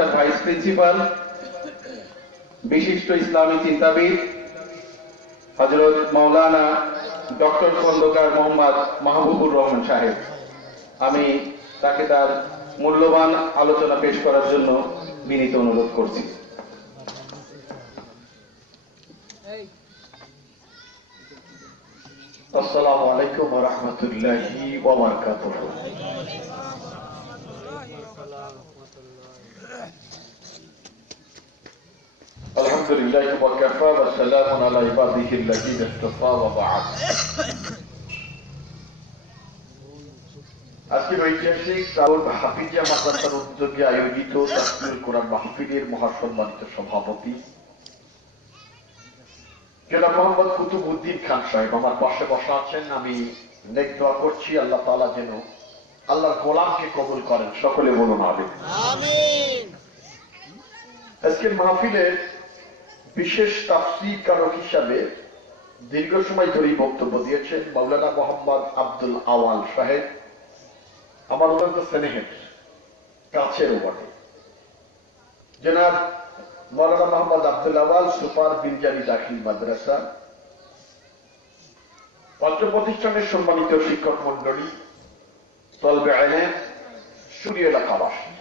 মাদ্রাসার vice principal, বিশিষ্ট ইসলামী চিন্তাবিদ হযরত মাওলানা ডক্টর খন্দকার মোহাম্মদ মাহবুবুর রহমান সাহেব, আমি তাকে তার মূল্যবান আলোচনা পেশ করার জন্য বিনীত অনুরোধ করছি। আসসালামু আলাইকুম ওয়া রাহমাতুল্লাহি ওয়া বারাকাতুহু। আলহামদুলিল্লাহি ওয়া কাফা ওয়া সালামুন আলা ইবাদিহিল্লাযিনা ইসতাফা ওয়া বা'দ। আজকের ঐতিহাসিক সাউথ হাফিজিয়া মাদ্রাসার উদ্যোগে আয়োজিত তাফসীরুল কোরআন মাহফিলের মহাসম্মানিত সভাপতি জনাব মোহাম্মদ কুতুবউদ্দিন খান সাহেব আমার পাশে বসা আছেন। আমি নেক দোয়া করছি আল্লাহ তাআলা যেন আল্লাহর গোলামকে কবুল করেন, সকলে বলুন আমিন। আজকের মাহফিলের বিশেষ তাফসীর কারক হিসাবে দীর্ঘ সময় ধরে বক্তব্য দিয়েছেন মাওলানা মোহাম্মদ আব্দুল আওয়াল সাহেব, আমার অত্যন্ত স্নেহের কাছের বটে। জনাব মাওলানা মোহাম্মদ আব্দুল আওয়াল সুপার বিনজারি দাখিল মাদ্রাসা, পাঠ্য প্রতিষ্ঠানের সম্মানিত শিক্ষক মন্ডলী, তলবে ইলম, সুরি এলাকাবাসী,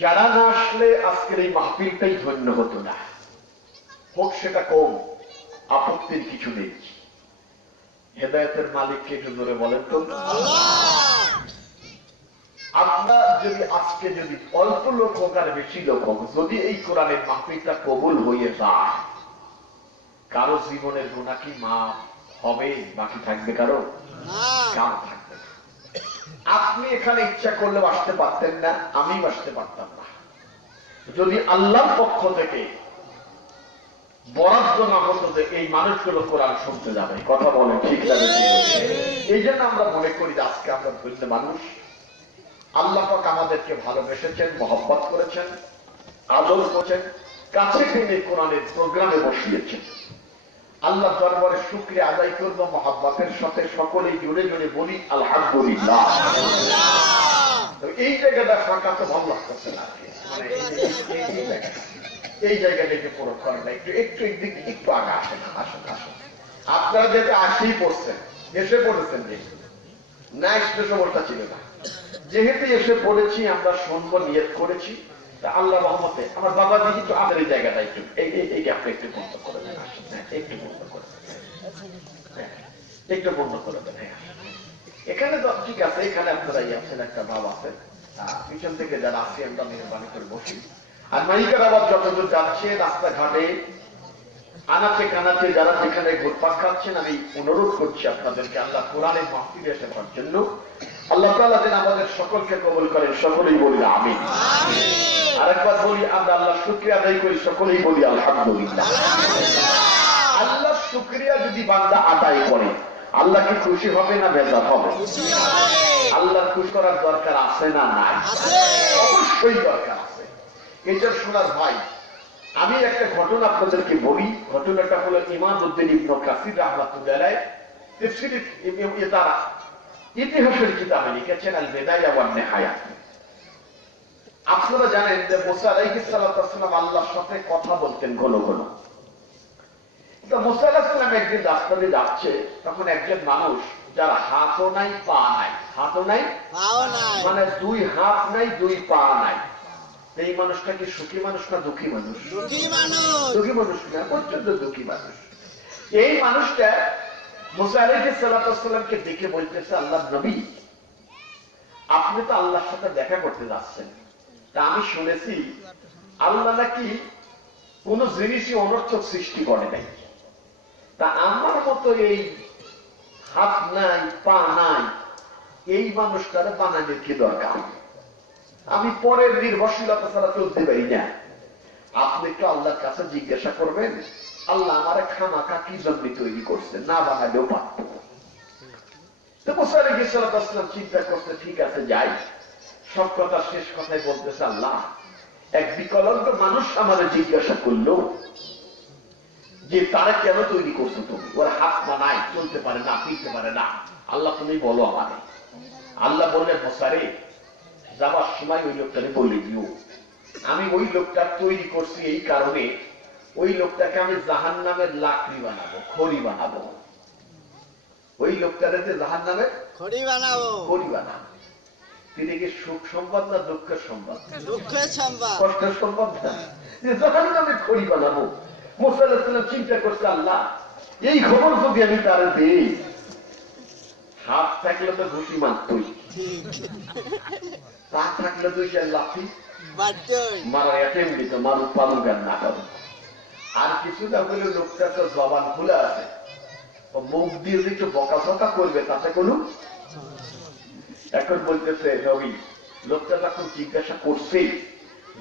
যারা না আসলে আজকের এই মাহফিলটাই ধন্য হতো না। হোক সেটা কম, আপত্তির কিছু নেই। হেদায়েতের মালিককে একটু জোরে বলেন তো। আপনার যদি আজকে যদি অল্প লোক হোক আর বেশি লোক হোক, যদি এই কোরআনের মাহফিলটা কবুল হয়ে যায়, কারো জীবনের গুনাহ কি মাফ হবে? বাকি থাকবে কারো? কাম থাকবে। আপনি এখানে ইচ্ছা করলেও আসতে পারতেন না, আমিও আসতে পারতাম না, যদি আল্লাহর পক্ষ থেকে বরাদ্দ না হতো যে এই মানুষগুলো কোরআন শুনতে যাবে। কথা বলেন ঠিক লাগে? এই জন্য আমরা মনে করি যে আজকে আমরা ধন্য মানুষ। আল্লাহ পাক আমাদেরকে ভালোবেসেছেন, মহব্বত করেছেন, আদর করেছেন, কাছে টেনে কোরআনের প্রোগ্রামে বসিয়েছেন। আল্লাহ দরবারে শুকরিয়া আদায় করব মহব্বতের সাথে, সকলেই জুড়ে জুড়ে বলি আলহামদুলিল্লাহ। এই জায়গাটা ফাঁকা তো ভালো লাগতেছে না, মানে এই জায়গাটা একটু পুরো করে না, একটু একটু একদিকে একটু আগে আসেন। আসেন আসেন, আপনারা যেটা আসেই পড়ছেন, এসে পড়েছেন, যে না আসলে সমস্যা ছিল না। যেহেতু এসে পড়েছি, আমরা শুনবো নিয়ত করেছি, আল্লাহ রহমতে আমার বাবা দিদি তো আমাদের এই জায়গাটা একটু এই গ্যাপটা একটু বন্ধ করে দেন। একটু বন্ধ করে দেন, একটু বন্ধ করে দেন। এখানে তো ঠিক আছে, এখানে আপনারা আছেন, একটা ভাব আছে, পিছন থেকে যারা আছে আমরা মেহরবানি করে বসি। আর মাইকের আওয়াজ যতদূর যাচ্ছে রাস্তাঘাটে আনাচে কানাচে যারা যেখানে ঘুরপাক খাচ্ছেন, আমি অনুরোধ করছি আপনাদেরকে আল্লাহ কোরআনের মাহফিলে আসার জন্য। আল্লাহ তাআলা যেন আমাদের সকলকে কবুল করেন, সকলেই বলি আমিন। আরেকবার বলি, আমরা আল্লাহর শুকরিয়া আদায় করি, সকলেই বলি আলহামদুলিল্লাহ। আল্লাহর শুকরিয়া যদি বান্দা আদায় করে, আল্লাহ কি খুশি হবে না বেজার হবে? আল্লাহর খুশি করার দরকার আছে না নাই? অবশ্যই দরকার আছে। এটা শোনার ভাই, আমি একটা ঘটনা আপনাদেরকে বলি। ঘটনাটা হলো ইমামউদ্দিন ইবনে কাসির রাহমাতুল্লাহ আলাইহি তাফসীরের ইতিহাসের কিতাবে লিখেছেন আল বিদায়া ওয়ান নিহায়া। আপনারা জানেন যে মুসা আলাইহিস সালাতু ওয়াস সালাম আল্লাহর সাথে কথা বলতেন ঘন ঘন। তো মুসা আলাইহিস সালাম একদিন রাস্তা দিয়ে যাচ্ছে, তখন একজন মানুষ যার হাতও নাই পা নাই, হাতও নাই পাও নাই, মানে দুই হাত নাই দুই পা নাই, এই মানুষটা কি সুখী মানুষ না দুঃখী মানুষ? দুঃখী মানুষ না, প্রচন্ড দুঃখী মানুষ। এই মানুষটা মুসা আলাইহিস সালাতু ওয়াস সালামকে দেখে বলতেছে, আল্লাহর নবী, আপনি তো আল্লাহর সাথে দেখা করতে যাচ্ছেন, তা আমি শুনেছি আল্লাহ নাকি কোন জিনিসই অনর্থক সৃষ্টি করে নাই, তা আমার মতো এই হাত নাই পা নাই এই মানুষটারে বানানোর কি দরকার? আমি পরের নির্ভরশীলতা ছাড়া চলতে পারি না। আপনি একটু আল্লাহর কাছে জিজ্ঞাসা করবেন, আল্লাহ আমারে খামাখা কি জন্য তৈরি করছে, না বানালেও পারত। তো মুসা আলাইহিস সালাম চিন্তা করতে, ঠিক আছে যাই। সব কথা শেষ কথায় বলতেছে, আল্লাহ এক বিকলাঙ্গ মানুষ আমাদের জিজ্ঞাসা করলো যে তারা কেন তৈরি করছো তুমি? ওর হাত পা নাই, চলতে পারে না, ফিরতে পারে না, আল্লাহ তুমি বলো আমারে। আল্লাহ বললেন, মুসা রে, যাবার সময় ওই লোকটাকে বলে দিও আমি ওই লোকটা তৈরি করছি এই কারণে ওই লোকটাকে আমি জাহান্নামের লাকড়ি বানাবো, খড়ি বানাবো। ওই লোকটাকে যে জাহান্নামের খড়ি বানাবো। খড়ি বানাবো। তিনি কি সুখ সম্পদ না দুঃখের সম্পদ? দুঃখের সম্পদ। কষ্টের সম্পদ না, যে জাহান্নামের খড়ি বানাবো। মুসা আলাইহিস সালাম চিন্তা করছে, আল্লাহ এই খবর যদি আমি তার দেই, হাত থাকলে তো ঘুষি মারতই, পা থাকলে দুই চার লাফি মারা অ্যাটেম্প দিত, মারু পালু গান না করো। আর কিছু না বলে লোকটা তো জবান খুলে আছে, মুখ দিয়ে একটু বকাঝকা করবে তাতে কোনো। এখন বলতেছে নবী, লোকটা যখন জিজ্ঞাসা করছে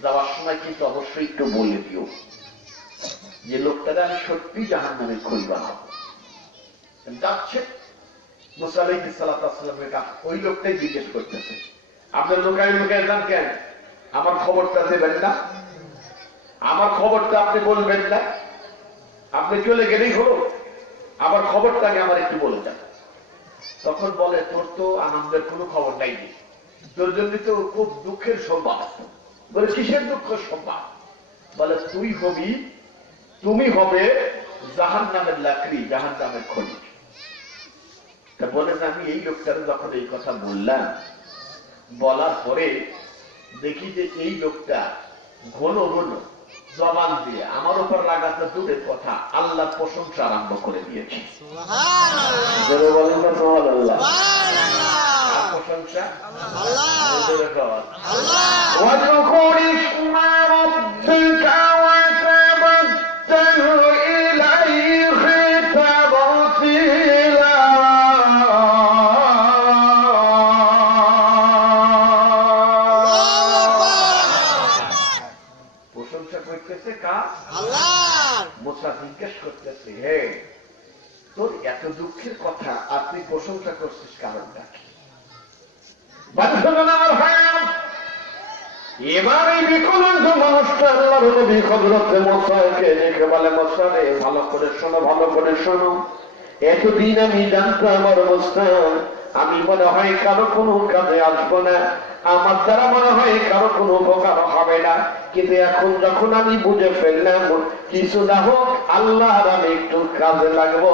যাওয়ার সময় কিন্তু অবশ্যই একটু বলে দিও যে লোকটাকে আমি সত্যি জাহান্নামের খড়ি বানাবো। যাচ্ছে মুসা আলাইহিস সালামের কাছে ওই লোকটাই জিজ্ঞেস করতেছে, আপনার লোকায় লোকায় যান কেন? আমার খবরটা দেবেন না? আমার খবরটা আপনি বলবেন না? আপনি চলে গেলেই হলো, আমার খবরটাকে আমার একটু বলে যান। তখন বলে, তোর তো আনন্দের কোনো খবর নাই, তোর জন্য তো খুব দুঃখের সংবাদ। বলে, কিসের দুঃখের সংবাদ? বলে, তুমি হবে জাহান্নামের লাকড়ি, জাহান্নামের খড়ি। তা বলে, আমি এই লোকটার যখন এই কথা বললাম, বলার পরে দেখি যে এই লোকটা ঘন ঘন জবান দিয়ে আমার উপর লাগাতে দূরের কথা আল্লাহর প্রশংসা আরম্ভ করে দিয়েছে। বলেন না সুবহানাল্লাহ। আর প্রশংসা জিজ্ঞেস করতেছে, হে তোর এত দুঃখের কথা আপনি প্রশংসা করছিস কারণটা কি? এবার এই বিকলাঙ্গ মানুষটা আল্লাহর নবী হযরত মুসাকে দেখে বলে, মুসা রে, ভালো করে শোনো, ভালো করে শোনো। এতদিন আমি জানতাম আমার অবস্থা, আমি মনে হয় কারো কোনো কাজে আসবো না, আমার দ্বারা মনে হয় কারো কোনো উপকার হবে না, কিন্তু এখন যখন আমি বুঝে ফেললাম কিছু না হোক আল্লাহর আমি একটু কাজে লাগবো,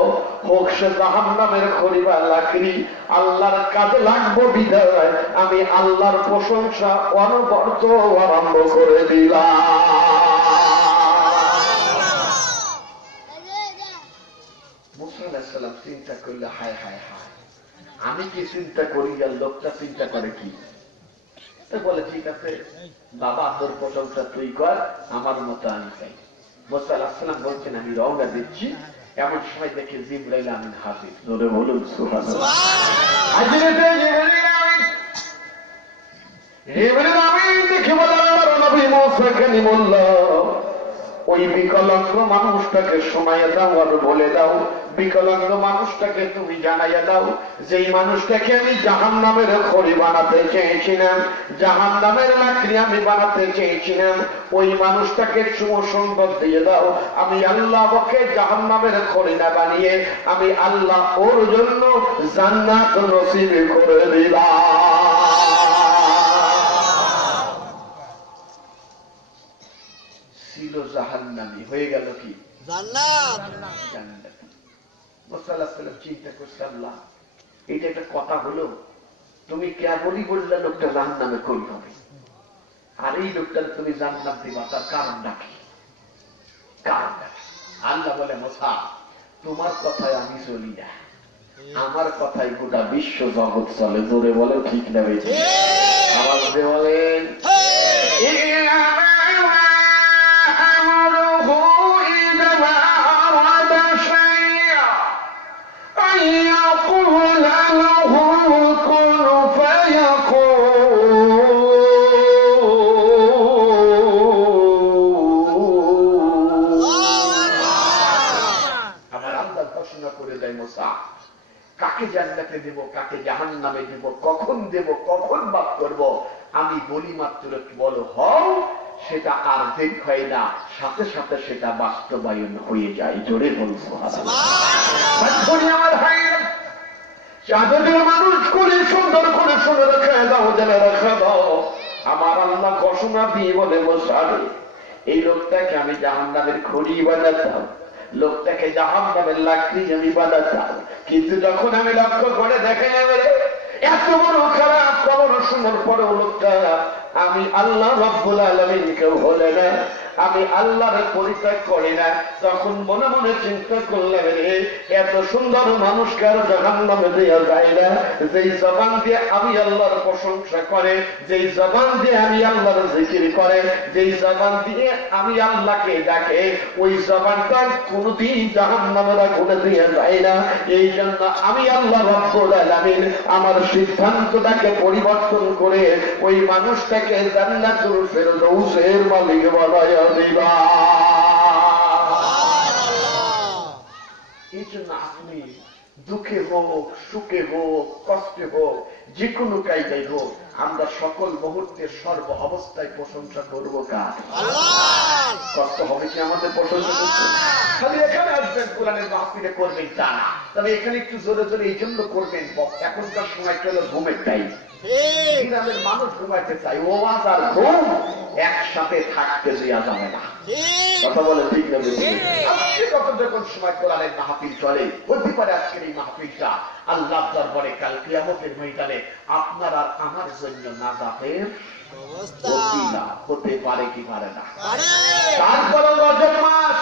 হোক সে জাহান্নামের খড়ি বা লাকড়ি, আল্লাহর কাজে লাগবো বিধায় আমি আল্লাহর প্রশংসা অনবরত আরম্ভ করে দিলাম। মুসা আলাইহিস সালাম চিন্তা করলে, হায় হায় হায়, আমি কি চিন্তা করি আর লোকটা চিন্তা করে কি? বলে, ঠিক আছে বাবা, তোর প্রশংসা তুই কর, আমার মতো আমি চাই। মুসা আলাইহিস সালাম বলছেন, আমি রওনা দিচ্ছি। এমন সময় দেখে জিবরাইল আমিন হাজির। জোরে বলুন সুবহানাল্লাহ। জিবরাইল আমিন দেখে বলে, আল্লাহর নবী মুসা কালিমুল্লাহ, ওই বিকলাঙ্গ মানুষটাকে শোনাইয়া দাও আর বলে দাও, বিকলাঙ্গ মানুষটাকে তুমি জানাইয়া দাও, যেই মানুষটাকে আমি জাহান্নামের খড়ি বানাতে চেয়েছিলাম, জাহান্নামের লাকড়ি আমি বানাতে চেয়েছিলাম, ওই মানুষটাকে সুসংবাদ দিয়ে দাও, আমি আল্লাহ ওকে জাহান্নামের খড়ি না বানিয়ে আমি আল্লাহ ওর জন্য জান্নাত নসিব করে দিলাম। ছিল জাহান্নামী, হয়ে গেল কি জান্নাত। মুসা আলাইহিস সালাম চিন্তা করছে, আল্লাহ এটা একটা কথা হলো, তুমি কেবলই বললে লোকটা জাহান্নামে খড়ি হবে, আর এই লোকটার তুমি জান্নাত দিবা, তার কারণটা কি? কারণটা আল্লাহ বলে, মুসা তোমার কথায় আমি চলি না, আমার কথাই গোটা বিশ্ব জগৎ চলে। জোরে বলে ঠিক না বেশি? আওয়াজ দিয়ে বলেন, কাকে জান্নাতে দেব, কাকে জাহান্নামে দেব, কখন দেব, কখন বাদ করব, আমি বলি মাত্র বলো হও, সেটা আর দেখ হয় না, সাথে সাথে সেটা বাস্তবায়ন হয়ে যায়। জোরে বলুন সুবহানাল্লাহ। আমার ভাইয়েরা, চাঁদের মানুষ করে সুন্দর করে শুনে রেখে দাও, জেনে রেখে দাও, আমার আল্লাহ ঘোষণা দিয়ে বলে মোসারে এই লোকটাকে আমি জাহান্নামের খড়ি বানাতাম, লোকটাকে জাহান্নামের লাকড়ি আমি বানাতাম, কিন্তু যখন আমি লক্ষ্য করে দেখে নেবে এত বড় খারাপ খবর শোনার পরেও লোকটা আমি আল্লাহ রব্বুল আলামিনকে ভোলে না, আমি আল্লাহর পরিত্যাগ করি না, তখন মনে মনে চিন্তা করলাম রে এত সুন্দর মানুষকে আর জাহান্নামে দেওয়া যায় না। যেই জবান দিয়ে আমি আল্লাহর প্রশংসা করে, যেই জবান দিয়ে আমি আল্লাহর জিকির করে, যেই জবান দিয়ে আমি আল্লাহকে ডাকে, ওই জবানটা কোনদিন জাহান্নামের আগুনে দেওয়া যায় না। এই জন্য আমি আল্লাহ রব্বুল আলামিন আমার সিদ্ধান্তটাকে পরিবর্তন করে ওই মানুষটাকে জান্নাতুল ফেরদৌসের মালিক বানায়া দিবা। এই জন্য আপনি দুঃখে হোক, সুখে হোক, কষ্টে হোক, যে কোনো কায়দায় হোক, আমরা সকল মুহূর্তে সর্ব অবস্থায় প্রশংসা করবো কার? কষ্ট হবে কি আমাদের প্রশংসা করতে? খালি এখানে আসবেন কোরআনের মাহফিলে করবেন তা না, তবে এখানে একটু জোরে জোরে এই জন্য করবেন এখনকার সময় হলো ঘুমের টাইম, গ্রামের মানুষ ঘুমাইতে চাই, ওয়াজ আর ঘুম একসাথে থাকতে দেওয়া যাবে না। কথা বলে ঠিক না? আজকে কত যখন সময় কোরআনের মাহফিল চলে, হতে পারে আজকের এই মাহফিলটা আল্লাহর দরবারে কাল কিয়ামতের ময়দানে আপনার আর আমার জন্য নাজাতের ওসিলা হতে পারে কি পারে না? তারপরে রজব মাস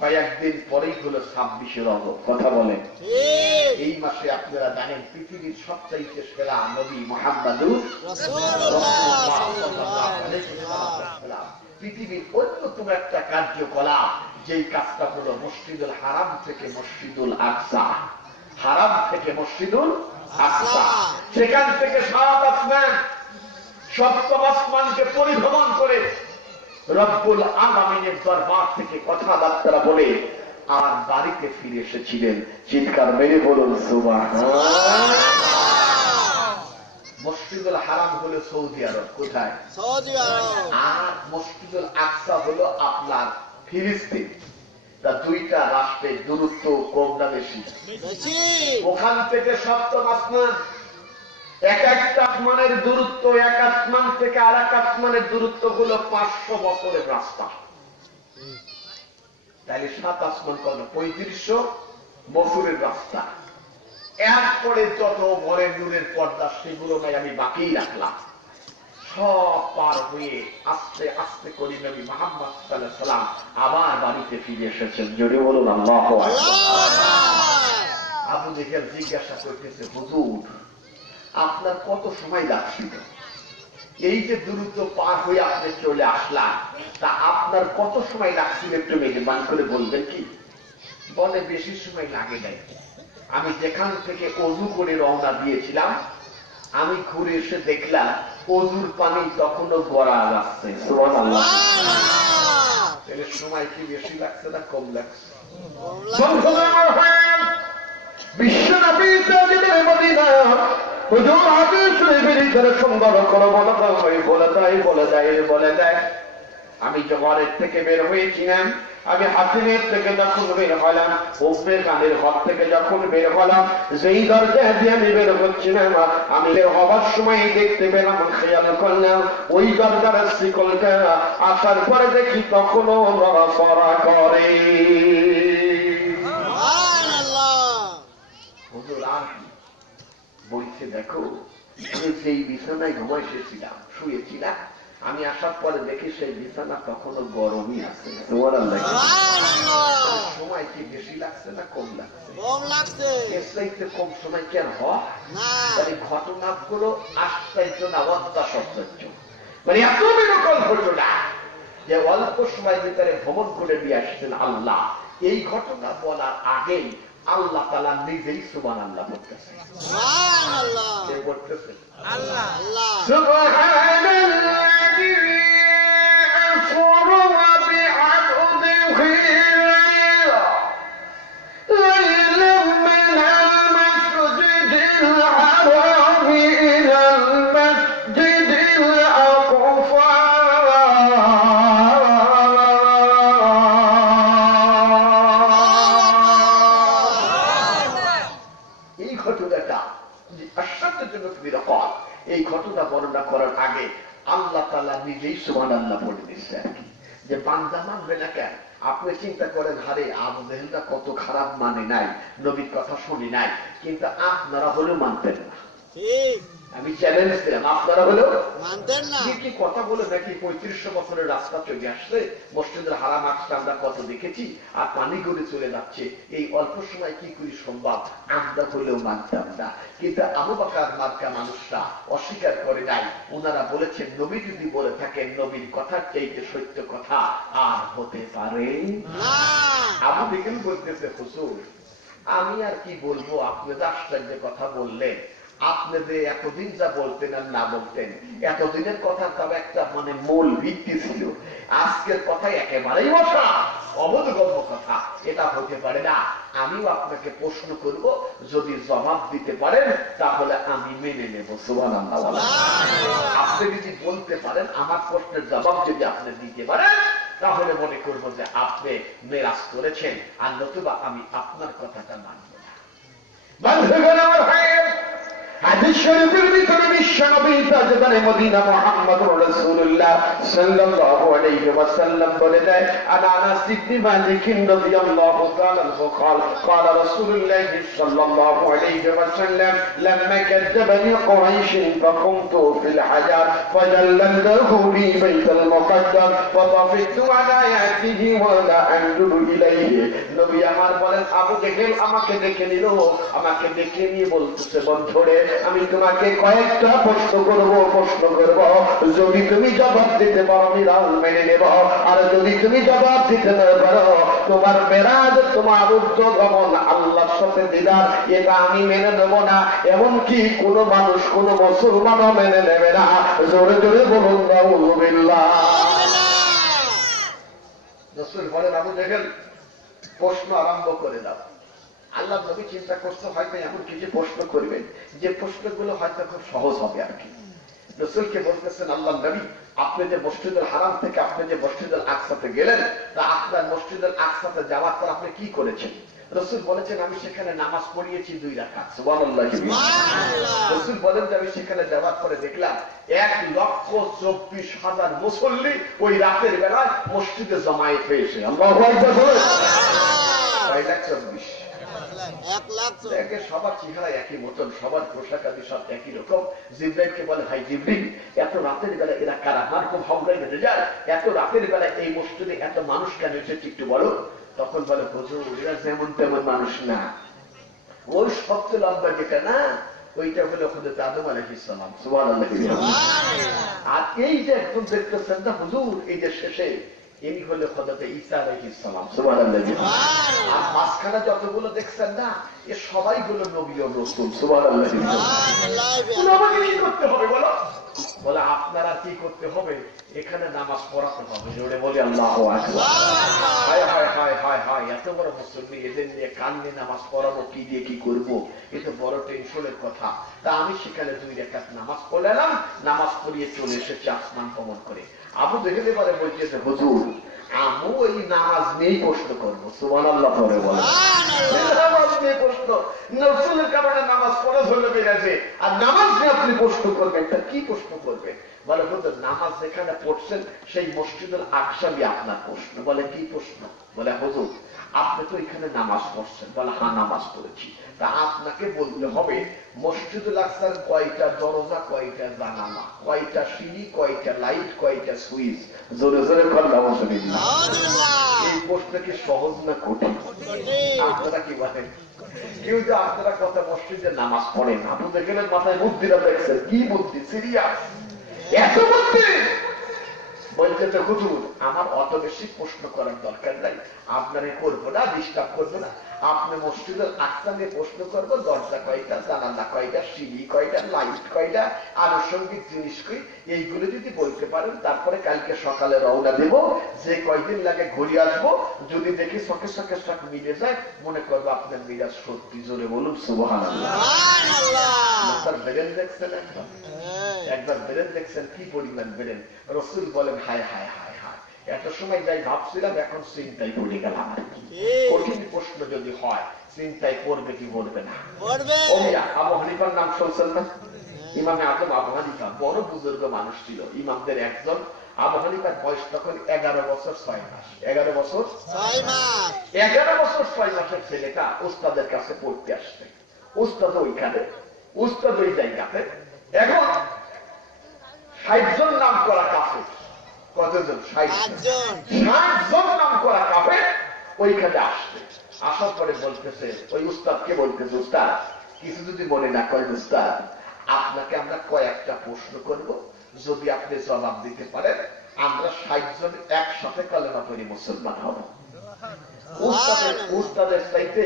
কয়েকদিন পরেই হলো 26 রজব। কথা বলেন, এই মাসে আপনারা জানেন পৃথিবীর সবচাইতে সেরা নবী মুহাম্মদুর রাসূলুল্লাহ, পৃথিবীর অন্যতম একটা কার্যকলাপ যেই কাজটা হলো মসজিদুল হারাম থেকে মসজিদুল আকসা, হারাম থেকে মসজিদুল আকসা, সেখান থেকে সাত আসমান, সপ্তম আসমানকে পরিভ্রমণ করে রব্বুল আলামিনের দরবার থেকে কথাবার্তা বলে আর বাড়িতে ফিরে এসেছিলেন। চিৎকার মেরে বলুন সুবহানাল্লাহ। মসজিদুল হারাম হলো সৌদি আরব, কোথায়? সৌদি আরব। আর মসজিদুল আকসা হলো আপনার ফিলিস্তিন। তা দুইটা রাষ্ট্রের দূরত্ব কম না বেশি? ওখান থেকে সপ্তম আসমান, এক একটা আসমানের দূরত্ব, এক আসমান থেকে আর এক আসমানের দূরত্ব হলো 500 বছরের রাস্তা। তাহলে 7 আসমান কত? 3500 বছরের রাস্তা। এরপরে যত বরের নূরের পর্দা সেগুলো নাই আমি বাকি রাখলাম, সব পার হয়ে আস্তে আস্তে করে নবী মুহাম্মদ সাল্লাল্লাহু আলাইহি ওয়াসাল্লাম আবার বাড়িতে ফিরে এসেছেন। জোরে বলুন আল্লাহু আকবার। আবু জেহেল জিজ্ঞাসা করতেছে, হুজুর আপনার কত সময় লাগছিল? এই যে দ্রুত পার হয়ে আপনি চলে আসলাম, তা আপনার কত সময় লাগছিল একটু মেহরবানি করে বলবেন কি? বলে বেশি সময় লাগে নাই, আমি যেখান থেকে ওযু করে রওনা দিয়েছিলাম, আমি ঘুরে এসে দেখলাম ওযুর পানি তখনও গড়া যাচ্ছে। সুবহানাল্লাহ। তাহলে সময় কি বেশি লাগছে না কম লাগছে? বিশ্বনবী তাজেদের মদিনা হুজুর হাদিস শরীফের ভিতরে সুন্দর করে বলে দেয় আমি জোহরের থেকে বের হয়েছিলাম, আমি হাসিনের থেকে যখন বের হলাম, উম্মে কানের ঘর থেকে যখন বের হলাম, যেই দরজা দিয়ে আমি বের হচ্ছিলাম, আমি বের হবার সময় দেখতে পেলাম, খেয়াল করলাম ওই দরজার শিকলটা আসার পরে দেখি তখনও নড়াচড়া করে। বলছে দেখো আমি সেই বিছানায় ঘুমাই এসেছিলাম, শুয়েছিলাম, আমি আসার পরে দেখি সেই বিছানা তখনও গরমই আছে। সময় কি বেশি লাগছে না কম লাগছে? কম লাগছে। এর চাইতে কম সময় কেন হয়? মানে ঘটনাগুলো আশ্চর্য না অত্যাশ্চর্য, মানে এত বিরকম ঘটনা যে অল্প সময়ের ভিতরে ভ্রমণ করে দিয়ে আসছেন আল্লাহ। এই ঘটনা বলার আগেই আল্লাহ তাআলা নিজেই সুবহানাল্লাহ বলতেছেন। সুবহানাল্লাহ। কে বলতেছেন? আল্লাহ। সুবহানাল্লাযী আসরা বি'আবদিহি লাইলাম মিনাল মাসজিদিল হারামি ইলাল মাসজিদিল আকসা এই ঘটনা বর্ণনা আল্লাহ তাআলা নিজেই সুবহানাল্লাহ বলে দিচ্ছে আর কি, যে বান্দা মানবে না কেন? আপনি চিন্তা করেন, হারে আবু জেহেলটা কত খারাপ মানে নাই, নবীর কথা শুনি নাই, কিন্তু আপনারা হলেও মানতেন না। ঠিক আমি চ্যালেঞ্জ দিলাম, আপনারা হলেও মানতেন না। কি কথা বলে নাকি 3500 বছরের রাস্তা চলে আসছে, মসজিদের হারাম আসতে আমরা কত দেখেছি, আর পানি গড়ে চলে যাচ্ছে, এই অল্প সময় কি করে সম্ভব? আমরা হলেও মানতাম না। কিন্তু আবু বকর মার্কা মানুষরা অস্বীকার করে নাই। ওনারা বলেছেন, নবী যদি বলে থাকেন, নবীর কথার চাইতে সত্য কথা আর হতে পারে না। আবু দেখেন বলতেছে, হুজুর আমি আর কি বলবো, আপনি যে আশ্চর্য কথা বললেন, আপনি যে এতদিন যা বলতেন আর না বলতেন, এতদিনের কথা তবে একটা মানে মূল ভিত্তি ছিল, আজকের কথা একেবারেই বসা অবোধগম্য কথা, এটা হতে পারে না। আমিও আপনাকে প্রশ্ন করব, যদি জবাব দিতে পারেন তাহলে আমি মেনে নেব। সুবহানাল্লাহ। আপনি যদি বলতে পারেন, আমার প্রশ্নের জবাব যদি আপনি দিতে পারেন, তাহলে মনে করবো যে আপনি মেরাজ করেছেন, আর নতুবা আমি আপনার কথাটা মানব না। বন্ধুগণ আমার ভাইয়ের, হাদিস শরীফের ভিতরে বিশ্বনবী তাজদারে মদিনা মুহাম্মদুর রাসূলুল্লাহ সাল্লাল্লাহু আলাইহি ওয়াসাল্লাম বলে দেয়, আনাস ইবনে মালিক রাদিয়াল্লাহু তাআলা আনহু قال قال رسول الله صلى الله عليه وسلم لما كذبني قريش فقمت في الحجر فجللته في بيت المقدس فطفقت على آياته ولا أنظر إليه। নবী আমার বলেন, আবু জেহেল আমাকে দেখে নিল, আমাকে দেখে নিয়ে বলতেছে, বন্ধুরে আমি তোমাকে কয়েকটা প্রশ্ন করব, যদি তুমি জবাব দিতে পারো আমি রাল মেনে নেব, আর যদি তুমি জবাব দিতে না পারো, তোমার মেরাজ, তোমার ঊর্ধ্বগমন আল্লাহর সাথে দিদার, এটা আমি মেনে নেব না। এমনকি কোন মানুষ, কোন মুসলমানও মেনে নেবে না। জোরে জোরে বলুন নাউযুবিল্লাহ। রাসূল বলেন, আবু জেহেল প্রশ্ন আরম্ভ করে দাও। আল্লাহ নবী চিন্তা করতে হয়তো এমন কিছু প্রশ্ন করবেন যে প্রশ্নগুলো হয়তো খুব সহজ হবে আর কি। রাসূলকে বলতেছেন, আল্লাহ নবী আপনি যে মসজিদুল হারাম থেকে আপনি যে মসজিদুল আকসাতে গেলেন, তা আপনার মসজিদুল আকসাতে যাওয়ার পর আপনি কি করেছেন? রাসূল বলেছেন, আমি সেখানে নামাজ পড়িয়েছি 2 রাকাত। সুবহানাল্লাহ। রাসূল বলেন যে আমি সেখানে যাওয়ার পরে দেখলাম 1,24,000 মুসল্লি ওই রাতের বেলায় মসজিদে জমায়েত হয়েছে। আল্লাহু আকবার বলেন। 1,24,000। দেখে সবার চেহারা একই মতন, সবার পোশাক আদি সব একই রকম। জিবরাইলকে বলে, ভাই জিবরিল, এত রাতের বেলা এরা কারা? আমার খুব হাওড়ায় বেঁধে যায়, এত রাতের বেলা এই মসজিদে এত মানুষ কেন এসেছে একটু বলো। তখন বলে, হুজুর এরা যেমন তেমন মানুষ না, ওই সবচেয়ে লম্বা যেটা না, ওইটা হলো হযরত আদম আলাইহিস সালাম। সুবহানাল্লাহ। আর এই যে একদম দেখতেছেন না হুজুর, এই যে শেষে ইনি হলো হযরত ঈসা আলাইহিস সালাম। সুবহানাল্লাহ। আর মাঝখানে যতগুলো দেখছেন না, এ সবাই হলো নবী ও রাসূল। সুবহানাল্লাহ। আমাকে কি করতে হবে বলো? বলে, আপনারা কি করতে হবে? এখানে নামাজ পড়াতে হবে। জোরে বলি আল্লাহু আকবার। হায় হায় হায় হায় হায়, এত বড় মুসল্লি, এদের নিয়ে কান্নে নামাজ পড়াবো, কি দিয়ে কি করবো, এ তো বড় টেনশনের কথা। তা আমি সেখানে 2 রাকাত নামাজ পড়লাম, নামাজ পড়িয়ে চলে এসেছি আসমান ভ্রমণ করে। আবু জেহেল এবারে বলছে, হুজুর আমি ওই নামাজ নিয়েই প্রশ্ন করবো। সুবহানাল্লাহ করে বলে, নামাজ নিয়ে প্রশ্ন, নফলের কারণে নামাজ পড়া ধরে বেড়েছে, আর নামাজ নিয়ে আপনি প্রশ্ন করবেন, তা কি প্রশ্ন করবেন? বলে, হুজুর নামাজ যেখানে পড়ছেন সেই মসজিদুল আকসাবই আপনার প্রশ্ন। বলে, কি প্রশ্ন? বলে, হুজুর আপনি তো এখানে নামাজ পড়ছেন। বলে, হ্যাঁ নামাজ পড়েছি। তা আপনাকে বলতে হবে মসজিদুল আকসার কয়টা দরজা, কয়টা জানালা, কয়টা সিঁড়ি, কয়টা লাইট, কয়টা সুইচ। জোরে জোরে আলহামদুলিল্লাহ। এই প্রশ্ন কি সহজ না কঠিন? আপনারা কি বলেন? কেউ যে আপনারা কথা মসজিদে নামাজ পড়েন, আপনি দেখেন মাথায় বুদ্ধিটা দেখছেন, কি বুদ্ধি, সিরিয়াস এত বুদ্ধি। বলতে তো হুজুর আমার অত বেশি প্রশ্ন করার দরকার নাই, আপনারে করবো না, ডিস্টার্ব করবো না। আপনি মসজিদের আকসা নিয়ে প্রশ্ন করবো, দরজা কয়টা, জানালা কয়টা, সিঁড়ি কয়টা, লাইট কয়টা, আনুষঙ্গিক জিনিস কই, এইগুলো যদি বলতে পারেন, তারপরে কালকে সকালে রওনা দেব। যে কয়দিন লাগে ঘুরে আসবো, যদি দেখি চোখে চোখে চোখ মিলে যায়, মনে করবো আপনার মিরাজ সত্যি। জোরে বলুন সুবহানাল্লাহ। বেরেন দেখছেন একবার বেরেন দেখছেন, কি পরিমাণ বেরেন। রাসূল বলেন, হায় হায় হায় হায়, এত সময় যাই ভাবছিলাম, এখন চিন্তায় পড়ে গেলাম। কঠিন প্রশ্ন যদি হয়, চিন্তায় পড়বে কি পড়বে না? আবু হানিফার নাম শুনছেন না? ইমামে আজম আবু হানিফা বড় বুজুর্গ মানুষ ছিল, ইমামদের একজন। আবু হানিফার বয়স তখন 11 বছর 6 মাস। 11 বছর 6 মাস। 11 বছর 6 মাসের ছেলেটা উস্তাদের কাছে পড়তে আসছে। উস্তাদ ওইখানে, উস্তাদ ওই জায়গাতে। এখন 60 জন নাম করা কাফের, কতজন? 60 জন। 60 জন নাম করা কাফের ওইখানে আসছে। আসার পরে বলতেছে, ওই উস্তাদকে বলতেছে, উস্তাদ কিছু যদি মনে না করেন উস্তাদ, আপনাকে আমরা কয়েকটা প্রশ্ন করব, যদি আপনি জবাব দিতে পারেন আমরা 60 জন একসাথে কলেমা পড়ে মুসলমান হব। উস্তাদের চাইতে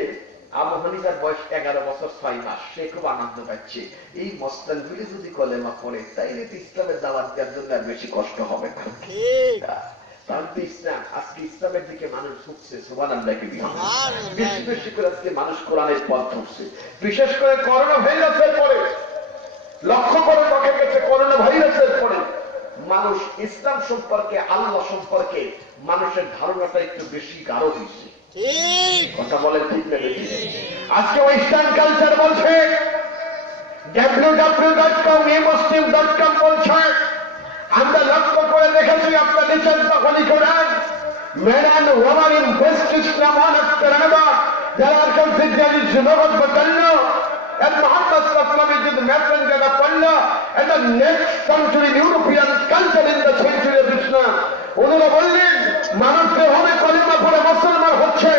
আবু হানিফার বয়স 11 বছর 6 মাস। সে খুব আনন্দ পাচ্ছে, এই মস্তানগুলি যদি কলেমা পড়ে তাইলে তো ইসলামের দাওয়াত দেওয়ার জন্য আর বেশি কষ্ট হবে না। তাহলে তো ইসলাম, আজকে ইসলামের দিকে মানুষ ঝুঁকছে। সুবহানাল্লাহ। বেশি বেশি করে আজকে মানুষ কোরআনের পথ ধরছে। বিশেষ করে করোনা ভাইরাসের পরে লক্ষ্য করে দেখা গেছে, করোনা ভাইরাসের পরে মানুষ ইসলাম সম্পর্কে, আল্লাহ সম্পর্কে মানুষের ধারণাটা একটু বেশি গাঢ় হয়েছে। কথা বলে ঠিক না? আজকে ওয়েস্টার্ন কালচার বলছে, www.muslim.com বলছে, আমরা লক্ষ্য করে দেখেছি আপনার নিচের দখলি করেন men and women in best Islam on Afteraba, there are considered Zubad Batalna and Muhammad Sallallahu is the messenger of Allah and the next century European culture in the century of Islam. ওনারা বললেন মানুষকে হবে কলিমা পড়ে মুসলমান হচ্ছে,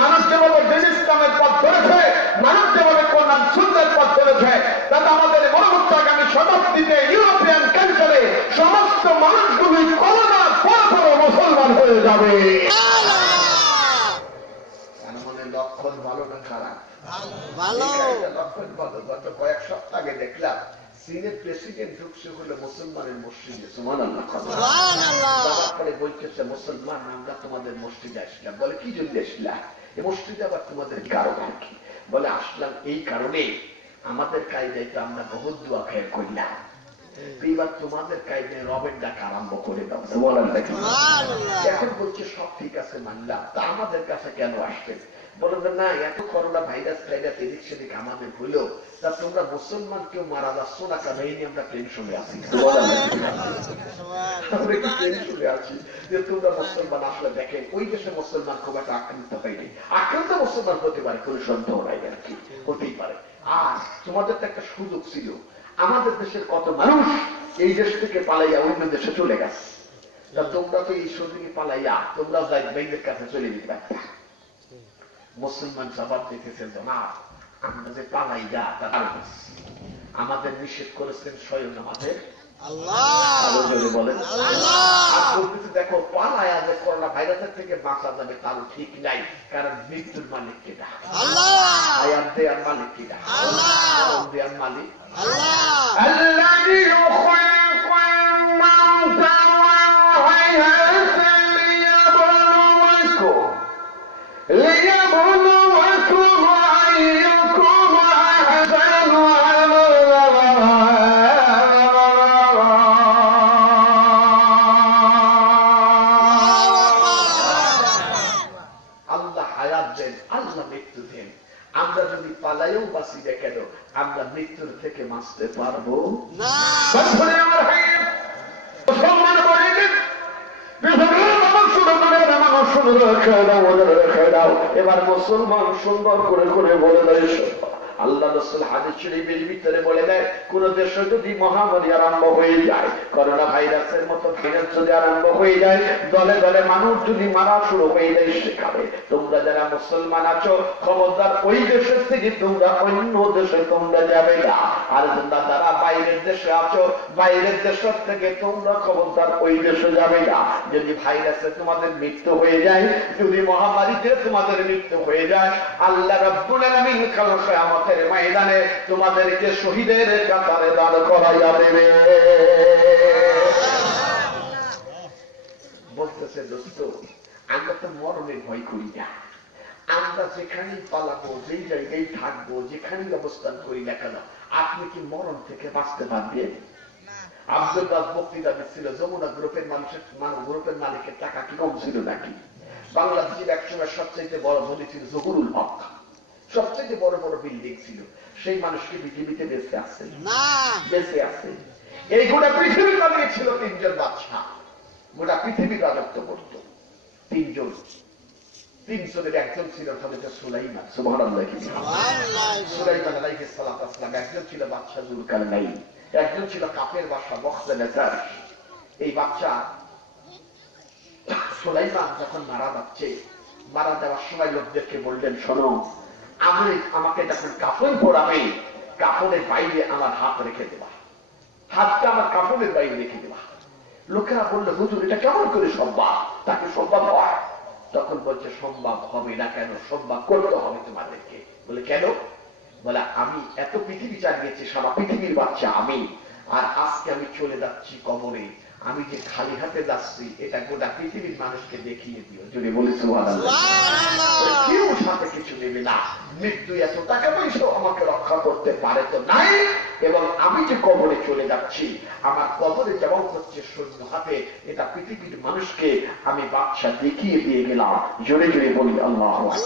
মানুষকে বলে দিন ইসলামের পথ ধরেছে, মানুষকে বলে কোরআন সুন্নাহর পথ ধরেছে। তাতে আমাদের পরবর্তীগামী শতাব্দীতে ইউরোপিয়ান কালচারে সমস্ত মানুষগুলি কলিমা পড়ে মুসলমান হয়ে যাবে। লক্ষণ ভালো না খারাপ? ভালো। লক্ষণ ভালো। গত কয়েক সপ্তাহ আগে দেখলাম চীনের প্রেসিডেন্ট ঢুকছে হলো মুসলমানের মসজিদে। সুবহানাল্লাহ। তারপরে বলতেছে, মুসলমান আমরা তোমাদের মসজিদে আসলাম। বলে কি জন্য আসলাম? এই মসজিদে আবার তোমাদের কারণ কি? বলে আসলাম এই কারণে, আমাদের কায়দায় তো আমরা বহুত দোয়া খেয়ে করলাম, এবার তোমাদের কায়দায় রবের ডাক আরম্ভ করে দাও। এখন বলছে সব ঠিক আছে মানলাম, তা আমাদের কাছে কেন আসবে? বলে না, এত করোনা ভাইরাস টাইরাস এদিক সেদিক আমাদের হইলো, তা তোমরা মুসলমান কেউ মারা যাচ্ছ না কেন? এই নিয়ে আমরা টেনশনে আছি। আমরা কি টেনশনে আছি যে তোমরা মুসলমান আসলে দেখেন ওই দেশে মুসলমান খুব একটা আক্রান্ত হয়নি। আক্রান্ত মুসলমান হতে পারে, কোনো সন্দেহ নাই, আর কি হতেই পারে। আর তোমাদের তো একটা সুযোগ ছিল, আমাদের দেশের কত মানুষ এই দেশ থেকে পালাইয়া অন্য দেশে চলে গেছে, তা তোমরা তো এই সুযোগে পালাইয়া তোমরা যাই ভাইদের কাছে চলে যেতে পারতা। মুসলমান জবাব দিতেছে, জনাব আমরা যে পালাই যা তার আমাদের নিষেধ করেছেন স্বয়ং আমাদের আল্লাহ। বলেন দেখো পালায়া যে করোনা ভাইরাসের থেকে বাঁচা যাবে তারও ঠিক নাই, কারণ মৃত্যুর মালিক কিনা? আয়াত দেয়ার মালিক কিনা? দেয়ার মালিক আমরা মৃত্যুর থেকে বাঁচতে পারবো না। এবার মুসলমান সুন্দর করে করে বলে দেয়, আল্লাহ রাসূল হাদিস শরীফের ভিতরে বলে দেয়, কোন দেশে যদি মহামারী আরম্ভ হয়ে যায়, করোনা ভাইরাসের মতো ভাইরাস যদি আরম্ভ হয়ে যায়, দলে দলে মানুষ যদি মারা শুরু হয়ে যায়, শেখাবে তোমরা যারা মুসলমান আছো খবরদার ওই দেশের থেকে তোমরা অন্য দেশে তোমরা যাবে না। আর তোমরা যারা বাইরের দেশে আছো, বাইরের দেশের থেকে তোমরা খবরদার ওই দেশে যাবে না। যদি ভাইরাসে তোমাদের মৃত্যু হয়ে যায়, যদি মহামারীতে তোমাদের মৃত্যু হয়ে যায়, আল্লাহ রাব্বুল আলামিন কাল কিয়ামতের ময়দানে তোমাদেরকে শহীদের কাতারে দাঁড় করাইয়া দেবে। বলতেছে, দোস্ত আমরা তো মরণের ভয় করি না, আমরা যেখানেই পালাবো, যেই জায়গায় থাকবো, যেখানেই অবস্থান করি না কেন, আপনি কি মরণ থেকে বাঁচতে পারবেন? আব্দুল বাস বক্তৃতা দিচ্ছিল, যমুনা গ্রুপের মানুষের গ্রুপের মালিকের টাকা কি কম ছিল নাকি? বাংলাদেশের একসময় সবচেয়ে বড় ধনী ছিল জহুরুল হক। সবচেয়ে বড় বড় বিল্ডিং ছিল, সেই মানুষকে পৃথিবীতে বেঁচে আছে? না। বেঁচে আছে। এই গোটা পৃথিবী বানিয়েছিল তিনজন বাদশাহ, গোটা পৃথিবী রাজত্ব করত তিনজন। তিনজনের একজন ছিল হযরত সুলাইমান, সুবহানাল্লাহ। সুলাইমান আলাইহিস সালাতু ওয়াস সালাম। একজন ছিল বাদশা যুলকারনাইন, একজন ছিল কাফের বাদশা বখতনেছার। এই বাদশা সুলাইমান যখন মারা যাচ্ছে, মারা যাওয়ার সময় লোকদেরকে বললেন, শোনো, আমাকে যখন কাফন পরাবে, কাফনের বাইরে আমার হাত রেখে দেবা, হাতটা আমার কাফনের বাইরে রেখে দেবা। লোকেরা বললো, হুজুর এটা কেমন করে সম্ভব? তাকে সম্ভব হয়? তখন বলছে, সম্ভব হবে না কেন, সম্ভব করতে হবে তোমাদেরকে। বলে কেন? বলে আমি এত পৃথিবী চালিয়েছি, সারা পৃথিবীর বাচ্চা আমি, আর আজকে আমি চলে যাচ্ছি কবরে, আমি যে খালি হাতে যাচ্ছি এটা গোটা পৃথিবীর মানুষকে দেখিয়ে দিও। যদি বলি সুবহানাল্লাহ। কেউ সাথে কিছু নেবে না, মৃত্যু এত টাকা পয়সাও আমাকে রক্ষা করতে পারে তো নাই, এবং আমি যে কবরে চলে যাচ্ছি, আমার কবরে যাওয়া হচ্ছে শূন্য হাতে, এটা পৃথিবীর মানুষকে আমি বাদশা দেখিয়ে দিয়ে গেলাম। জোরে জোরে বলি আল্লাহু আকবার।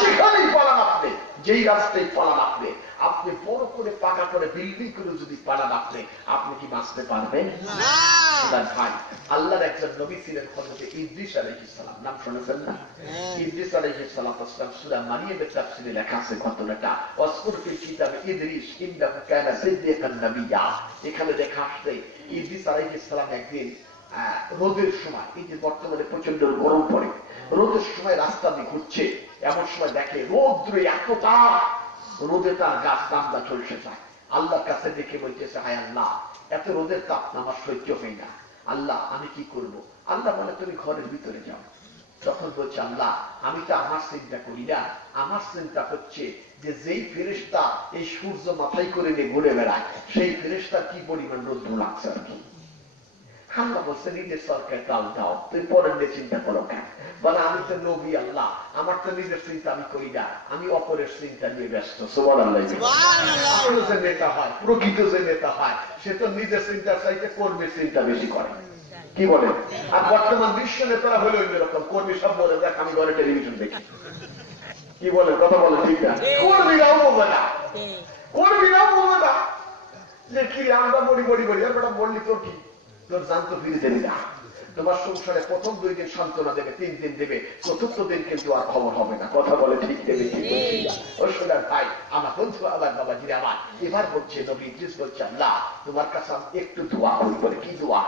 যেখানেই পালান আপনি, যেই রাস্তায় পালান আপনি, আপনি বড় করে পাকা করে বিল্ডিং করে যদি পালান আপনি, আপনি কি বাঁচতে পারবেন? ভাই, আল্লাহর একজন নবী ছিলেন হযরত ইদ্রিস আলাইহিস সালাম, নাম শুনেছেন না? ইদ্রিস আলাইহিস সালাতু ওয়াস সালাম, সূরা মারিয়ামের তাফসীরে লেখা আছে ঘটনাটা, ওয়াসকুর ফিল কিতাবে ইদ্রিস ইন্নাহু কানা সিদ্দিকান নাবিয়্যা। এখানে লেখা আছে ইদ্রিস আলাইহিস সালাম একদিন রোদের সময়, এই যে বর্তমানে প্রচন্ড গরম পড়ে, রোদের সময় রাস্তা দিয়ে ঘুরছে, এমন সময় দেখে রৌদ্রে এত তাপ, রোদে তার গাছ নামদা চলছে যায়। আল্লাহর কাছে দেখে বলতেছে, হায় আল্লাহ, এত রোদের তাপ আমার সহ্য হয় না, আল্লাহ আমি কি করব? আল্লাহ বলে, তুমি ঘরের ভিতরে যাও। তখন বলছে, আল্লাহ আমি তো আমার চিন্তা করি না, আমার চিন্তা হচ্ছে যে যেই ফেরেশতা এই সূর্য মাথায় করে নিয়ে ঘুরে বেড়ায়, সেই ফেরেশতার কি পরিমাণ রৌদ্র লাগছে আর কি। আল্লাহ বলছে, নিজের সরকার কাল দাও, তুই পরের নিয়ে চিন্তা করো কেন? বলে, আমি তো নবী, আল্লাহ আমার তো নিজের চিন্তা আমি করি না, আমি অপরের চিন্তা নিয়ে ব্যস্ত। সুবহানাল্লাহ। যে নেতা হয়, প্রকৃত যে নেতা হয়, সে তো নিজের চিন্তা চাইতে কর্মীর চিন্তা বেশি করে। কি বলে? আর বর্তমান বিশ্ব নেতারা হলো এরকম, কর্মী সব বলে, দেখ আমি ঘরে টেলিভিশন দেখি। কি বলে? কথা বলে ঠিক না? কর্মীরাও বলবে না, কর্মীরাও বলবে না যে কি আমরা বলি বলি বলি, আর বেটা বললি তোর কি, তোর জান তো ফিরে দেবে না। তোমার সংসারে প্রথম 2 দিন সান্ত্বনা দেবে, 3 দিন দেবে, চতুর্থ দিন কিন্তু আর খবর হবে না। কথা বলে ঠিক দেবে কি? ও সোনার ভাই, আমার বন্ধু, আমার বাবাজির আমার, এবার বলছে নবী ইদ্রিস বলছে, আল্লাহ তোমার কাছে একটু দোয়া করি। বলে, কি দোয়া?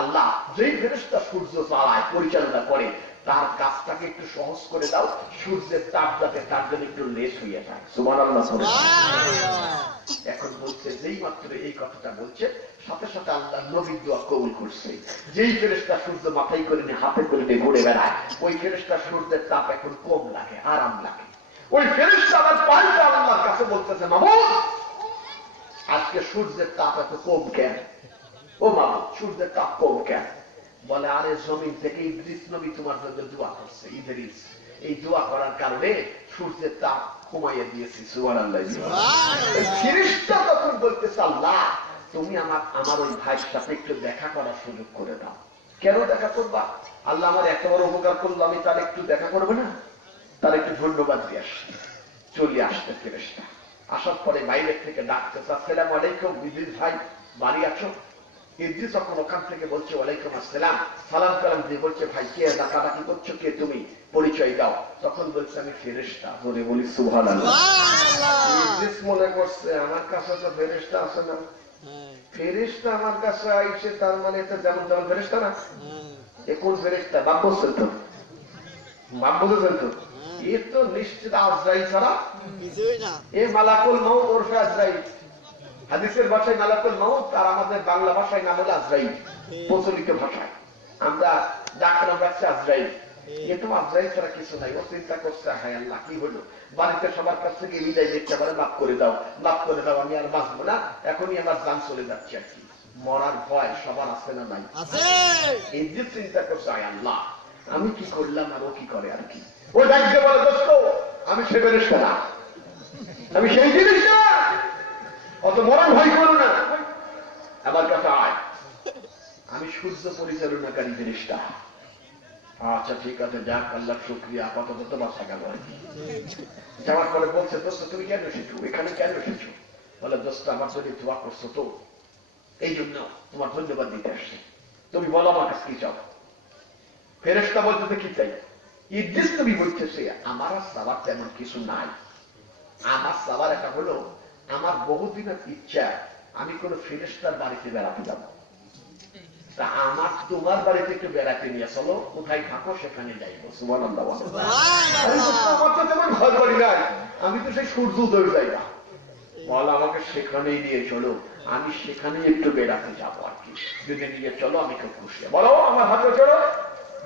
আল্লাহ যেই ফেরেশতা সূর্য চালায়, পরিচালনা করে, তার কাজটাকে একটু সহজ করে দাও, সূর্যের তাপ যাতে তার জন্য একটু লেস হয়ে যায়। সুবহানাল্লাহ। এখন বলছে, যেই মাত্র এই কথাটা বলছে, সাথে সাথে আল্লাহ নবীর দোয়া কবুল করছে। যেই ফেরেশতা সূর্য মাথায় করে নিয়ে হাতে করে নিয়ে ঘুরে বেড়ায়, ওই ফেরেশতা সূর্যের তাপ এখন কম লাগে, আরাম লাগে। ওই ফেরেশতা আবার পাল্টা আল্লাহর কাছে বলতেছে, মাবুদ আজকে সূর্যের তাপ এত কম কেন? ও মাবুদ সূর্যের তাপ কম কেন? বলে, আরে জমিন থেকে ইদ্রিস নবী তোমার জন্য দোয়া করছে। ইদ্রিস এই দোয়া করার কারণে সূর্যের তাপ কমাইয়া দিয়েছি। সুবহানাল্লাহ। ফেরেশতা তখন বলতেছে, আল্লাহ তুমি আমার ওই ভাইয়ের সাথে একটু দেখা করার সুযোগ করে দাও। কেন দেখা করবা? আল্লাহ আমার এত বড় উপকার করলো, আমি তার একটু দেখা করবে না? তার একটু ধন্যবাদ দিয়ে আসি। চলে আসতে ফেরেশতা, আসার পরে বাইরের থেকে ডাকতেছে, আসসালামু আলাইকুম ইদ্রিস ভাই, বাড়ি আছো? ইদ্রিস তখন ওখান থেকে বলছে, ওয়ালাইকুম আসসালাম, সালাম কালাম দিয়ে বলছে, ভাই কে ডাকাডাকি করছো, কে তুমি, পরিচয় দাও। তখন বলছে, আমি ফেরেশতা। ধরে বলি সুবহানাল্লাহ। ইদ্রিস মনে করছে, আমার কাছে তো ফেরেশতা আছে না, ফেরেশতা আমার কাছে আইছে, তার মানে এটা যেমন তেমন ফেরেশতা না। এ কোন ফেরেশতা? বাপ বলছেন তো, বাপ বলেছেন তো, এ তো নিশ্চিত আজরাইল ছাড়া কিছুই না। এ মালাকুল মউত ওরফে আজরাইল। হাদিসের ভাষায় মালাকুল মউত, আর আমাদের বাংলা ভাষায় নাম হলো আজরাইল, প্রচলিত ভাষায় আমরা ডাক্তার রাখছি আজরাইল। এ তো আজরাইল ছাড়া কিছু নাই। ও চিন্তা করছে, হায় আল্লাহ কি হলো, বাড়িতে সবার কাছ থেকে বিদায় দেখতে পারে, মাফ করে দাও, মাফ করে দাও, আমি আর বাঁচবো না, এখনই আমার জান চলে যাচ্ছে আর কি। মরার ভয় সবার আছে না নাই? এই যে চিন্তা করছে, হায় আল্লাহ আমি কি করলাম আর ও কি করে আর কি। ওই ডাকতে বলে, দোস্ত আমি সে ফেরেশতা না, আমি সেই জিনিস না, অত মরণ ভয় করো না, আমার কাছে আয়, আমি সূর্য পরিচালনাকারী ফেরেশতা। আচ্ছা ঠিক আছে, যাক আল্লাহ শুকরিয়া, আপাতত তো বাসা গেল আর কি। যাওয়ার পরে বলছে, দোস্ত তুমি কেন এসেছো এখানে, কেন এসেছো? বলে, দোস্ত আমার জন্য দোয়া করছো তো, এই জন্য তোমার ধন্যবাদ দিতে আসছে। তুমি বলো আমার কাছে কি চাও? ফেরেশতা বলতেছে কি চাই? ইদ্রিস নবী বলতেছে, আমার আর চাওয়ার তেমন কিছু নাই। আমার চাওয়ার একটা হলো, আমার বহুদিনের ইচ্ছা আমি কোন ফেরেশতার বাড়িতে বেড়াতে যাব। তা আমার তোমার বাড়িতে একটু বেড়াতে নিয়ে চলো, কোথায় থাকো সেখানে যাইবো। সুবহানাল্লাহ। আমার তো তেমন ঘর বাড়ি নাই, আমি তো সেই সূর্য উদয় যাই না। বল আমাকে সেখানেই নিয়ে চলো, আমি সেখানে একটু বেড়াতে যাবো আর কি, যদি নিয়ে চলো আমি খুব খুশি। বলো আমার হাতে চলো,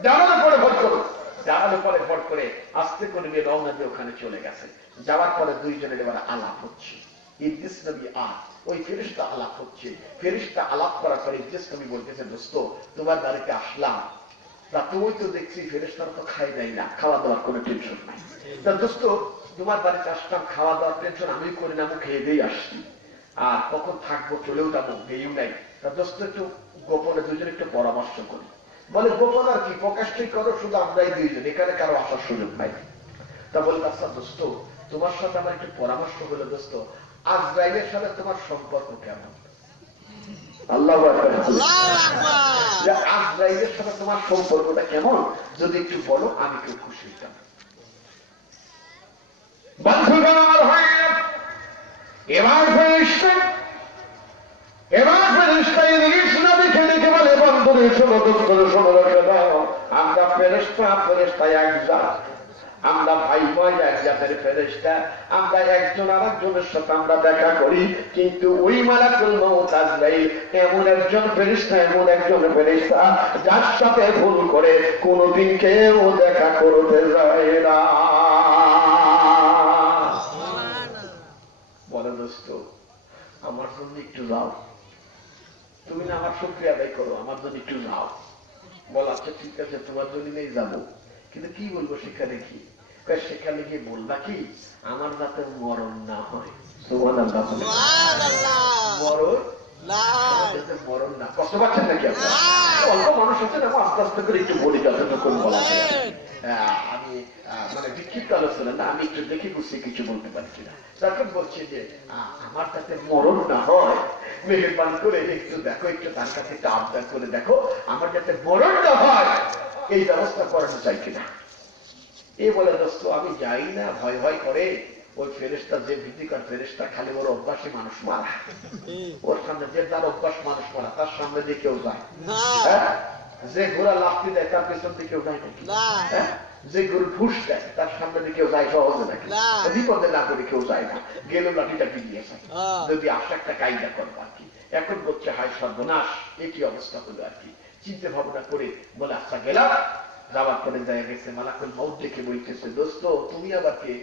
জানানোর পরে ভোট করো। জানানোর পরে ভোট করে আস্তে করে নিয়ে রওনা দিয়ে ওখানে চলে গেছে। যাওয়ার পরে দুইজনের এবার আলাপ হচ্ছে। ইদ্রিস নবী আর ওই ফেরেশতা আলাপ হচ্ছে। ফেরেশতা আলাপ করার পরে ইদ্রিস নবী বলতেছে, দোস্ত তোমার বাড়িতে আসলাম, তা তুমি তো দেখছি ফেরেশতারা তো খাই নাই না, খাওয়া দাওয়ার কোনো টেনশন নাই। তা দোস্ত তোমার বাড়িতে আসলাম, খাওয়া দাওয়ার টেনশন আমি করি না, আমি খেয়ে দিয়ে আসছি, আর কখন থাকবো চলেও যাবো গেয়েও নাই। তা দোস্ত একটু গোপনে দুজন একটু পরামর্শ করি। বলে, গোপন আর কি, প্রকাশটাই করো, শুধু আমরাই দুইজন, এখানে কারো আসার সুযোগ নাই। তা বলে, আচ্ছা দোস্ত তোমার সাথে আমার একটু পরামর্শ হলো, দোস্ত আজরাইলের সাথে তোমার সম্পর্ক কেমন? আল্লাহু আকবার। আজরাইলের সাথে তোমার সম্পর্কটা কেমন যদি একটু বলো, আমি খুব খুশি হইতাম। বন্ধুগণ আমার হয়, এবার ফেরেশতা ইদ্রিস নবীকে দেখে বলে, বন্ধুরে শোনো, দোস্ত শোনো, রেখে দাও, আমরা ফেরেশতা এক জাত, আমরা ভাই ভাই এক জাতের ফেরেশতা, আমরা একজন আরেকজনের সাথে আমরা দেখা করি, কিন্তু ওই মালাকুল মউত আজরাইল এমন একজন ফেরেশতা, এমন একজন ফেরেশতা যার সাথে ভুল করে কোনোদিন কেউ দেখা করতে যায় না। বলে, দোস্ত আমার জন্য একটু যাও, তুমি না আমার শুকরিয়া আদায় করো, আমার জন্য একটু যাও। বল, আচ্ছা ঠিক আছে তোমার জন্য নেই যাবো, কিন্তু কি বলবো সেখানে কি? সেখানে গিয়ে বলবা কি, আমার যাতে মরণ না হয়। সুবহানাল্লাহ। মরণ না, কষ্ট পাচ্ছেন নাকি আপনার? অল্প মানুষ হচ্ছে না, আস্তে আস্তে করে একটু বলি যতটুকু বলা যায়। আমি মানে বিক্ষিপ্ত আলোচনা না, আমি একটু দেখে বুঝছি কিছু বলতে পারি কিনা। তখন বলছে যে আমার যাতে মরণ না হয়, মেহেরবানি করে একটু দেখো, একটু তার কাছে একটু আবদার করে দেখো, আমার যাতে মরণ না হয় এই ব্যবস্থা করানো চাই কিনা। এ বলে, দোস্ত আমি যাই না, ভয় ভয় করে। ওই ফেরেশতা যে ভীতিকর ফেরেশতা, খালি ওর অভ্যাসে মানুষ মারা, ওর সামনে যে তার অভ্যাস মানুষ মারা, তার সামনে দিয়ে কেউ যায়? যে ঘোড়া লাফতি দেয় তার পেছন দিয়ে কেউ যায় নাকি? যে গরু ঠুস দেয় তার সামনে দিয়ে কেউ যায় সহজে নাকি? বিপদে না করে কেউ যায় না, গেল লাঠিটা গিলিয়ে যায়, যদি আসা একটা কায়দা করবো আর কি। এখন বলছে, হায় সর্বনাশ, একই অবস্থা হলো আর কি। চিন্তা ভাবনা করে বলে, আচ্ছা গেলাম। যাওয়ার পরে যায় গেছে, মালাকুল মউত দেখে বলতেছে, দোস্ত তুমি আবার কে?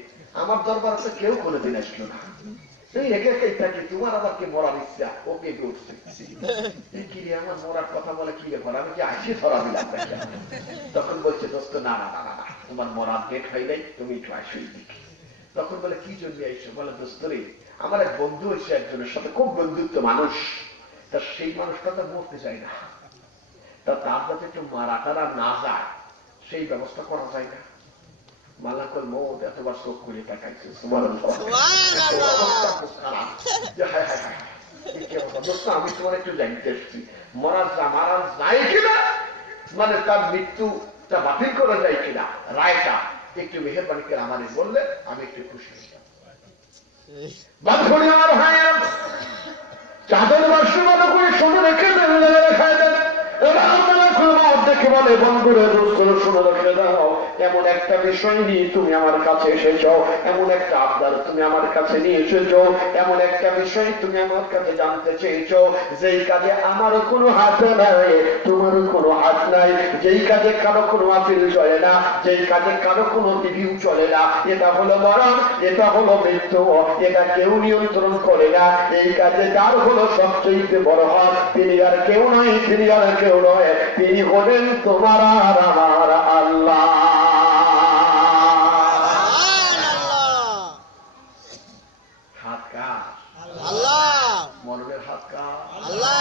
আমার দরবারে তো কেউ কোনোদিন আসলো না, এই একে একাই থাকি, তোমার আবার কে মরার ইচ্ছা? ওকে করছে কি রে, আমার মরার কথা বলে কি ব্যাপার, আমি কি আসি ধরা দিলাম? তখন বলছে, দোস্ত না না না না, তোমার মরার ডেট হয় নাই, তুমি একটু আসোই দিকে। তখন বলে, কি জন্য আইসো? বলে, দোস্ত রে আমার এক বন্ধু হয়েছে, একজনের সাথে খুব বন্ধুত্ব মানুষ, তা সেই মানুষটা তো মরতে চায় না, তা তার যাতে একটু মারা টারা না যায় সেই ব্যবস্থা করা যায় না। মালাকুল মউত এতবার চোখ করে তাকাইছে, আমি তোমার একটু জানতে এসছি, মারা যায় কিনা, মানে তার মৃত্যুটা বাতিল করা যায় কিনা, রায়টা একটু মেহেরবানি করে আমাদের বললে আমি একটু খুশি হইতাম। চাদর বাসু মনে করে শুনে রেখে দেন, রেখায় দেন। দেখে বলে, বন্ধুরে দোস্ত শুনে রেখে দাও, এমন একটা বিষয় নিয়ে তুমি আমার কাছে এসেছ, এমন একটা আবদার তুমি আমার কাছে নিয়ে এসেছ, এমন একটা বিষয় তুমি আমার কাছে জানতে চেয়েছ, যেই কাজে আমারও কোনো হাত নাই, তোমারও কোনো হাত নাই, যেই কাজে কারো কোনো আপিল চলে না, যেই কাজে কারো কোনো রিভিউ চলে না, এটা হলো মরণ, এটা হলো মৃত্যু, এটা কেউ নিয়ন্ত্রণ করে না। এই কাজে যার হলো সবচেয়ে বড় হক, তিনি আর কেউ নয়, তিনি আর কেউ নয়, তিনি হলেন তোমার আর আমার আল্লাহ। হাত কার? আল্লাহ। মরণের হাত কার? আল্লাহ।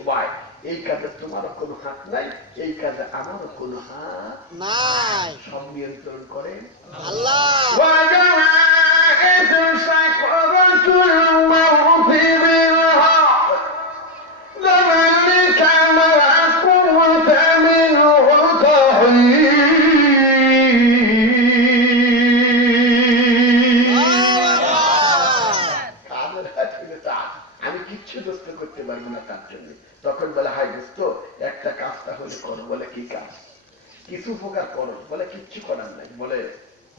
সময় এই কাজে তোমারও কোনো হাত নাই, এই কাজে আমারও কোনো হাত নাই। সব নিয়ন্ত্রণ করেন আল্লাহ। আমি কিচ্ছু দোস্ত করতে পারবো না তার জন্য। তখন বলে হাই দোস্ত একটা কাজ তাহলে করো। বলে কি কাজ? কিছু উপকার করো। বলে কিচ্ছু করার নাই। বলে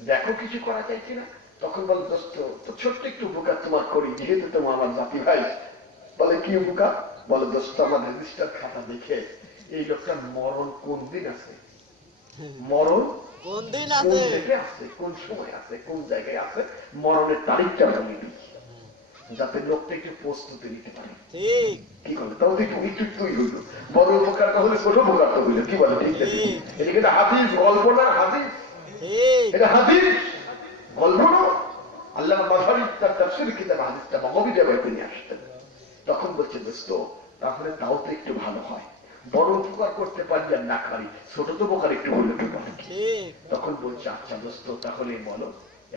দেখো কিছু করা যায় কিনা। তখন বলে দোস্ত তো ছোট্ট একটু উপকার তোমার করি, যেহেতু তোমার আমার জাতি ভাই। বলে কি উপকার? বলে দোস্ত আমার রেজিস্টার খাতা দেখে এই লোকটার মরণ কোন দিন আছে, মরণ কোন দিন কোন আছে? জায়গায় আছে, কোন সময় আছে, কোন জায়গায় আছে, মরণের তারিখটা বলে দিই, যাতে লোকটা একটু প্রস্তুতি নিতে পারে। ঠিক। কি করবে? তাও একটু একটু তুই হইল বড় উপকারটা হলে ছোট উপকারটা হইল। কি বলে? ঠিক আছে। এটা কিন্তু হাদিস, গল্প না হাদিস। ঠিক। এটা হাদিস, গল্প না। আল্লাহ মাযহাবী তার তাফসীর কিতাব হাদিসটা বগবি জায়গায় নিয়ে আসতেন। তখন বলছে দোস্ত তাহলে তাও তো একটু ভালো হয়, বড় উপকার করতে পারি আর না পারি, ছোট তো উপকার একটু হইলে তো বলে। ঠিক। তখন বলছে আচ্ছা দোস্ত তাহলে বলো।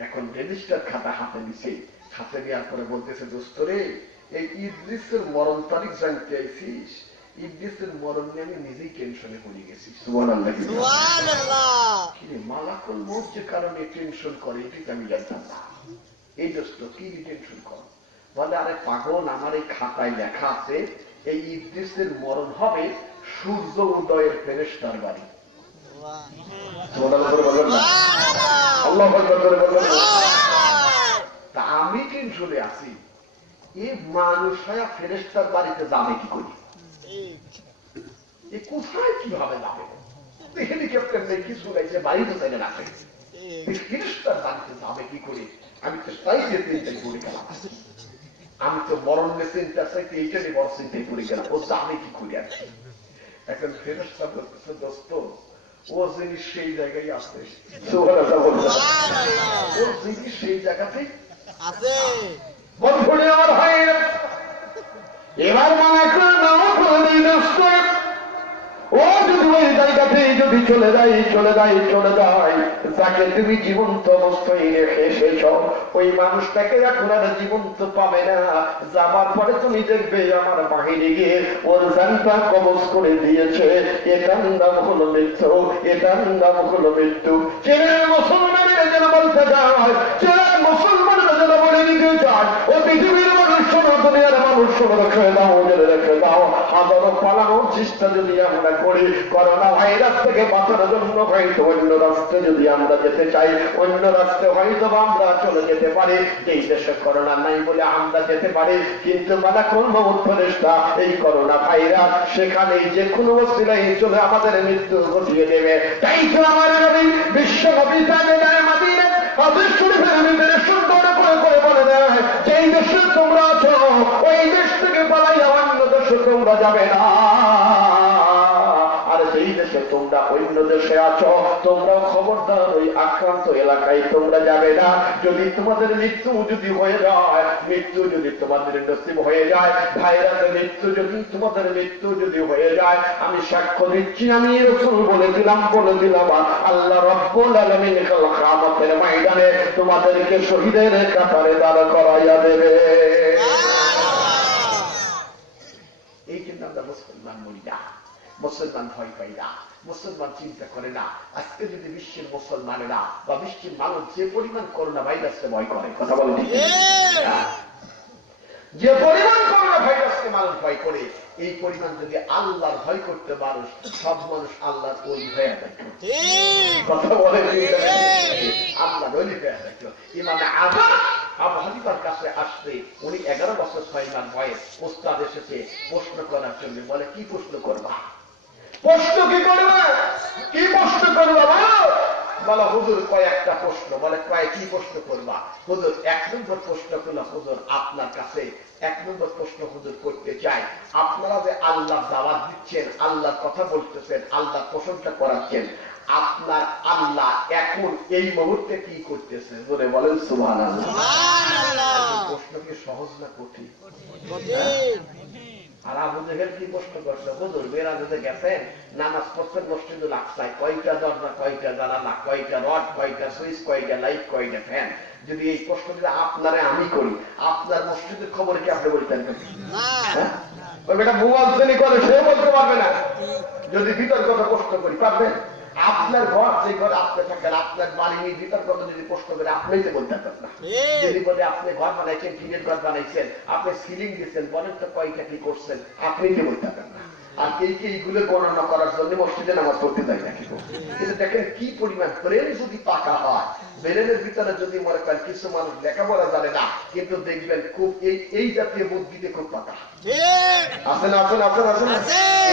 এখন রেজিস্টার খাতা হাতে নিছে, হাতে নেওয়ার পরে বলতেছে দোস্ত রে এই ইদ্রিসের মরণ তারিখ জানতে আইছিস? ইদ্রিসের মরণ নিয়ে আমি নিজেই টেনশনে পড়ে গেছি। সুবহানাল্লাহ। সুবহানাল্লাহ। কিরে মালাকুল মউত যে কারণে টেনশন করে এটা তো আমি জানতাম না। এই দোস্ত কি টেনশন কর? বলে আরে পাগল, আমার এই খাতায় লেখা আছে এই ইদ্রিসের মরণ হবে সূর্য উদয়ের ফেরেশতার বাড়ি। সুবহানাল্লাহ করে বলবেন না? আল্লাহু আকবার করে বলবেন না? তা আমি টেনশনে আছি এই মানুষ হয়ে ফেরেশতার বাড়িতে যাবে কি করে? এ কোথায় কিভাবে যাবে? হেলিকপ্টার নেই, কিছু নাই, যে বাড়িতে চাইলে না থাকে ফেরেশতার বাড়িতে যাবে কি করে? আমি তো তাই যে চিন্তায় পড়ে গেলাম। আমি তো মরণ নিয়ে চিন্তা চাইতে এইটা নিয়ে বড় চিন্তায় পড়ে গেলাম। ও যাবে কি করে আর কি? এখন ফেরেশতা বলতেছে দোস্ত ও জিনিস সেই জায়গায় আছে। সুবহানাল্লাহ বলতে ও জিনিস সেই জায়গাতেই আছে। বন্ধুরে আমার ভাই এবার মনে করে নাও করে দোস্ত ও যদি ওই জায়গাতেই যদি চলে যায় যাকে তুমি জীবন্ত অবস্থায় রেখে এসেছ ওই মানুষটাকে এখন আর জীবন্ত পাবে না। যাবার পরে তুমি দেখবে আমার বাহিরে গিয়ে ওর জানটা কবজ করে দিয়েছে। এটার নাম হলো মৃত্যু, এটার নাম হলো মৃত্যু। চেনের মুসলমানের যেন বলতে যায়, চেনের মুসলমানের যেন বলে দিতে চায় ও পৃথিবীর মানুষ শোনো, দুনিয়ার মানুষ শোনো, রেখে দাও, জেনে রেখে দাও। হাজারো পালানোর চেষ্টা যদি আমরা করি করোনা ভাইরাস থেকে বাঁচানোর জন্য হয়তো অন্য রাস্তায় যদি আমরা যেতে চাই, অন্য রাস্তায় হয়তো আমরা চলে যেতে পারি। এই দেশে করোনা নাই বলে আমরা যেতে পারি, কিন্তু মালাকুল মউত ফেরেশতা এই করোনা ভাইরাস সেখানেই যে কোনো ওসিলায় চলে আমাদের মৃত্যু ঘটিয়ে দেবে। তাই তো আমার নবী বিশ্ব নবী তাআলা মাদিনা হাদিস শরীফের ভিতরে সুন্দর করে বলে দেয় যেই দেশে তোমরা আছো ওই দেশ থেকে পালাইয়া অন্য দেশে তোমরা যাবে না। আর যেই দেশে তোমরা অন্য দেশে আছো তোমরাও খবরদার ওই আক্রান্ত এলাকায় তোমরা যাবে না। যদি তোমাদের মৃত্যু যদি হয়ে যায়, মৃত্যু যদি তোমাদের নসিব হয়ে যায়, ভাইরাসের মৃত্যু যদি তোমাদের মৃত্যু যদি হয়ে যায়, আমি সাক্ষ্য দিচ্ছি আমি রাসূল বলে দিলাম আল্লাহ রাব্বুল আলামিন কাল কিয়ামতের ময়দানে তোমাদেরকে শহীদের কাতারে দাঁড় করাইয়া দেবে। এই জন্য আমরা মুসলমান মরি না, মুসলমান ভয় পাই না, মুসলমান চিন্তা করে না। আজকে যদি বিশ্বের মুসলমানেরা বা বিশ্বের মানুষ যে পরিমাণ করোনা ভাইরাসকে ভয় করে, কথা বলে যে পরিমাণ করোনা ভাইরাসকে মানুষ ভয় করে, এই পরিমাণ যদি আল্লাহর ভয় করতে মানুষ, সব মানুষ আল্লাহর ওলি হয়ে থাকতো। কথা বলে আল্লাহর ওলি হয়ে থাকতো। ইমামে আযম আবু হানিফার কাছে আসতে উনি 11 বছর 6 মাস বয়স, ওস্তাদ এসেছে প্রশ্ন করার জন্য। বলে কি প্রশ্ন করবা? প্রশ্ন কি করবা? কি প্রশ্ন করবা বলো? হুজুর কয়েকটা প্রশ্ন। বলে কি প্রশ্ন করবা? হুজুর 1 নম্বর প্রশ্ন করলো হুজুর আপনার কাছে 1 নম্বর প্রশ্ন হুজুর করতে চাই, আপনারা যে আল্লাহ দাওয়াত দিচ্ছেন, আল্লাহর কথা বলতেছেন, আল্লাহর প্রশংসা করাচ্ছেন, আপনার আল্লাহ এখন এই মুহূর্তে কি করতেছে? জোরে বলেন সুবহানাল্লাহ। প্রশ্ন কি সহজ না কঠিন? আর আবু জেহেল কি প্রশ্ন করছে, হুজুর মেরাজে গেছেন, নামাজ পড়ছেন মসজিদুল আকসায়, কয়টা দরজা, কয়টা জানালা, কয়টা রড, কয়টা সুইচ, কয়টা লাইট, কয়টা ফ্যান? যদি এই প্রশ্ন যদি আপনারে আমি করি, আপনার মসজিদের খবর কি আপনি বলতেন? হ্যাঁ, ওই বেটা মোবাইল শ্রেণী করে সে বলতে পারবে না। যদি বিতর্কত প্রশ্ন করি পারবেন? আপনার ঘর, যে ঘর আপনি থাকেন, আপনার বাড়ি নিয়ে বিতর্কত যদি প্রশ্ন করে আপনি তো বলতে পারবেন না। যদি বলে আপনি ঘর বানাইছেন, টিনের ঘর বানাইছেন, আপনি সিলিং দিচ্ছেন, বলেন তো কয়টা কি করছেন, আপনি তো বলতে পারবেন না। আর এইগুলো গণনা করার জন্য মসজিদে নামাজ পড়তে যাই না। কিন্তু দেখেন কি পরিমাণ ব্রেন যদি পাকা হয়, ব্রেনের ভিতরে যদি মনে করেন কিছু মানুষ লেখাপড়া জানে না, কিন্তু দেখবেন খুব এই জাতীয় বুদ্ধিতে খুব পাকা আছেন আছেন আছেন আছেন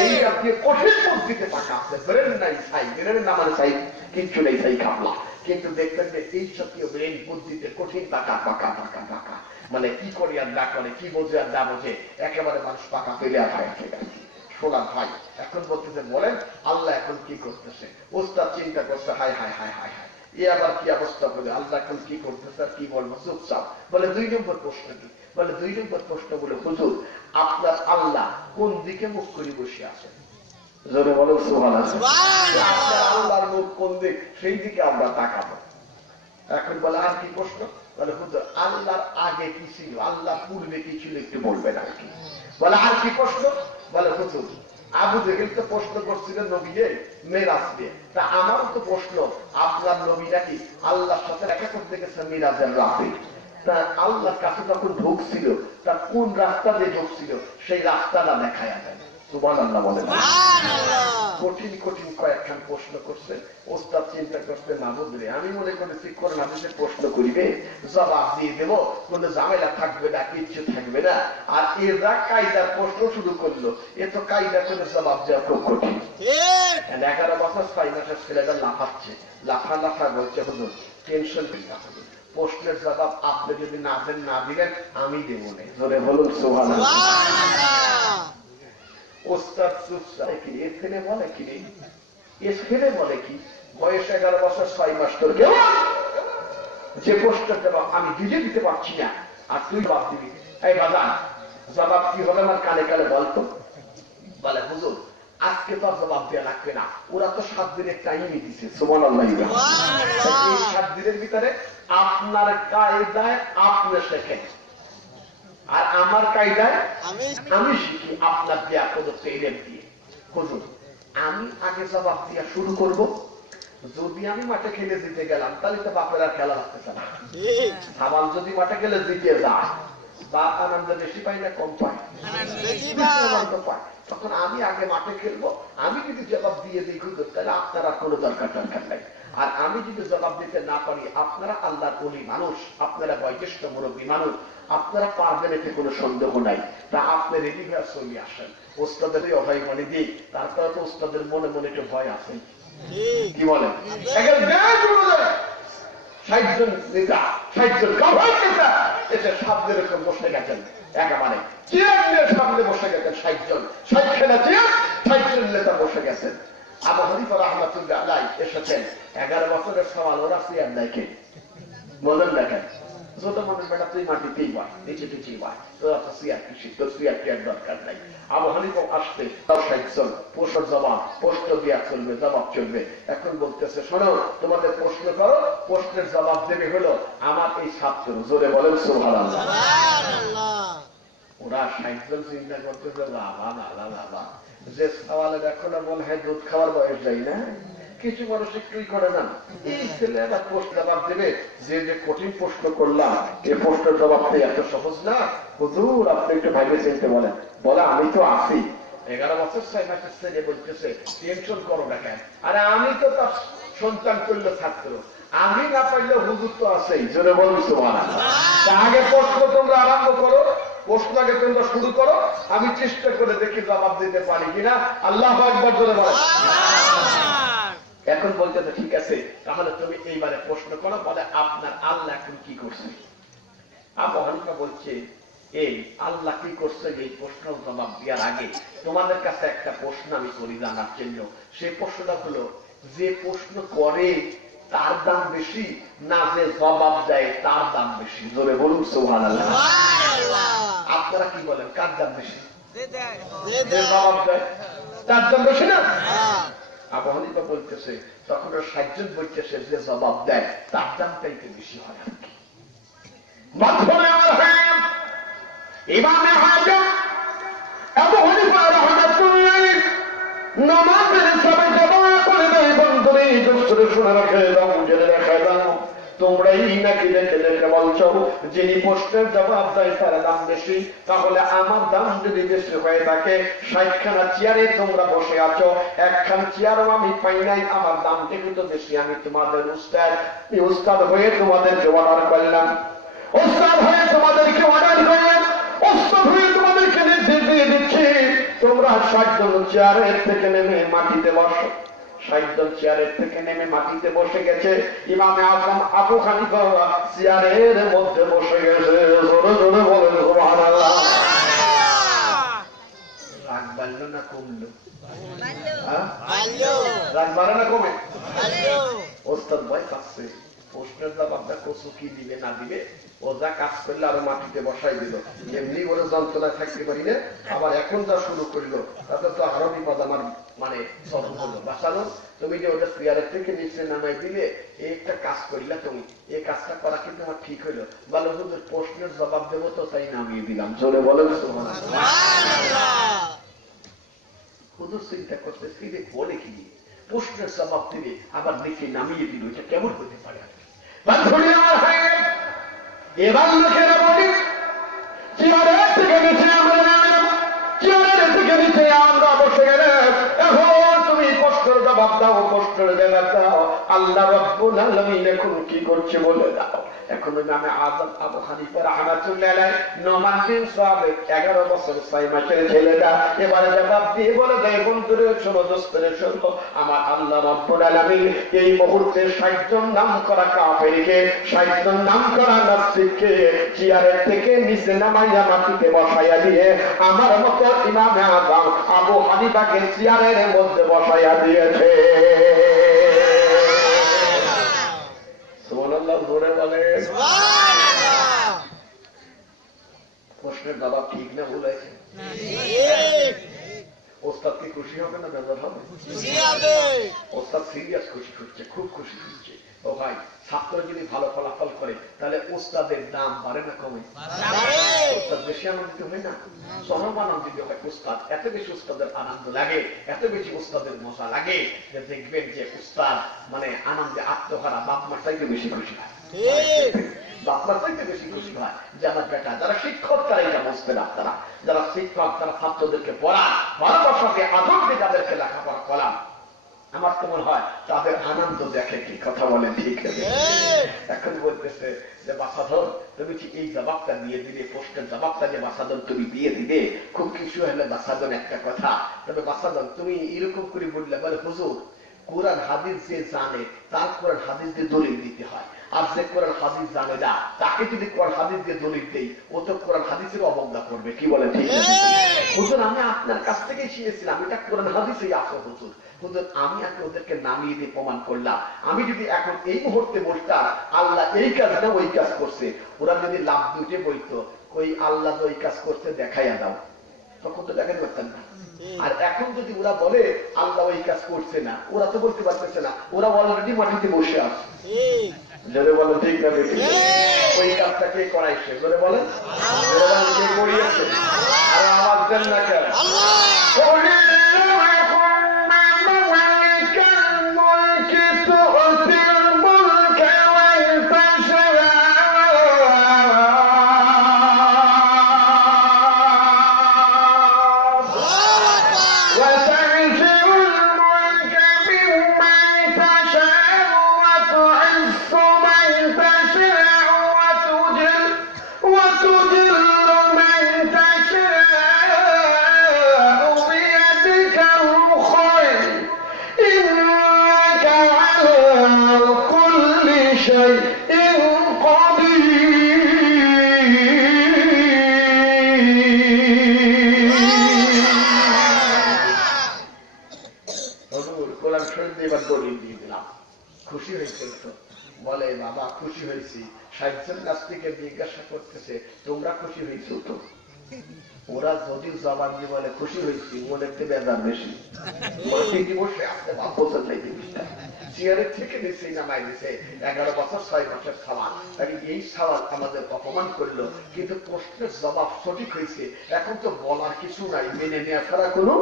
এই জাতীয় কঠিন বুদ্ধিতে পাকা আছে। ব্রেন নাই ছাই, ব্রেনের নামার ছাই কিচ্ছু নেই, ছাই খাপলা। কিন্তু দেখবেন যে এই জাতীয় ব্রেন বুদ্ধিতে কঠিন পাকা পাকা পাকা পাকা, মানে কি করে আর না করে, কি বোঝে আর না বোঝে, একেবারে মানুষ পাকা পেলে আর হয় আছে। শোনা ভাই, এখন বলতেছে বলেন আল্লাহ এখন কি করতেছে? ওস্তাদ চিন্তা করছে, হায় হায় হায় হায় হায়, এ আবার কি অবস্থা বলে, আল্লাহ এখন কি করতেছে আর কি বলবো, চুপচাপ। বলে 2 নম্বর প্রশ্ন কি? বলে 2 নম্বর প্রশ্ন বলে, হুজুর আপনার আল্লাহ কোন দিকে মুখ করে বসে আছেন? জোরে বলো সুবহানাল্লাহ। আপনার আল্লাহর মুখ কোন দিক, সেই দিকে আমরা তাকাবো। এখন বলে আর কি প্রশ্ন? বলে হুজুর আল্লাহর আগে কি ছিল, আল্লাহ পূর্বে কি ছিল একটু বলবেন আর কি। বলে আর কি প্রশ্ন? বলে হুজুর আবু জেহেল তো প্রশ্ন করছিল নবীকে মেরাজ নিয়ে, তা আমারও তো প্রশ্ন, আপনার নবীরা কি আল্লাহর সাথে দেখা করতে গেছে মিরাজের রাতে? তা আল্লাহর কাছে যখন ঢুকছিল, তার কোন রাস্তা দিয়ে ঢুকছিল, সেই রাস্তাটা দেখায় যায়। সুবহানাল্লাহ বলেন। কঠিন কঠিন কয়েকখান প্রশ্ন করছে। ওস্তাদ চিন্তা করতে, মাহবুব রে আমি মনে করেছি কোন হাদিসে প্রশ্ন করিবে, জবাব দিয়ে দেবো, কোনো ঝামেলা থাকবে না, কিচ্ছু থাকবে না। আর এরা কায়দার প্রশ্ন শুরু করলো, এ তো কায়দা করে জবাব দেওয়া খুব কঠিন। 11 বছর 6 মাসের ছেলেটা লাফাচ্ছে, লাফা লাফা বলছে হুজুর টেনশন নেই, প্রশ্নের জবাব আপনি যদি না দেন, না দিলেন আমি দেবো না। জোরে বলুন সুবহানাল্লাহ। ওস্তাদ চুপচাপ কি, এ ছেলে বলে কি রে, এ ছেলে বলে কি, বয়স 11 বছর 6 মাস, তোর কেউ যে প্রশ্নের জবাব আমি দিতে পারছি না আর তুই জবাব দিবি, এই বাজান জবাব কি হবে আমার কানে কানে বলতো। বলে হুজুর আজকে তো জবাব দেওয়া লাগবে না, ওরা তো 7 দিনের টাইমই দিছে। সুবহানাল্লাহ। এই 7 দিনের ভিতরে আপনার কায়দায় আপনি শেখেন, আর আমার কায়দায় আমি শিখি আপনার দেয়া প্রদত্ত এলেম দিয়ে। হুজুর আমি আগে জবাব দিয়া শুরু করব, যদি আমি মাঠে খেলে জিতে গেলাম তাহলে তো বাপের আর খেলা লাগতেছে না। সাবাল যদি মাঠে খেলে জিতে যায়, বাপ আনন্দ বেশি পাই না কম পায়? আনন্দ পায়। তখন আমি আগে মাঠে খেলবো, আমি যদি জবাব দিয়ে দিই হুজুর তাহলে আপনারা কোনো দরকার নাই। আর আমি যদি জবাব দিতে না পারি, আপনারা আল্লাহর ওলি মানুষ, আপনারা বয়োজ্যেষ্ঠ মুরব্বী মানুষ, আপনারা পারবেন, এতে কোনো সন্দেহ নাই। তা আপনি রেডি হয়ে চলে আসেন, ওস্তাদের অভয় মনে দিই, তারপরে তো ওস্তাদের মনে মনে একটু ভয় আছে, কি বলেন? 60 জন নেতা, 60 জন গভর্নর নেতা এসে সামনে রেখে বসে গেছেন, একেবারে চেয়ার নিয়ে সামনে বসে গেছেন 60 জন, 60 খেলা চেয়ার, 60 জন নেতা বসে গেছেন। আবু হানিফা রাহমাতুল্লাহ আলাইহি এসেছেন, 11 বছরের সওয়াল, ওরা চেয়ার দেখে বলেন দেখেন, যত মনে বেটা তুই মাটিতেই বয়, নিচে নিচেই বয়, তোর তো চেয়ার কিসি, তোর চেয়ার দরকার নাই। আবু হানিফা আসতে 60 জন প্রশ্ন জবাব, প্রশ্ন দেওয়া চলবে, জবাব চলবে। এখন বলতেছে শোনো, তোমাদের প্রশ্ন করো, প্রশ্নের জবাব দেবে হলো আমার এই ছাত্র। জোরে বলেন সুবহানাল্লাহ। ওরা 60 জন চিন্তা করতেছে, বাবা বাবা বাবা, যে সওয়ালের এখনো মনে হয় দুধ খাওয়ার বয়স যায় না, কিছু মানুষ একটুই করে না, এই ছেলেরা প্রশ্ন জবাব দেবে, যে যে কঠিন প্রশ্ন করলাম এই প্রশ্নের জবাব এত সহজ না, হুজুর আপনি একটু ভাইবে চিনতে বলেন। বলে আমি তো আছি। 11 বছর 6 মাসের ছেলে বলতেছে টেনশন করো না কেন, আরে আমি তো তার সন্তান করল ছাত্র, আমি না পারলে হুজুর তো আছেই। জোরে বলুন সুবহানাল্লাহ। আগে প্রশ্ন তোমরা আরম্ভ করো, প্রশ্ন আগে তোমরা শুরু করো, আমি চেষ্টা করে দেখি জবাব দিতে পারি কিনা। আল্লাহু আকবার জোরে বলেন। এখন বলতেছে ঠিক আছে, তাহলে তুমি এইবারে প্রশ্ন করো। বলে আপনার আল্লাহ এখন কি করছে? আবু হানিফা বলছে এই আল্লাহ কি করছে, এই প্রশ্ন জবাব দেওয়ার আগে তোমাদের কাছে একটা প্রশ্ন আমি করি জানার জন্য। সেই প্রশ্নটা হলো, যে প্রশ্ন করে তার দাম বেশি না যে জবাব দেয় তার দাম বেশি? জোরে বলুন সুবহানাল্লাহ। আপনারা কি বলেন, কার দাম বেশি? দে যে দে জবাব দেয় তার দাম বেশি না। হ্যাঁ আবু হানিফা বলতেছে তখন 60 জন বলতেছে যে জবাব দেয় তার দামটাই তো বেশি হয় আর কি। মাধ্যমে আমার হ্যাঁ ইমামে আজম আবু হানিফা রাহমাতুল্লাহ নামাজের সবাই জবাব করে দেয় বন্ধুরে দোস্তরে শুনে রাখে দাও জেনে রাখে দাও তোমরাই নাকি দেখে দেখে বলছো যিনি প্রশ্নের জবাব দেয় তার দাম বেশি, তাহলে আমার দাম যদি বেশি হয়ে থাকে 60 খানা চেয়ারে তোমরা বসে আছো, একখান চেয়ারও আমি পাই নাই, আমার দাম যেহেতু বেশি আমি তোমাদের উস্তাদ, এই উস্তাদ হয়ে তোমাদেরকে অর্ডার করলাম, উস্তাদ হয়ে তোমাদেরকে অর্ডার করলাম, উস্তাদ হয়ে তোমাদেরকে নির্দেশ দিয়ে দিচ্ছি তোমরা 60 জন চেয়ারের থেকে নেমে মাটিতে বসো। 60 জন চেয়ারের থেকে নেমে মাটিতে বসে গেছে। ইমামে আজম আবু হানিফা চেয়ারের মধ্যে বসে গেছে। জোরে জোরে বলেন সুবহানাল্লাহ। রাগ বাড়লো না কমলো? হ্যাঁ? ভালো রাগ বাড়ে না কমে? ভালো ওস্তাদ ভয় পাচ্ছে প্রশ্নের জবাবটা কচু কি দিবে না দিবে, ও যা কাজ করলে আরো মাটিতে বসাই দিল, এমনি ওরা যন্ত্রণায় থাকতে পারি না, আবার এখন যা শুরু করলো তাতে তো আরো বিপদ আমার মানে সব হলো। বাঁচানো তুমি যে ওটা চেয়ারের থেকে নিচে নামাই দিলে এই একটা কাজ করলে তুমি এই কাজটা করা কিন্তু আমার ঠিক হইলো, বলো হুজুর প্রশ্নের জবাব দেবো তো তাই নামিয়ে দিলাম। জোরে বলেন সুবহানাল্লাহ। হুজুর চিন্তা করতেছি যে বলে কি প্রশ্নের জবাব দিলে আবার নিচে নামিয়ে দিল, এটা কেমন হতে পারে? এবার লোকেরা বলি চেয়ারের থেকে নিচে আমরা নামলাম, চেয়ারের থেকে নিচে আমরা বসে গেলে এখন তুমি প্রশ্নের জবাব দাও, প্রশ্নের জবাব দাও, আল্লাহ রাব্বুল আলামিন এখন কি করছে বলে দাও। এখন ইমামে আযম আবু হানিফা রাহমাতুল্লাহ আলাইহি নোমান বিন সাবিত 11 বছর 6 মাসের ছেলেটা এবারে জবাব দিয়ে বলে দেয় বন্ধুরে শোনো দোস্তরে শোনো, আমার আল্লাহ রাব্বুল আলামিন এই মুহূর্তে 60 জন নাম করা কাফেরকে 60 জন নাম করা নাস্তিককে চেয়ারের থেকে নিচে নামাইয়া মাটিতে বসাইয়া দিয়ে আমার মতো ইমামে আযম আবু হানিফাকে চেয়ারের মধ্যে বসাইয়া দিয়েছে। সুবহানাল্লাহ জোরে বলে। প্রশ্নের জবাব ঠিক না ভুল আছে? ওস্তাদ কি খুশি হবে না বেজার হবে? ওস্তাদ সিরিয়াস খুশি হচ্ছে, খুব খুশি হচ্ছে। ও ভাই ছাত্র যদি ভালো ফলাফল করে তাহলে ওস্তাদের দাম বাড়ে না কমে? ওস্তাদ বেশি আনন্দিত হয় না? চরম আনন্দিত হয় ওস্তাদ, এত বেশি ওস্তাদের আনন্দ লাগে, এত বেশি ওস্তাদের মজা লাগে যে দেখবেন যে ওস্তাদ মানে আনন্দে আত্মহারা বাপ মার চাইতে বেশি খুশি হয়, বাপ মার চাইতে বেশি খুশি হয় যে আমার বেটা। যারা শিক্ষক তারা এটা বুঝতেন, আপনারা যারা শিক্ষক তারা ছাত্রদেরকে পড়ান, ভালোবাসাকে আদর দিয়ে তাদেরকে লেখাপড়া করান, আমার তো মনে হয় তাদের আনন্দ দেখে। কি কথা বলেন ঠিক? এখন বলতেছে যে বাসাধর তুমি কি এই জবাবটা দিয়ে দিলে, প্রশ্নের জবাবটা যে বাসাধর তুমি দিয়ে দিলে খুব কিছু হলে বাসাধর একটা কথা, তবে বাসাধর তুমি এরকম করে বললে বলে হুজুর কোরআন হাদিস যে জানে তার কোরআন হাদিস দিয়ে দলিল দিতে হয়, আর যে কোরআন হাদিস জানে না তাকে যদি কোরআন হাদিস দিয়ে দলিল দেই ও তো কোরআন হাদিসের অবজ্ঞা করবে। কি বলে ঠিক? হুজুর আমি আপনার কাছ থেকে শিখেছিলাম এটা কোরআন হাদিসেই আছে হুজুর, হুজুর আমি আগে ওদেরকে নামিয়ে দিয়ে প্রমাণ করলাম, আমি যদি এখন এই মুহূর্তে বলতাম আল্লাহ এই কাজ না ওই কাজ করছে, ওরা যদি লাভ দুটে বলতো ওই আল্লাহ ওই কাজ করতে দেখাইয়া দাও, তখন তো দেখাতে পারতেন না। আর এখন যদি ওরা বলে আল্লাহ ওই কাজ করছে না, ওরা তো বলতে পারতেছে না, ওরা অলরেডি মাটিতে বসে আছে। জোরে বলেন ঠিক না বেশি? ওই কাজটা কে করাইছে? জোরে বলেন কে করিয়েছে? আর আওয়াজ দেন না কেন? খুশি হয়েছে তো? বলে বাবা খুশি হয়েছি। 60 জন কাছ থেকে জিজ্ঞাসা করতেছে তোমরা খুশি হয়েছো তো? ওরা যদি জবান দিয়ে বলে খুশি হয়েছি, মনের থেকে বেজার বেশি। ঠিকই বসে আসতে বা পছন্দ নাই জিনিসটা। চেয়ারের থেকে নিচে নামাই দিছে 11 বছর 6 মাসের সওয়াল। তাই এই সওয়াল আমাদের অপমান করলো, কিন্তু প্রশ্নের জবাব সঠিক হয়েছে। এখন তো বলার কিছু নাই, মেনে নেওয়া ছাড়া কোনো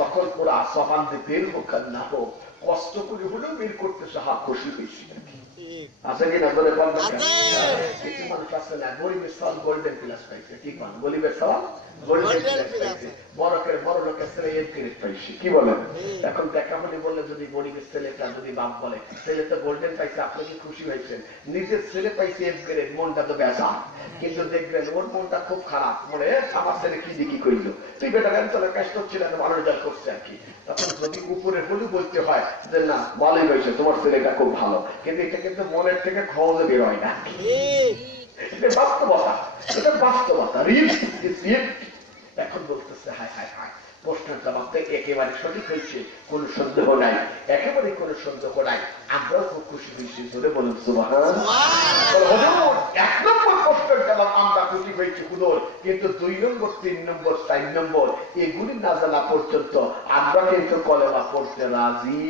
তখন ওরা জবান দিয়ে বের হোক আর না হোক, কষ্ট করে হলেও বের করতেছে, খুশি হয়েছি। আছে কি না ধরে কিছু মানুষ আছে না, গরিবের সব গোল্ডেন প্লাস পাইছে। কি পান গরিবের সব গোল্ডেন প্লাস পাইছে, বড় লোকের ছেলে এর ক্রেডিট পাইছে। কি বলেন? এখন দেখা হলে বললে যদি গরিবের ছেলেটা যদি বাপ বলে ছেলে তো গোল্ডেন পাইছে, আপনি কি খুশি হয়েছেন? নিজের ছেলে পাইছে এর গ্রেড, মনটা তো বেসা, কিন্তু দেখবেন ওর মনটা খুব খারাপ, মনে আমার ছেলে কি দিকি করিল, তুই বেটা গান চলে কাজ করছিলেন, ভালো রেজাল্ট করছে আর কি। তখন যদি উপরে হলেও বলতে হয় যে না ভালোই হয়েছে, তোমার ছেলেটা খুব ভালো, কিন্তু এটা কিন্তু মনের থেকে খরচে বের হয় না। এটা বাস্তবতা, এটা বাস্তবতা। এখন বলতেছে হায় হায় হায়, প্রশ্নের জবাবটা একেবারে সঠিক হয়েছে, কোন সন্দেহ নাই, একেবারে কোন সন্দেহ নাই। আমরাও খুব খুশি হয়েছি, ধরে বলুন সুবহানাল্লাহ। 1 নম্বর প্রশ্নের জবাব আমরা খুশি হয়েছি হুজুর, কিন্তু 2 নম্বর 3 নম্বর 4 নম্বর এগুলি না জানা পর্যন্ত আমরা কিন্তু কলেমা পড়তে রাজি।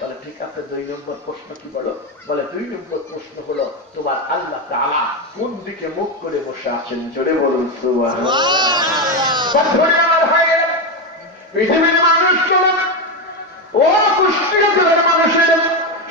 বলে ঠিক আছে, 2 নম্বর প্রশ্ন কি বলো? বলে 2 নম্বর প্রশ্ন হলো তোমার আল্লাহ তাআলা কোন দিকে মুখ করে বসে আছেন? জোরে বলুন সুবহানাল্লাহ। পৃথিবীর মানুষগুলো ও কুষ্টিয়ার মানুষের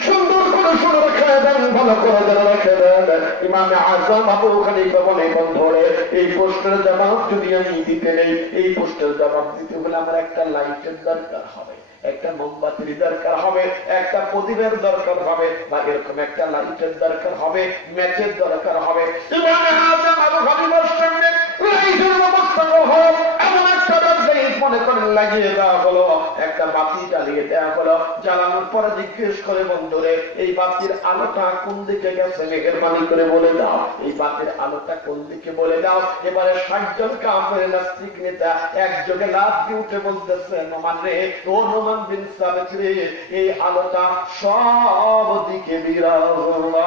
সুন্দর করে শুনে রেখে দেন, ভালো করে যেন রেখে দেন। ইমামে আযম আবু হানিফা বলে বন্ধুরে, এই প্রশ্নের জবাব যদি আমি দিতে নেই, এই প্রশ্নের জবাব দিতে হলে আমার একটা লাইটের দরকার হবে, একটা মোমবাতির দরকার হবে, একটা প্রদীপের দরকার হবে, বা এরকম একটা লাইটের দরকার হবে, ম্যাচের দরকার হবে। ইমামে আযম আবু হানিফার সামনে লাইটের ব্যবস্থা হলো, এমন একটা লাইট মনে করেন লাগিয়ে দেওয়া হলো, একটা বাতি জ্বালিয়ে দেওয়া হলো। জ্বালানোর পরে জিজ্ঞেস করে বন্ধুরে, এই বাতির আলোটা কোন দিকে গেছে? মেহেরবানি করে বলে দাও, এই বাতির আলোটা কোন দিকে বলে দাও। এবারে 60 জন কাফের নাস্তিক নেতা একযোগে লাফ দিয়ে উঠে বলতেছে, নোমান রে, ও নোমান বিন সাবিত রে, এই আলোটা সব দিকে বিরাজমান।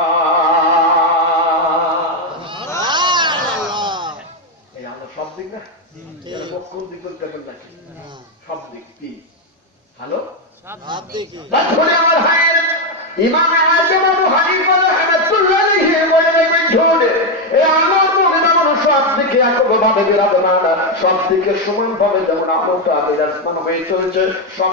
এই আলো সব দিক না, কোন দিক বলতে পারবেন নাকি? সব দিক। কি হ্যালো? আমার ভাইয়ের ইমাম আযম আবু হানিফা রাহমাতুল্লাহ আলাইহি বলেন, ঝোড়ে এই আলোর মধ্যে যেমন সব দিকে একভাবে বিরাজমান, সব দিকে সমানভাবে যেমন আলোটা বিরাজমান হয়ে চলছে, সব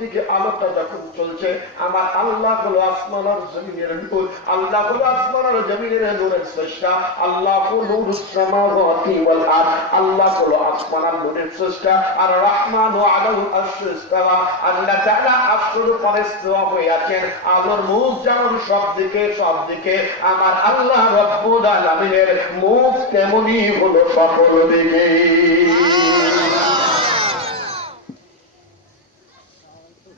দিকে আলোটা যখন চলছে, আমার আল্লাহ হলো আসমান আর জমিনের নূর, আল্লাহ হলো আসমান আর জমিনের নূরের স্রষ্টা, আল্লাহ হলো নূরুস সামাওয়াতি ওয়াল আরদ, আল্লাহ হলো আসমান আর নূরের স্রষ্টা। আর রাহমানু আলাল আরশি ইস্তাওয়া, আল্লাহ তাআলা আরশের উপরে ইস্তিওয়া হয়ে আছেন। আলোর মুখ যেমন সব দিকে আমার আল্লাহ রাব্বুল আলামিনের মুখ তেমনি হলো সকল দিকে।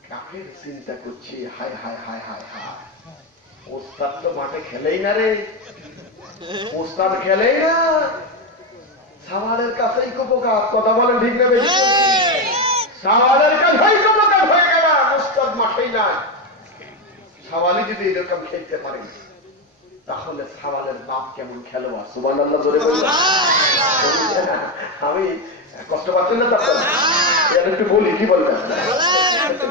কাফের চিন্তা করছি, হায় হায় হায় হায় হায়, ওস্তাদ তো মাঠে খেলেই না রে, ওস্তাদ খেলেই না, সাওয়ালের কাছেই কুপকার। কথা বলেন ঠিক না বেশি? সাওয়ালের কাছেই কুপকার হয়ে গেল, ওস্তাদ মাঠেই না। সাওয়ালি যদি এরকম খেলতে পারে, তাহলে সাওয়ালের বাপ কেমন খেলোয়াড়? সুবহানাল্লাহ জোরে বলুন। আমি কষ্ট পাচ্ছি না তখন একটু বলি, কি বলবেন?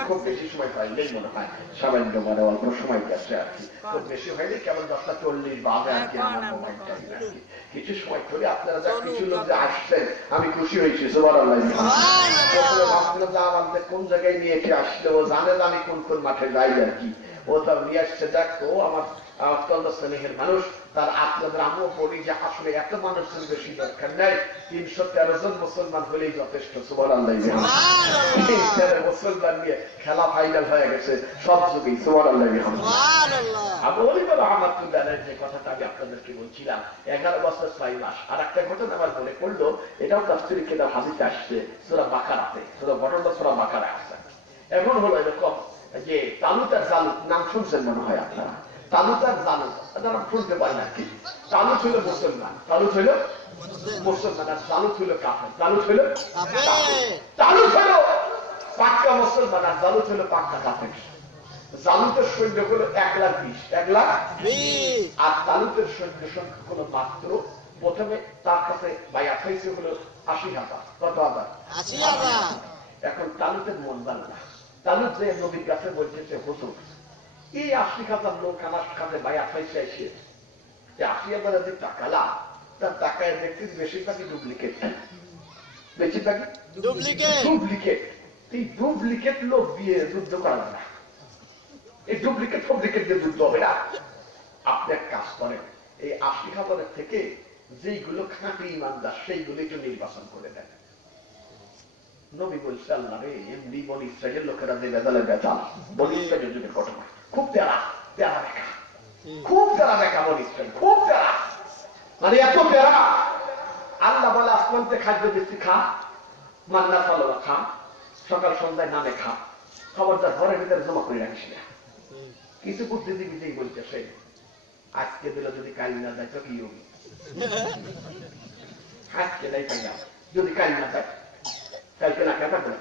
খুব বেশি সময় পাইলেই মনে হয় সামান্য, মানে অল্প সময় গেছে আর কি, খুব বেশি হয়নি, কেবল 10:40 বাজে আর কি আমার মোবাইলটা আর কি। কিছু সময় ধরে আপনারা যা কিছু লোক যে আসছেন, আমি খুশি হয়েছি। সুবহানাল্লাহ। ভাবছিলাম যে আমাদের কোন জায়গায় নিয়ে এসে আসলে, ও জানে আমি কোন কোন মাঠে যাই আর কি, ও তার নিয়ে আসছে। দেখ ও আমার অত্যন্ত স্নেহের মানুষ, তার আপনাদের আমিও বলি যে আসলে এত মানুষের বেশি দরকার নেই, 313 জন মুসলমান হলেই যথেষ্ট। সুবহানাল্লাহ। মুসলমান নিয়ে খেলা ফাইনাল হয়ে গেছে সব যুগেই। সুবহানাল্লাহ। আবু হানিফা রাহমাতুল্লাহ আলাইহি যে কথাটা আমি আপনাদেরকে বলছিলাম, 11 বছর 6 মাস। আর একটা ঘটনা আমার মনে পড়লো, এটাও তাফসীরে কিতাব হাদিসে আসছে, সূরা বাকারাতে, ঘটনাটা সূরা বাকারায় আছে। এখন হলো এরকম যে তালুত আর জালুত নাম শুনছেন মনে হয় আপনারা। তালুত আর জালুত নাম শুনতে পারেন না কি? তালুত হইল মুসলমান, তালুত হইল মুসলমান, আর জালুত হইল কাফের। তালুত হইল পাক্কা মুসলমান, আর জালুত হইল পাক্কা কাফের। জালুতের সৈন্য হলো 1,20,000, 1,20,000, আর তালুতের সৈন্য সংখ্যা হলো মাত্র প্রথমে তার কাছে বায়াত হয়েছে হলো 80,000। কত হাজার? 80,000। এখন তালুতের মন ভালো না। তালুত যে নবীর কাছে বলতেছে হুজুর, এই 80,000 লোক আমার কাছে বায়াত হয়েছে এসে 80,000 যে টাকা লাভ, তার টাকায় দেখছি বেশিরভাগই ডুপ্লিকেট। বেশিরভাগই ডুপ্লিকেট। এই ডুপ্লিকেট লোক দিয়ে যুদ্ধ করা যাবে না। এই ডুপ্লিকেট দিয়ে যুদ্ধ হবে না। আপনি এক কাজ করেন, এই 80,000 থেকে যেইগুলো খাঁটি ইমানদার সেইগুলো একটু নির্বাচন করে দেন। নবী বলছে আল্লাহ রে, এমনি বনি ইসরায়েলের লোকেরা যে বেজালে বেজাল, বনি ইসরায়েলের যুগের ঘটনা খুব তেরা দেখা, খুব তেরা দেখা বনি ইসরায়েল, খুব তেরা, মানে এত তেরা। আল্লাহ বলে আসমানতে খাদ্য দিচ্ছি খা, মান্না সালোয়া খা, সকাল সন্ধ্যায় নামে খা, খবরদার ঘরের ভিতরে জমা করে রাখিস না। কিছু বুদ্ধিজীবী যেই বলতেছে আজকে দিলে যদি কাল না যায় তো কি হবে, আজকে নাই পাইলাম যদি কাল না যায় কালকে না কেটা বলে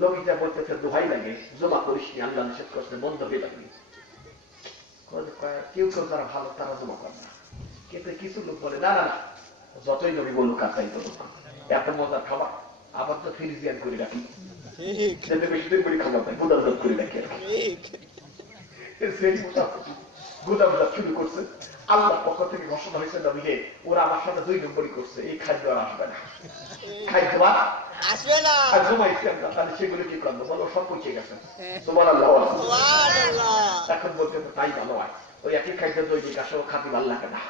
নবীটা বলতেছে দোহাই লাগে জমা করিস নি, আল্লাহ নিষেধ করছে বন্ধ হয়ে যাবি। কেউ কেউ যারা ভালো তারা জমা করে না, কিন্তু কিছু লোক বলে না না না যতই নবী বলুক আর তাই বলুক, এত মজার খাবার আবার তো ফ্রিজিয়ান করে রাখি, যাতে বেশি দিন করে খাবার দেয় গুদাম করে রাখি আর গুদাম শুরু করছে। আল্লাহ পক্ষ থেকে ঘোষণা হয়েছে নবীকে ওরা আমার সাথে 2 নম্বরই করছে, এই খাদ্য আর আসবে না, খাদ্য আসবে না। আর জমাইছি আমরা, তাহলে সেগুলো কি করবো বলো, সব পৌঁছে গেছে। সুবহানাল্লাহ। এখন বলতে তো তাই ভালো হয়, ওই একই খাদ্য দৈনিক আসে, ও খাতি ভাল লাগে না,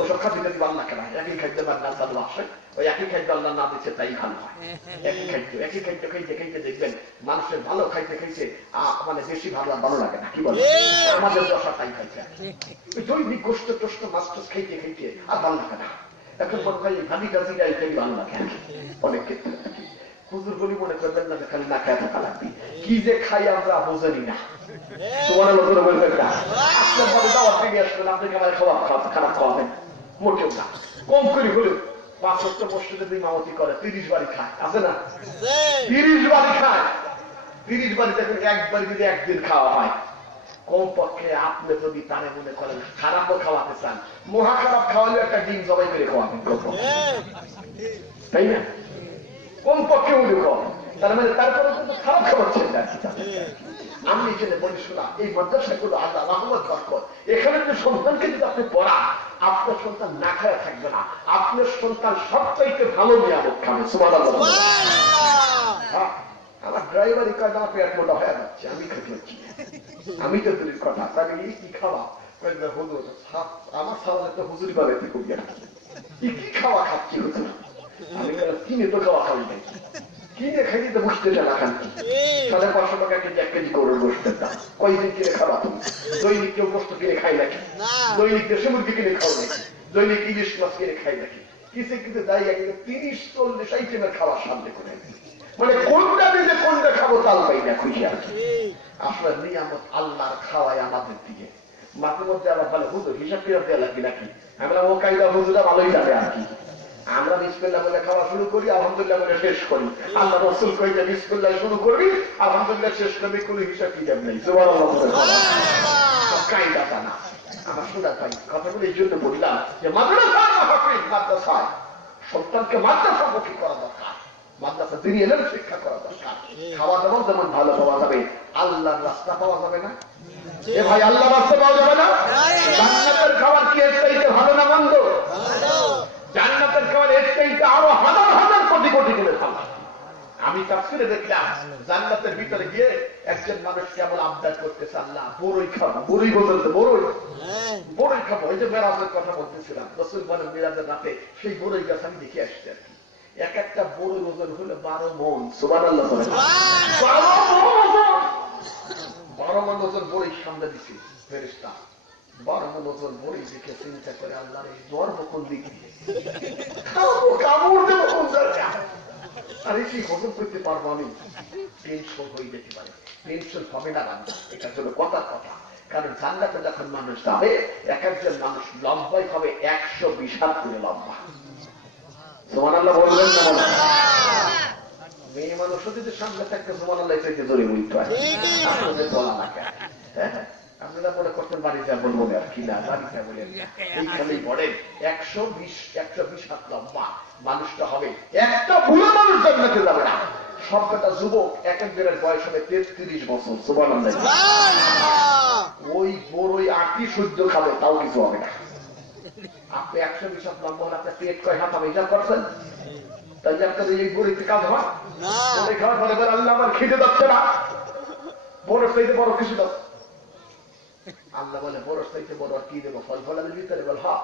ওসব খাতি যদি ভাল লাগে না, একই খাদ্য না চালু আসে, ওই একই খাদ্য আল্লাহ না দিচ্ছে তাই ভালো হয়। একই খাদ্য খাইতে খাইতে দেখবেন মানুষের ভালো খাইতে খাইতে মানে বেশি ভালো লাগে না, কি বলে আমাদের দশা তাই খাইছে, দৈনিক গোষ্ঠ টোষ্ঠ মাছ টাছ খাইতে খাইতে আর ভালো লাগে না। এখন মনে হয় ভাবি কাজি গাইতেই ভালো লাগে অনেক ক্ষেত্রে। হুজুর বলি মনে করবেন না খালি না খায় থাকা লাগবে, কি যে খাই আমরা বোঝেনি না। তোমার লোকের বলবেন না আপনার ভাবে দাওয়াত থেকে আসবেন, আপনাকে আমার খারাপ খাওয়াবেন মোটেও না। কম করে হলেও 5 ওয়াক্ত মসজিদে ইমামতি করে 30 বাড়ি খায়, আছে না? 30 বাড়ি খায়, 30 বাড়ি দেখুন একবার যদি একদিন খাওয়া হয়, কমপক্ষে আপনি যদি তারে মনে করেন খারাপও খাওয়াতে চান, মহা খারাপ খাওয়ালে একটা ডিম জবাই করে খাওয়াবেন, তাই না? কমপক্ষে উল্লেখ, তার মানে তারপরে কিন্তু খারাপ খাওয়াচ্ছেন না। আমি এখানে বলি শোনা, এই মাদ্রাসাগুলো আল্লাহ রহমত বরকত, এখানে যে সন্তানকে যদি আপনি পড়ান, আপনার সন্তান না খায় থাকবে না, আপনার সন্তান সবচাইতে ভালো নিয়ামত খাবে। সুবহানাল্লাহ। আমার ড্রাইভারি কাজ আমার পেট মোটা হয়ে যাচ্ছে, আমি খেতে হচ্ছি, আমি তো দূরের কথা, তাহলে কি খাওয়া হুজুর আমার সামনে তো হুজুরি পাবে কি খাওয়া খাচ্ছি হুজুর, আমি কিনে তো খাওয়া খাবি নাই, কিনে খাইতে তো বুঝতে না খান 550 টাকা কেজি 1 কেজি গরুর গোষ্ঠের দাম, কয়দিন কিনে খাওয়া তুমি? দৈনিক কেউ গোষ্ঠ কিনে খাই নাকি? দৈনিক দেশি মুরগি কিনে খাও নাকি? দৈনিক ইলিশ মাছ কিনে খাই নাকি? কিছু কিছু দায়ী 30-40 আইটেমের খাওয়ার সামনে করে, মানে কোনটা দিলে কোনটা খাবো তাল পাই না, খুশি আছে। আসলে নিয়ামত আল্লাহর খাওয়ায় আমাদের দিকে মাঝে মধ্যে আবার ভালো হুজুর হিসাব ফিরাপ দেওয়া লাগবে নাকি, আমরা ও কায়দা হুজুরা ভালোই যাবে আর কি। আমরা বিসমিল্লাহ বলে খাওয়া শুরু করি, আলহামদুলিল্লাহ বলে শেষ করি। আল্লাহ রাসূল কইতে বিসমিল্লাহ শুরু করবি, আলহামদুলিল্লাহ শেষ করবি, কোনো হিসাব কিতাব নেই। সুবহানাল্লাহ। কায়দাটা না আমার শোনা তাই কথাগুলো এই জন্য বললাম যে মাদ্রাসায় সন্তানকে মাদ্রাসামুখী করা দরকার, মাদ্রাসা দিনী ইলম শিক্ষা করা দরকার। খাওয়া দাওয়া যেমন ভালো পাওয়া যাবে, আল্লাহর রাস্তা পাওয়া যাবে না? এ ভাই আল্লাহর রাস্তা পাওয়া যাবে না? জান্নাতের খাবার কি এর চাইতে ভালো না মন্দ? জান্নাতের খাবার এর চাইতে আরো হাজার হাজার কোটি কোটি গুণে ভালো। আমি তাফসীরে দেখলাম জান্নাতের ভিতরে গিয়ে একজন মানুষ কেবল আবদার করতেছে, আল্লাহ বড়ই খাবো, বড়ই বলতে বড়ই খাবো। এই যে মেরাজের কথা বলতেছিলাম, রাসূল বলেন মেরাজের রাতে সেই বড়ই গাছ আমি দেখে আসছি আর কি। এক একটা বড়ই ওজন হলো 12 মণ। সুবহানাল্লাহ। 12 মণ ওজন বড়ই সামনে দিছে ফেরেশতা। 12 মণ ওজন বড়ই দেখে চিন্তা করে আল্লাহ এই ধর্ম কোন দিকে কামড় দেবো কোন জায়গা, আর এই হজম করতে পারবো আমি? টেনশন হয়ে যেতে পারে, টেনশন হবে না বান্দা, এটা হলো কথা। কারণ জান্নাতে যখন মানুষ যাবে, এক একজন মানুষ লম্বাই হবে 120 হাত করে লম্বা। সুবহানাল্লাহ বলবেন না? মেয়ে মানুষ যদি সামনে থাকতে সুবহানাল্লাহ চাইতে জোরে বলতে হয়, আপনাদের বলা না কেন? আপনারা যা মনে করতেন বাড়ি যা বলবো না আর কি না বাড়ি যা বলেন এইখানেই পড়েন 120 হাত লম্বা মানুষটা হবে একটা বুড়ো মানুষ জান্নাতে যাবে না সবকটা যুবক এক একজনের বয়স হবে 33 বছর সুবহানাল্লাহ ওই বড়ই আটি সহ্য খাবে তাও কিছু হবে না আপনি 120 হাত লম্বা হলে আপনার পেট কয় হাত হবে হিসাব করছেন তাই আপনাদের এই বড়িতে কাজ হয় বড়ি খাওয়ার পরে আল্লাহ আমার খেতে যাচ্ছে না বড় চাইতে বড় কিছু দাও আল্লাহ বলে বড় চাইতে বড় কি দেবো ফল ফলের ভিতরে বল হ্যাঁ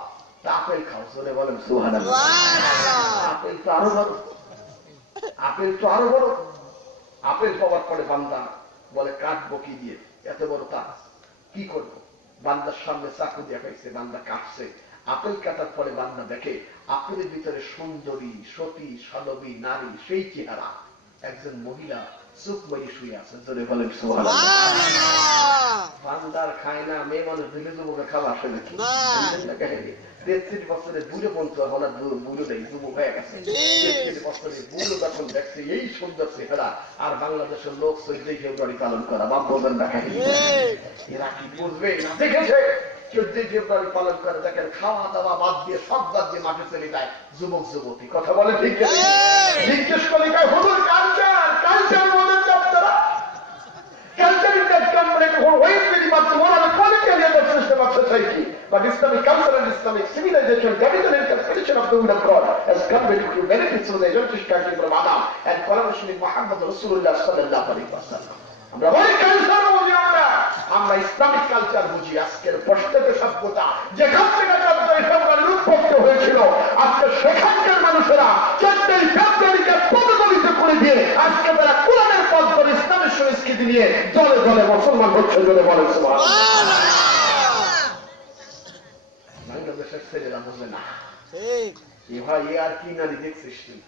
আপেল খাও চলে বলেন সুবহানাল্লাহ আপেল তো আরো বড় আপেল পাওয়ার পরে বান্দা বলে কাটবো কি দিয়ে এত বড় কাজ কি করবো বান্দার সামনে চাকু দিয়ে খাইছে বান্দা কাটছে আপেল কাটার পরে বান্দা দেখে আপেলের ভিতরে সুন্দরী সতী সালবী নারী সেই চেহারা একজন মহিলা চুপ বই শুয়ে আছে জোরে বলেন সুবহানাল্লাহ বান্দার খায় না মেয়ে মানুষ দিলে যুবকের খাওয়া আসে নাকি 33 বছরের বুড়ো পর্যন্ত হলার বুড়ো দেয় যুবক হয়ে গেছে 33 বছরের বুড়ো যখন দেখছে এই সুন্দর চেহারা আর বাংলাদেশের লোক 14 ফেব্রুয়ারি পালন করা বাপ বলবেন না খাই এরা কি বুঝবে না দেখেছে 14 ফেব্রুয়ারি পালন করে দেখেন খাওয়া দাওয়া বাদ দিয়ে সব বাদ দিয়ে মাঠে চলে যায় যুবক যুবতী কথা বলে ঠিক জিজ্ঞেস করলে হুজুর কালচার মনে আপনারা কালচার করে কখন ওয়েট বেরি পাচ্ছে মোরাল কোয়ালিটি এর system of society but Islamic culture and Islamic civilization capital interpretation of the word of God has come to benefits of the Egyptian country from Adam and collaboration with Muhammad Rasulullah sallallahu alaihi wasallam আমরা ওই culture বুঝি আমরা Islamic culture বুঝি আজকের প্রত্যেকটা সভ্যতা যেখান থেকে 14 ফেব্রুয়ারি উৎপত্তি হয়েছিল আজকে সেখানকার মানুষেরা 14 ফেব্রুয়ারিকে পদদলিত করে দিয়ে আজকে তারা কোরআনের পথ ধরে ইসলামের সংস্কৃতি নিয়ে দলে দলে মুসলমান হচ্ছে বলে বলে সুবহানাল্লাহ বাংলাদেশের ছেলেরা বুঝে না ঠিক ভাই আর কি নারী দেখছিস তুই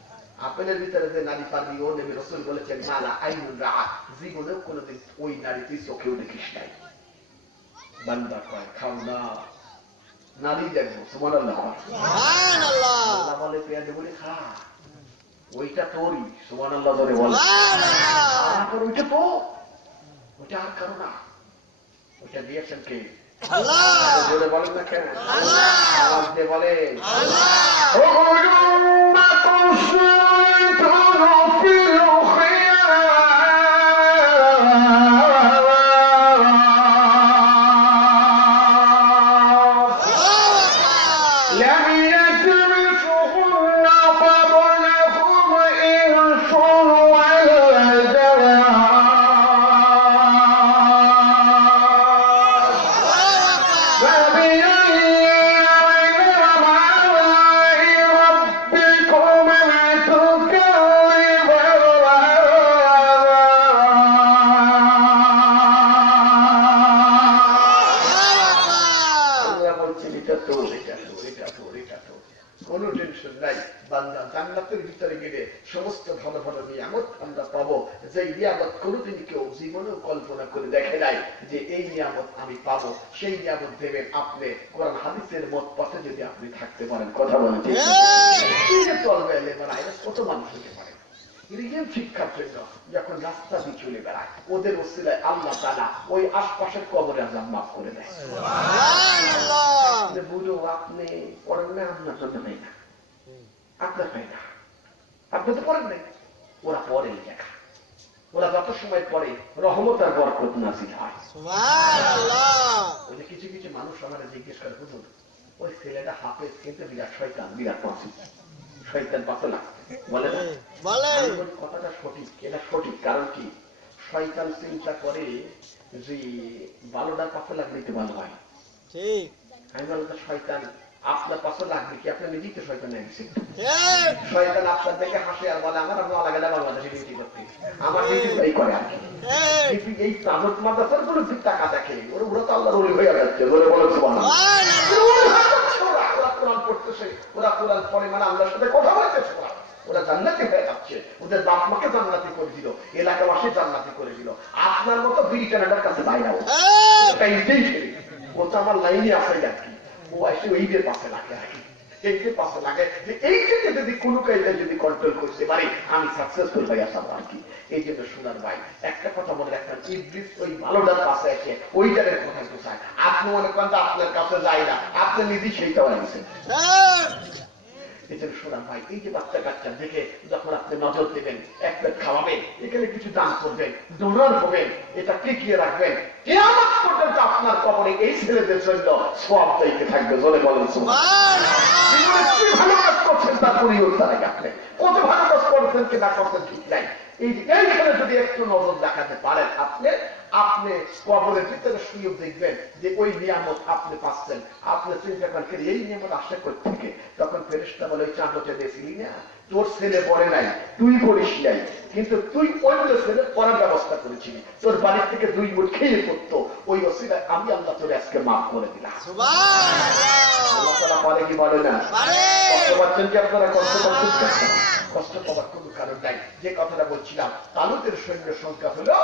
আপেলের ভিতরে যে নারী পাবি ও নবী রাসূল বলেছেন মালা আইনুন রাআত জীবনেও কোনোদিন ওই নারী তুই চোখেও দেখিস নাই বান্দা কয় খাও না নারী দেখবো সুবহানাল্লাহ আল্লাহ বলে পেয়াদে বলে খা ওইটা তোরই সুবহানাল্লাহ ধরে বলে আর ওইটা তো ওইটা আর কারো না ওইটা দিয়েছেন কে আল্লাহ বলে বলেন না কেন আল্লাহ আওয়াজ দিয়ে বলে আল্লাহ ও মা তুশরিকুনা ফিল সমস্ত ভালো ভালো নিয়ামত আমরা পাবো যে নিয়ামত কোনোদিন কেউ জীবনেও কল্পনা করে দেখে নাই যে এই নিয়ামত আমি পাবো সেই নিয়ামত দেবেন আপনি কোরআন হাদিসের মত পথে যদি আপনি থাকতে পারেন কথা বলেন কত মানুষ হতে পারে ইলিম শিক্ষার জন্য যখন রাস্তা দিয়ে চলে বেড়ায় ওদের ওসিলায় আল্লাহ তাআলা ওই আশপাশের কবরে আযাব মাফ করে দেয় সুবহানাল্লাহ বুঝো আপনি করেন না আপনার জন্য নাই না আপনার হয় না আপনি তো পড়েন নাই ওরা পড়ে লেখা ওরা যত সময় পড়ে রহমত আর বরকত নাযিল হয় সুবহানাল্লাহ ওই যে কিছু কিছু মানুষ আমাদের জিজ্ঞেস করে হুজুর ওই ছেলেটা হাফেজ কিন্তু বিরাট শয়তান বিরাট পাপী শয়তান পাতলা বলে না বলে কথাটা সঠিক এটা সঠিক কারণ কি শয়তান চিন্তা করে যে ভালোটা পাশে লাগলে তো ভালো হয় ঠিক আমি বললাম শয়তান আপনার পাশে লাগবে কি আপনি নিজেই তো শয়তান একদিন শয়তান আপনার দেখে হাসে আর বলে আমার ভালো লাগে না বাংলাদেশে ডিউটি করতে আমার ডিউটি করে আর কি এই প্রাণত মাদ্রাসার কোনো টাকা দেখে ওরা তো আল্লাহর ওলি হয়ে যাচ্ছে বলে বলে সুবহানাল্লাহ ওরা কোরআন পড়তেছে ওরা কোরআন পড়ে মানে আল্লাহর সাথে কথা বলতেছে ওরা জান্নাতি হয়ে যাচ্ছে ওদের বাপ মাকে জান্নাতি করে দিল এলাকাবাসী জান্নাতি করে দিল আপনার মতো বিড়ি টানাটার কাছে বাইরে ও তো আমার লাইনে আসে আর কি ও আসে ওইদের পাশে লাগে আর কি এইদের পাশে লাগে যে এইটাকে যদি কোনো কায়দায় যদি কন্ট্রোল করতে পারি আমি সাকসেসফুল হয়ে আসলাম আর কি এই জন্য সোনার ভাই একটা কথা মনে রাখবেন, ইবলিস ওই ভালোটার পাশে এসে ওইটারের কথা একটু চায়। আপনি মনে করেন যে আপনার কাছে যায় না, আপনি নিজেই সেইটা বানিয়েছেন। এদের সোনার ভাই এই যে বাচ্চা কাচ্চা দেখে যখন আপনি নজর দেবেন, এক প্লেট খাওয়াবেন, এখানে কিছু দান করবেন, ডোনার হবেন, এটা টিকিয়ে রাখবেন, কিয়ামত পর্যন্ত আপনার কবরে এই ছেলেদের জন্য সওয়াব চাইতে থাকবে। জোরে বলেন সুবহানাল্লাহ। কি ভালো কাজ করছেন তার পরিবার তারা আপনি কত ভালো কাজ করছেন কি না করছেন ঠিক নাই। এইখানে যদি একটু নজর দেখাতে পারেন আপনি আপনি কবরের ভিতরে সুযোগ দেখবেন যে ওই নিয়ামত আপনি পাচ্ছেন। আপনি চিন্তা করেন এই নিয়ামত আসে কোথা থেকে? তখন ফেরেশতা বলে ওই চাঁদতে দিয়েছিলি না, তোর ছেলে পড়ে নাই, তুই পড়িস নাই, কিন্তু তুই অন্য ছেলে পড়ার ব্যবস্থা করেছিলি, তোর বাড়ির থেকে 2 মুঠ খেয়ে পড়তো, ওই ওসিলায় আমি আল্লাহ তোর আজকে মাফ করে দিলাম। আল্লাহ তাআলা পারে কি বলে না? কষ্ট পাচ্ছেন কি আপনারা? কষ্ট পাচ্ছেন? কষ্ট পাওয়ার কোনো কারণ নাই। যে কথাটা বলছিলাম, তালুতের সৈন্য সংখ্যা হলো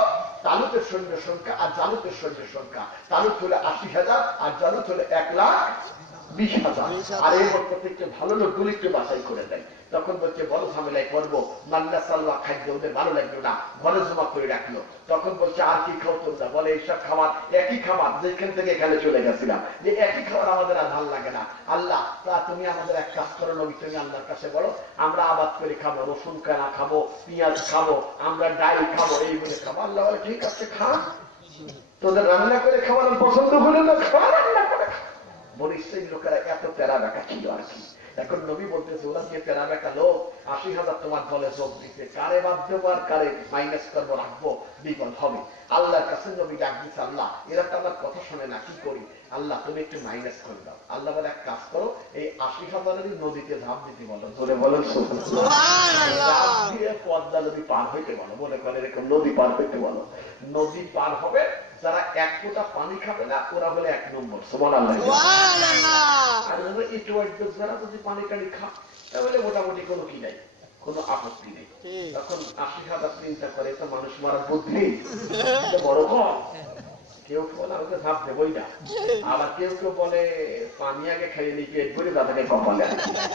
তালুতের সৈন্য সংখ্যা আর জালুতের সৈন্য সংখ্যা। তালুত হলো 80,000 আর জালুত হলো 1,20,000। আর এই প্রত্যেকটা ভালো লোকগুলি একটু বাছাই করে দেয়। তখন বলছে বড় ঝামেলায় করবো, মান্না সাল্লা খাদ্য ওদের ভালো লাগলো না, ঘরে জমা করে রাখলো। তখন বলছে আর কি খাও তোমরা? বলে এইসব খাবার একই খাবার যেখান থেকে এখানে চলে গেছিলাম, যে একই খাবার আমাদের আর ভালো লাগে না। আল্লাহ তা তুমি আমাদের এক কাজ করো নবী, তুমি আল্লাহর কাছে বলো আমরা আবাদ করে খাবো, রসুন কানা খাবো, পেঁয়াজ খাবো, আমরা ডাল খাবো, এই বলে খাবো। আল্লাহ বলে ঠিক আছে খা, তোদের রান্না করে খাওয়ানোর পছন্দ হলে তো খাওয়া, রান্না করে খা। বলে সেই লোকেরা এত প্যারা বেকা ছিল আর কি। এখন নবী বলতেছে ওরা যে প্যারা বেকা লোক 80,000 তোমার দলে যোগ দিতে, কারে বাদ দেবো আর কারে মাইনাস করবো রাখবো, বিপদ হবে। আল্লাহর কাছে নবী ডাক দিচ্ছে, আল্লাহ এরা তো আমার কথা শোনে না, কি করি? আল্লাহ তুমি একটু মাইনাস করে দাও। আল্লাহ বলে এক কাজ করো, এই 80,000-এরই নদীতে ঝাঁপ দিতে বলো। ধরে বলেন পদ্মা নদী পার হইতে বলো, মনে করে এরকম নদী পার হইতে বলো। নদী পার হবে, যারা 1 ফোঁটা পানি খাবে না ওরা হলে 1 নম্বর। সুবহানাল্লাহ। আর একটু যারা যদি পানি টানি খা তাহলে মোটামুটি কোনো কি নাই, কোনো আপত্তি নেই। তখন 80,000 চিন্তা করে তো মানুষ মারা বুদ্ধি বড় কম। কেউ বলে আমাকে ঝাঁপ দেবই না, আবার কেউ কেউ বলে পানি আগে খাইয়ে নিয়ে পেট ভরে দাদাকে কপালে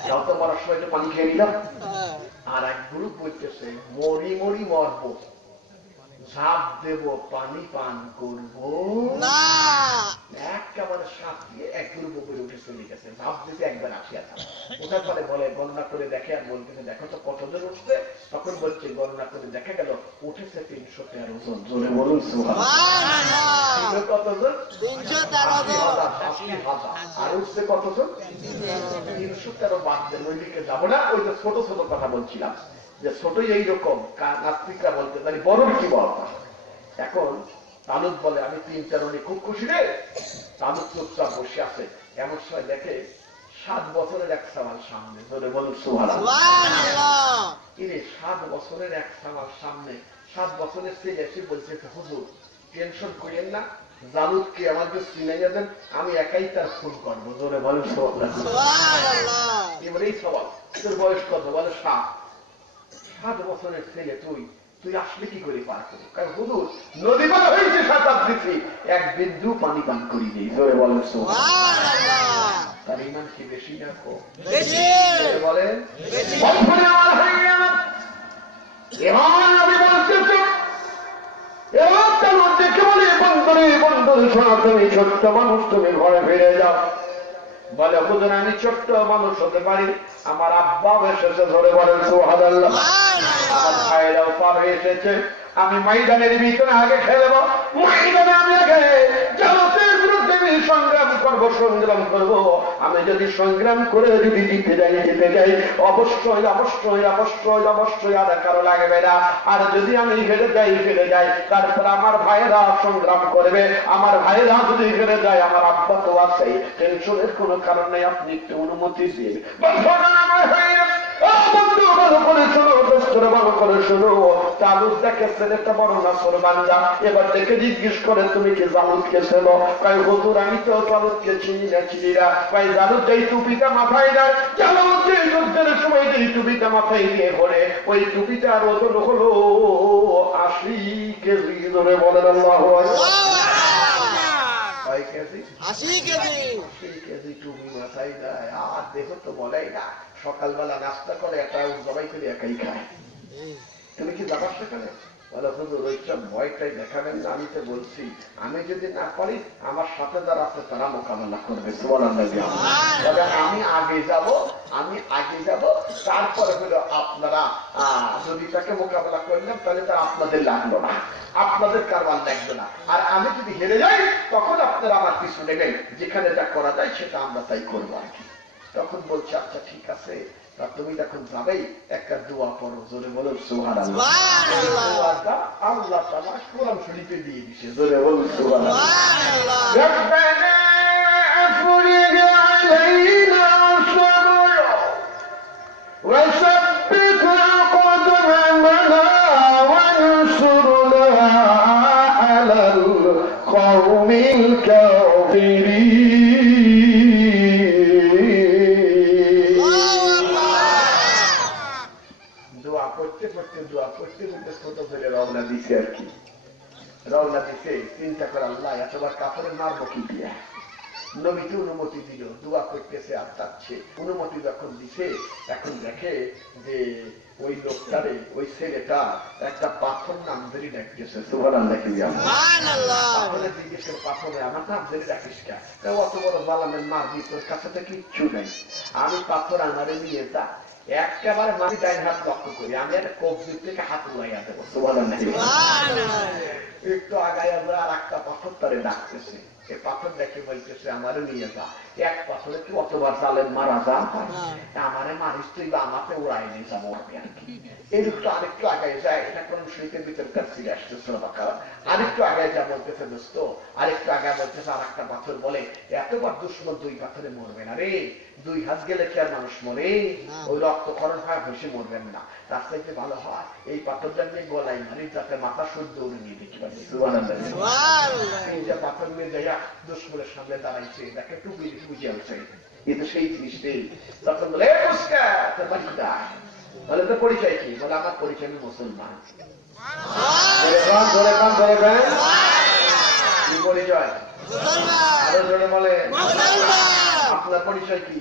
তাও তো মরার সময় তো পানি খেয়ে নিলাম। আর এক গ্রুপ বলতেছে মরি মরি মরবো, ঝাঁপ দেব পানি পান করবো না। একেবারে সাপ দিয়ে এক গ্রুপ উপরে উঠে চলে গেছে, ঝাঁপ দিতে একবার আসিয়া থাকে। ওটার পরে বলে গণনা করে দেখে আর বলতেছে দেখো তো কতজন উঠছে? তখন বলছে গণনা করে দেখা গেল উঠেছে 313 জন। জোরে বলুন সুবহানাল্লাহ। কতজন? 313,000। আর উঠছে কতজন? 313। বাদ দেন, ওই দিকে যাবো না। ওই যে ছোট ছোট কথা বলছিলাম যে ছোটই এইরকম নাস্তিকরা বলতে জানি বড় কি বলতা। এখন তালুত বলে আমি 3-4 খুব খুশি রে। তালুত চুপচাপ বসে আছে, এমন সময় দেখে 7 বছরের এক সামাল সামনে। ধরে বলুন সুবহানাল্লাহ। 7 বছরের এক সামাল সামনে 7 বছরের ছেলে এসে বলছে হুজুর টেনশন করেন না, জালুদকে আমাদের চিনাইয়া দেন, আমি একাই তার খুন করবো। ধরে বলুন সুবহানাল্লাহ। এবার এই সবাল তোর বয়স কত? বলে 7 বছরের ছেলে তুই আসলে কি করে পার করবো? কারণ হুজুর নদী পার হয়েছে 7 দিছি, এক বিন্দু পানি পান করি নেই। জোরে বলেন সুবহানাল্লাহ। তার ঈমান কি বেশি না কম? বেশি। বলেন ঈমান নবী বলতেছে এবার তার দেখে বলে বন্ধুরে বন্ধু শোনা, তুমি ছোট্ট মানুষ, তুমি ঘরে ফিরে যাও। বলে হুজুর আমি ছোট্ট মানুষ হতে পারি, আমার আব্বা এসেছে। ধরে বলেন সুবহানাল্লাহ। আমার ভাইরাও পার হয়ে এসেছে, আমি ময়দানের ভিতরে আগে খেলবো, ময়দানে আমি আগে জগতের বিরুদ্ধে সংগ্রাম করবো, সংগ্রাম করবো। আমি যদি সংগ্রাম করে যদি জিতে যাই অবশ্যই অবশ্যই অবশ্যই অবশ্যই আর কারো লাগবে না। আর যদি আমি হেরে যাই তারপর আমার ভাইরা সংগ্রাম করবে, আমার ভাইরা যদি হেরে যায় আমার আব্বা তো আছে, টেনশনের কোনো কারণ নেই। আপনি একটু অনুমতি দিন। এবার দেখে জিজ্ঞেস করে তুমি কি জালুদকে ছিল? কয় হুজুর আমি তো জালুদকে চিনি না। কয় জালুদ যেই টুপিটা মাথায় দেয়, জালুদ যে যুদ্ধের সময় যেই টুপিটা মাথায় দিয়ে ঘোরে, ওই টুপিটার ওজন হলো 80 কেজি। ধরে বলেন আল্লাহু আকবার। 80 কেজি টুপি মাথায় দেয়, আর দেখো তো বলেই না সকালবেলা নাস্তা করে একটা জবাই করে একাই খায়। তুমি কি যাবার সেখানে? বলে হুজুর ওইসব ভয়টাই দেখাবেন না, আমি তো বলছি আমি যদি না পারি আমার সাথে যারা আছে তারা মোকাবেলা করবে। সুবহানাল্লাহ। তবে আমি আগে যাব, তারপরে হলো আপনারা যদি তাকে মোকাবেলা করলেন তাহলে তো আপনাদের লাগলো না, আপনাদের কারবার লাগবে না। আর আমি যদি হেরে যাই তখন আপনারা আমার কিছু নেবেন, যেখানে যা করা যায় সেটা আমরা তাই করবো আর কি। তখন বলছে আচ্ছা ঠিক আছে, তা তুমি যখন যাবেই একটা দোয়া পড়ো, জোরে বলো সুবহানাল্লাহ। দোয়াটা আল্লাহ তাআলা কোরআন শরীফে দিয়ে দিয়েছে, জোরে বলো সুবহানাল্লাহ। রব্বানা আফরিগ আলাইনা সাবরা ওয়া সাব্বিত আকদামানা ওয়ানসুরনা আলাল কওমিল কাফিরিন। ছোট ছেলে রওনা দিছে আর কি, রওনা দিছে চিন্তা করে আল্লাহ এতবার কাপড়ে মারবো কি দিয়া। নবীকে অনুমতি দিল, দোয়া করতেছে আর যাচ্ছে। অনুমতি যখন দিছে এখন দেখে যে ওই লোকটারে, ওই ছেলেটা একটা পাথর নাম ধরে ডাকতেছে। সুবহানাল্লাহ। পাথরে জিজ্ঞেস করে, পাথরে আমার নাম ধরে ডাকিস কে? অত বড় জালামের মারবি, তোর কাছে তো কিচ্ছু নাই, আমি পাথর আমারে নিয়ে যা, একেবারে আমি ডাইন হাত লক্ষ্য করি, আমি একটা কবজির থেকে হাত উড়াইয়া দেবো। সুবহানাল্লাহ। একটু আগাইয়া যায় আর একটা পাথর তারে ডাকতেছে, এই পাথর দেখে বলতেছে আমারে নিয়ে যা। এক পাথরে কি অতবার জালেম মারা যা, আমারে মারিস তুই বা আমাকে উড়াই নিয়ে যাবো আর কি। এরকম আরেকটু আগাই যায়, এটা কোন শরীরের ভিতর কাছে আসছে সূরা আরেকটু আগায় যা বলতেছে দোস্ত, আরেকটু আগায় বলতেছে আর একটা পাথর বলে এতবার দুশ্মন দুই পাথরে মরবে না রে, দুই হাত গেলে কি আর মানুষ মরে? ওই রক্তক্ষরণ হয়, ভেসে মরবেন না, তার চাইতে ভালো হয় এই পাথরটা নিয়ে গলায় মারি, যাতে মাথা সহ্য উড়ে নিয়ে দেখি পারি। এই যে পাথর নিয়ে যাইয়া দুশ্মনের সামনে দাঁড়াইছে, দেখে টুপি বুঝে আসছে, এ তো সেই জিনিসটাই। তখন বলে বলে তো পরিচয় কি? বলে আমার পরিচয় আমি মুসলমান। কি পরিচয়? আরো জোরে বলে আপনার পরিচয় কি?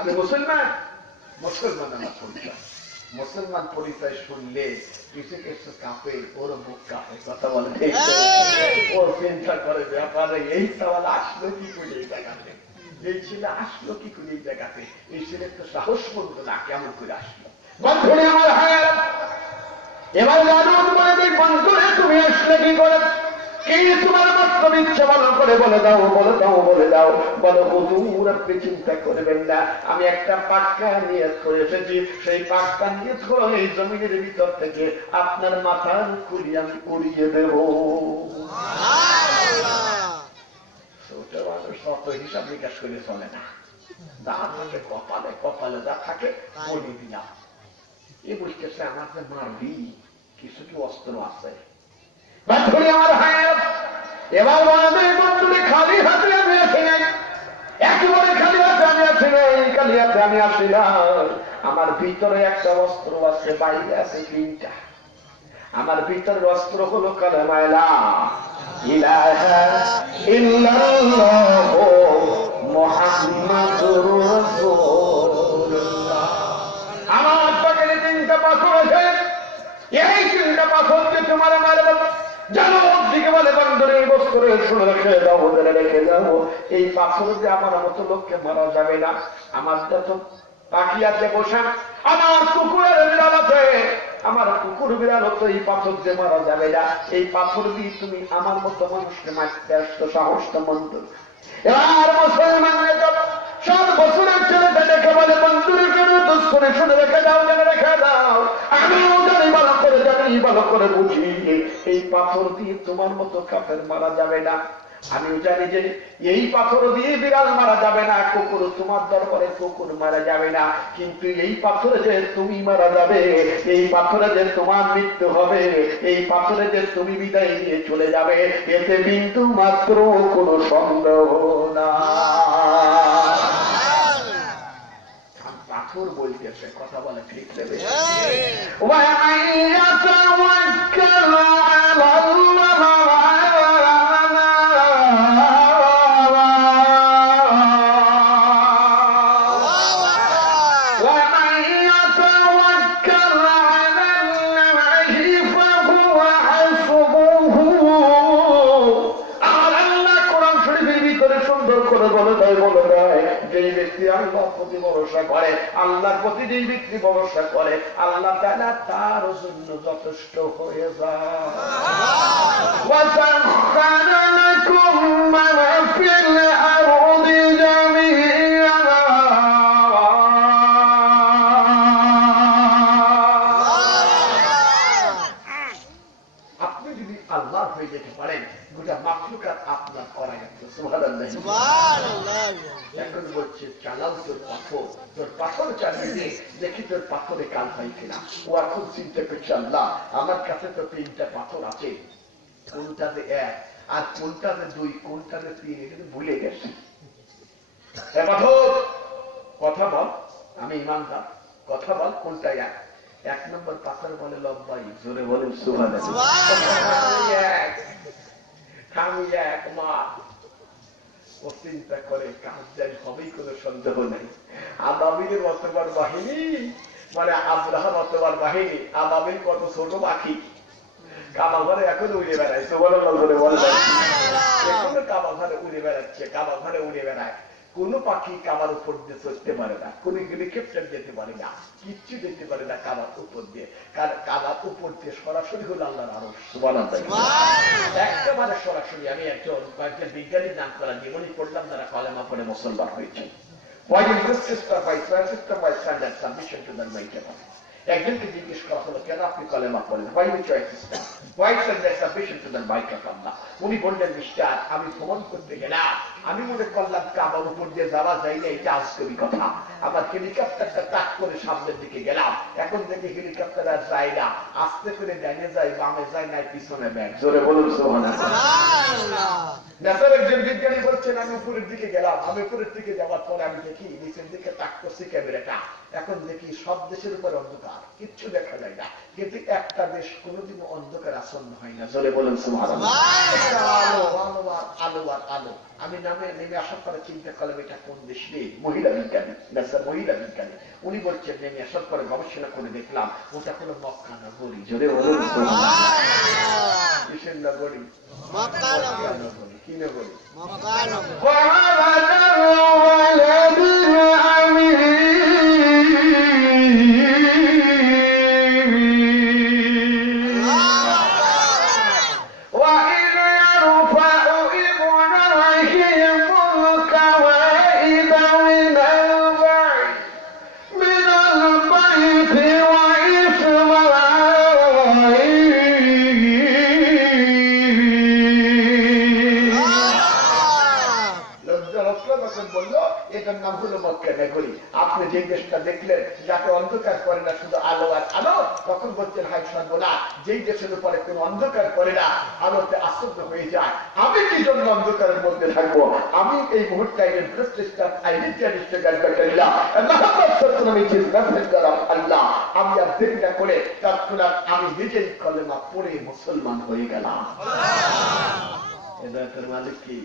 আমি মুসলমান, মুসলমান আমার পরিচয়। মুসলমান পরিচয় শুনলে কিছু কিছু কাঁপে, ওর বুক কাঁপে, কথা বলে ওর চিন্তা করে ব্যাপারে এই সওয়াল আসলো কি করে এই জায়গাতে, এই ছেলে আসলো কি করে এই জায়গাতে, এই ছেলে তো সাহস বলতো না, কেমন করে আসলো? বন্ধুরে আমার হায়াত এবার জানুন বলে দেখ, বন্ধুরে তুমি আসলে কি করে, কি তোমার বাস্তব ইচ্ছা ভালো করে বলে দাও, বলে দাও, বলে দাও। বলো হুজুর আপনি চিন্তা করবেন না, আমি একটা পাক্কা নিয়ত করে এসেছি, সেই পাক্কা নিয়ত হলো এই জমিনের ভিতর থেকে আপনার মাথার খুলি আমি উড়িয়ে দেব। ছোট মানুষ অত হিসাব নিকাশ করে চলে না, যা থাকে কপালে, কপালে যা থাকে বলি দিলাম। এ বলতেছে আমার যে মারবি কিছু কি অস্ত্র আছে? আমার হায়াত এবার বন্ধুরে খালি হাতে আমি আসি নাই, একেবারে খালি হাতে আমি আসি নাই, খালি হাতে আমি আসি না, আমার ভিতরে একটা অস্ত্র আছে, বাইরে আছে তিনটা। আমার ভিতরের অস্ত্র হলো কালেমা লা ইলাহা ইল্লাল্লাহ মুহাম্মাদুর রাসূলুল্লাহ। আমার পকেটে তিনটা পাথর আছে, এই তিনটা পাথরকে তোমার মারব জানো দিকে বলে বন্ধুরে বস্তুরে শুনে রেখে দাও, বলে রেখে দাও, এই পাথর দিয়ে আমার মতো লোককে মারা যাবে না। আমার যত পাখি আছে বসা, আমার কুকুরের বিড়াল আছে, আমার কুকুর বিড়াল হতো, এই পাথর দিয়ে মারা যাবে না। এই পাথর দিয়ে তুমি আমার মতো মানুষকে মারতে আসতো, সাহস তো মন্দ। এবার মুসলমানের সব বছরের ছেলেটা দেখে বলে বন্ধুরে কেন দোষ করে শুনে রেখে দাও, জেনে রেখে দাও, আমিও জানি ভালো করে, জানি ভালো করে বুঝি, এই পাথর দিয়ে তোমার মতো কাফের মারা যাবে না। আমিও জানি যে এই পাথর দিয়ে বিড়াল মারা যাবে না, কুকুর তোমার দরবারে কুকুর মারা যাবে না, কিন্তু এই পাথরে যে তুমি মারা যাবে, এই পাথরে যে তোমার মৃত্যু হবে, এই পাথরে যে তুমি বিদায় নিয়ে চলে যাবে, এতে বিন্দু মাত্র কোনো সন্দেহ না। পাথর বলতেছে, কথা বলে ঠিক দেবে। আল্লাহর প্রতি ভরসা করে, আল্লাহর প্রতি যেই ব্যক্তি ভরসা করে, আল্লাহ তাআলা তার জন্য যথেষ্ট হয়ে যায়। ওয়াসাখখারা লাকুম মা ফিল আরদি জামিআ, আপনি যদি আল্লাহর হয়ে যেতে পারেন, গোটা মাখলুকাত আপনার করা গেছে। সুবহানাল্লাহ, সুবহানাল্লাহ। এখন বলছে চালাও তোর পাথর, তোর পাথর চালিয়ে দেখি তোর পাথরে কাল হয় কিনা। ও এখন চিন্তা করছে, আল্লাহ আমার কাছে তো 3টা পাথর আছে, কোনটাতে 1 আর কোনটাতে 2, কোনটাতে 3, এটা ভুলে গেছে। পাথর কথা বল, আমি ইমানদার, কথা বল কোনটা 1 নম্বর পাথর বলে লব্বাই, জোরে বলেন সুবহানাল্লাহ। আমি 1 মা ও চিন্তা করে কাজ যাই হবেই, কোনো সন্দেহ নেই। আবাবিলের অতবার বাহিনী মানে আব্রাহাম অতবার বাহিনী, আবাবিল কত ছোট পাখি, কাবা ঘরে এখন উড়ে বেড়ায়। সুবহানাল্লাহ বলে বলে এখনো কাবা ঘরে উড়ে বেড়াচ্ছে, কাবা ঘরে উড়ে বেড়ায়। কোন পাখি কাবার উপর দিয়ে চলতে পারে না, কোন হেলিকপ্টার যেতে পারে না, কিচ্ছু যেতে পারে না কাবার উপর দিয়ে। কারণ কাবার উপর দিয়ে সরাসরি হলো আল্লাহর আরশ। সুবহানাল্লাহ, একেবারে সরাসরি। আমি কয়েকজন বিজ্ঞানীর নাম করা জীবনী পড়লাম, তারা কলেমা পড়ে মুসলমান হয়েছে। একজনকে জিজ্ঞেস করা হলো, কেন আপনি কলেমা পড়লেন? উনি বললেন, মিস্টার, আমি ভ্রমণ করতে গেলাম, আমি মনে করলাম কাবার উপর দিয়ে যাওয়া যায় না, এটা আজকের কথা। আমার হেলিকপ্টারটা তাক করে সামনের দিকে গেলাম, এখন থেকে হেলিকপ্টার আর যায় না, আস্তে করে ডাইনে যায়, বামে যায় না, পিছনে ব্যাগ। জোরে বলুন সুবহানাল্লাহ। নেতার একজন বিজ্ঞানী বলছেন, আমি উপরের দিকে গেলাম, আমি উপরের দিকে যাওয়ার পরে আমি দেখি নিচের দিকে তাক করছি ক্যামেরাটা, এখন দেখি সব দেশের উপর অন্ধকার, কিচ্ছু দেখা যায় না, কিন্তু একটা দেশ কোনোদিন অন্ধকার আসন্ন হয় না। জোরে বলুন সুবহানাল্লাহ। আলো আলো আর আলো আর আলো। আমি নেমে আসার পরে চিন্তা করলাম, এটা কোন দেশ রে? মহিলা বিজ্ঞানী, মহিলা বিজ্ঞানী। উনি বলছেন, নেমে আসার পরে গবেষণা করে দেখলাম ওটা হলো মক্কা নগরী। জোরে বলুন সুবহানাল্লাহ। কিসের নগরী? মক্কা নগরী। কি নগরী? মক্কা নগরী। আপনি যে দেশটা দেখলেন যাকে অন্ধকার করে না, শুধু আলো আর আলো, তখন বলছেন, হাই সর্বনাশ, যেই দেশের উপরে কোন অন্ধকার করে না, আলোতে আশ্চর্য হয়ে যায়, আমি কি জন্য অন্ধকারের মধ্যে থাকবো? আমি এই মুহূর্তে আল্লাহ, আমি আর দেরি না করে তৎক্ষণাৎ আমি নিজেই কলেমা পড়ে মুসলমান হয়ে গেলাম। হেদায়েতের মালিক কি?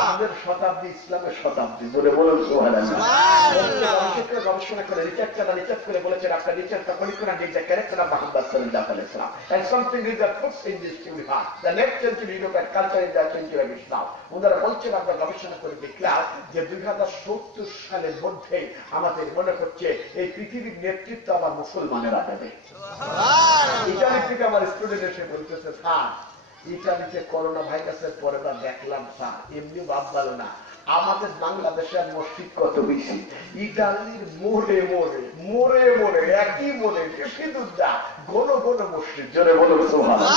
আমাদের শতাব্দী, ইসলামের শতাব্দী। বলে বলুন সুবহানাল্লাহ। গবেষণা করে রিচার্জ করে বলেছেন, আপনার রিচার্জ তখনই করে the character of Muhammad sallallahu alaihi wasallam, and something is that puts in this to be heart. The next century you look at culture in the century of Islam. ওনারা বলছেন, আমরা গবেষণা করে দেখলাম যে 2070 সালের মধ্যে আমাদের মনে হচ্ছে এই পৃথিবীর নেতৃত্ব আবার মুসলমানেরা দেবে। ইতালি থেকে আমার স্টুডেন্ট এসে বলতেছে, স্যার ইতালিতে করোনা ভাইরাসের পরে দেখলাম স্যার, এমনি ভাব ভালো না, আমাদের বাংলাদেশের মসজিদ কত বেশি, ইতালির মোড়ে মোড়ে মোড়ে মোড়ে একই মোড়ে বেশি দূর যা ঘন ঘন মসজিদ। জোরে বলো সুবহানাল্লাহ।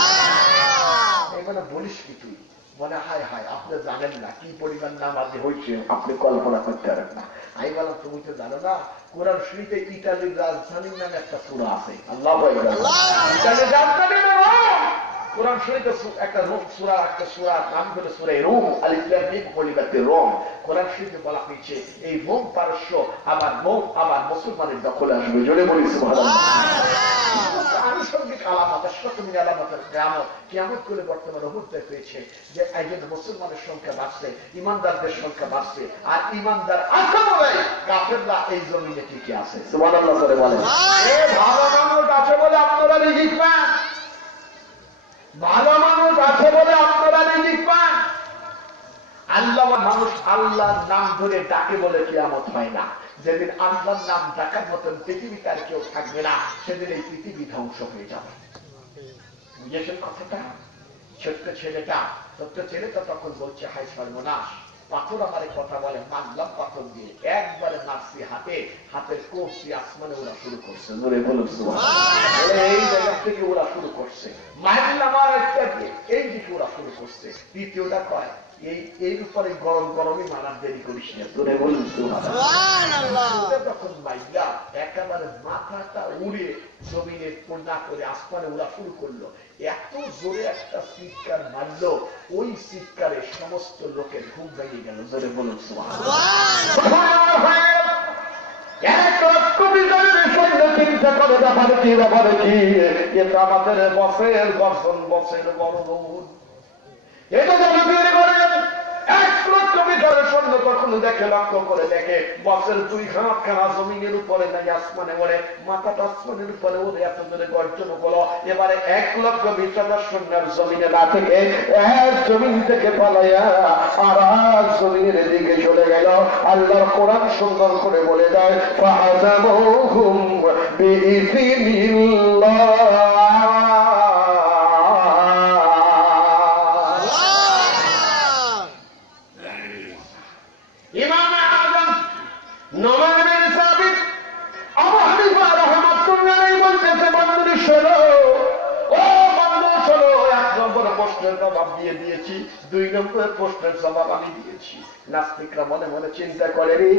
এখানে বলিস কি তুই? বলে হায় হায় আপনি জানেন না কি পরিমাণ নামাজি হয়েছে, আপনি কল্পনা করতে পারেন না। আমি বললাম তুমি তো জানো না, কোরআন শরীফে ইটালির রাজধানীর নামে একটা সূরা আছে। আল্লাহু আকবার। ইটালির রাজধানীর নাম কোরআন শরীফে একটা সূরার নাম হলো সূরা রূম, আলিফ লাম মিম কলিমাতুর রূম। কোরআন শরীফে বলা হয়েছে এই রোম পারস্য আবার মুসলমানের দখলে আসবে। জোরে বলি সুবহানাল্লাহ। আনুষঙ্গিক আলামত, শতমিন আলামতের কিয়ামত করে বর্তমানে উদ্বেগ হয়েছে যে একজন মুসলমানের সংখ্যা বাড়ছে, ইমানদারদের সংখ্যা বাড়ছে, আর ইমানদার আছে বলে কাফেররা এই জমিনে টিকে আছে। সুবহানাল্লাহ করে বলেন। ভালো মানুষ আছে বলে আপনারা রিজিক পান, ভালো মানুষ আছে বলে আপনারা রিজিক পান। আল্লাহ মানুষ আল্লাহর নাম ধরে ডাকে বলে কিয়ামত হয় না। যেদিন আল্লাহর নাম ডাকার মতন পৃথিবীতে আর কেউ থাকবে না, সেদিন এই পৃথিবী ধ্বংস হয়ে যাবে। বুঝেছেন কথাটা? ছোট্ট ছেলেটা তখন বলছে হাই সর্বনাশ, পাথর আমার কথা বলে, মানলাম পাথর দিয়ে, একবারে মারছি হাতের কোপটি আসমানে ওরা শুরু করছে। জোরে বলুন সুবহানাল্লাহ। এই জায়গা থেকে ওরা শুরু করছে, মারলাম আর একটাকে, এই দিকে ওরা শুরু করছে। দ্বিতীয়টা কয় এই উপরে গরমই মারার দেরি করিস না। জোরে বলুন সুবহানাল্লাহ। তখন মাইলা একেবারে মাথাটা উড়ে জমিনে পূর্ণা করে আসমানে ওরা শুরু করলো। এত জোরে একটা চিৎকার মারলো, ওই চিৎকারে সমস্ত লোকের ঘুম ভেঙে গেল। জোরে বলুন সুবহানাল্লাহ। এক লক্ষ বিজয়ের সৈন্য চিন্তা করে ব্যাপারে কি এটা আমাদের বসের গর্জন, বসের গর্জন। এটা যদি তৈরি করেন 1 লক্ষ বিজয়ের সৈন্য তখন দেখে, লক্ষ্য করে দেখে বসের 2 হাতখানা জমিনের উপরে নাই, আসমানে ওড়ে, মাথাটা আসমানের উপরে ওড়ে, এত জোরে গর্জন হলো। এবারে 1 লক্ষ বিজয়ের সৈন্যের জমিনে না থেকে এক জমিন থেকে পালাইয়া আর জমিনের দিকে চলে গেল। আল্লাহর কোরআন সুন্দর করে বলে দেয় ফাহাদামুহুম বিইযনিল্লাহ। ইমাম আযম নোমান বিন সাবিত আবু হানিফা রাহমাতুল্লাহ আলাইহি বলতেছে, বন্ধু শোনো, ও বন্ধু শোনো, 1 নম্বর প্রশ্নের জবাব দিয়ে দিয়েছি, 2 নম্বর প্রশ্নের জবাব আমি দিয়েছি। নাস্তিকরা মনে মনে চিন্তা করে, রে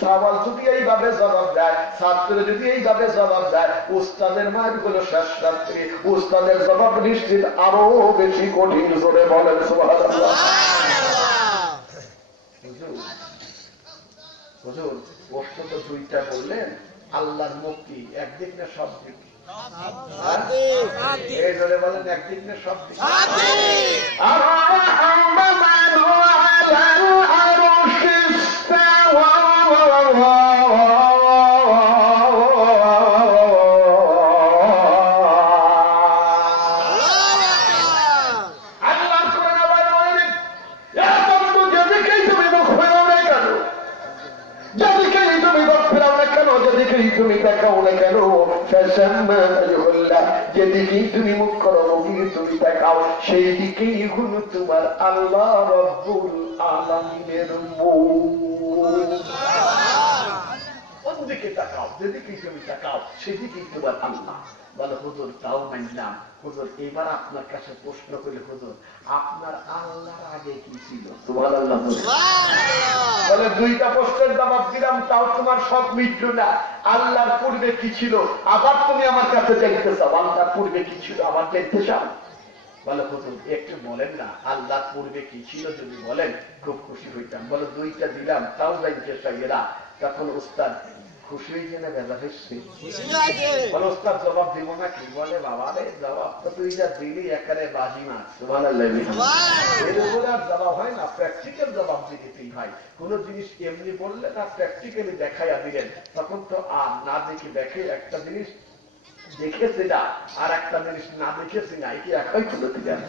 সওয়াল যদি এইভাবে জবাব দেয়, ছাত্র যদি এইভাবে জবাব দেয়, উস্তাদের মায়ের গুলো শেষ রাত্রি, উস্তাদের জবাব নিশ্চিত আরো বেশি কঠিন। জোরে বলেন সুবহানাল্লাহ। হুজুর প্রশ্ন তো 2টা বললেন, আল্লাহর মুক্তি একদিক না সব দিক? এই জোরে বলেন একদিক না সব দিক? তুমি দেখাও না কেন, যেদিকেই তুমি মুখ করো তুমি দেখাও, সেই দিকেই হলো তোমার আল্লাহ রব্বুল আলামিনের মুখ। দিকে তাকাও, যেদিকেই তুমি তাকাও সেদিকেই তোমার আল্লাহ। বলে হুজুর তাও মানলাম, হুজুর এবার আপনার কাছে প্রশ্ন করি, হুজুর আপনার আল্লাহর আগে কি ছিল? সুবহানাল্লাহ। বলে 2টা প্রশ্নের জবাব দিলাম, তাও তোমার সব মিটলো না। আল্লাহর পূর্বে কি ছিল? আবার তুমি আমার কাছে জানতে চাও আল্লাহর পূর্বে কি ছিল, আবার জানতে চাও? বলে হুজুর একটু বলেন না আল্লাহর পূর্বে কি ছিল, যদি বলেন খুব খুশি হইতাম। বলে 2টা দিলাম, তাও জানতে চাই এরা। তখন উস্তাদ খুশি হয়েছে না বেজা হয়েছে? বলে উস্তাদ জবাব দিব না কি? বলে বাবা রে জবাব তো তুই যা দিলি একারে বাজি মাছ। সুবহানাল্লাহ। এর উপরে আর জবাব হয় না, প্র্যাকটিক্যাল জবাব দিতেই হয়। কোন জিনিস এমনি বললে না, প্র্যাকটিক্যালি দেখাইয়া দিলেন, তখন তো আর না দেখে দেখে একটা জিনিস দেখেছি না আর একটা জিনিস না দেখেছি না, এটি একই খুলে দিলেন।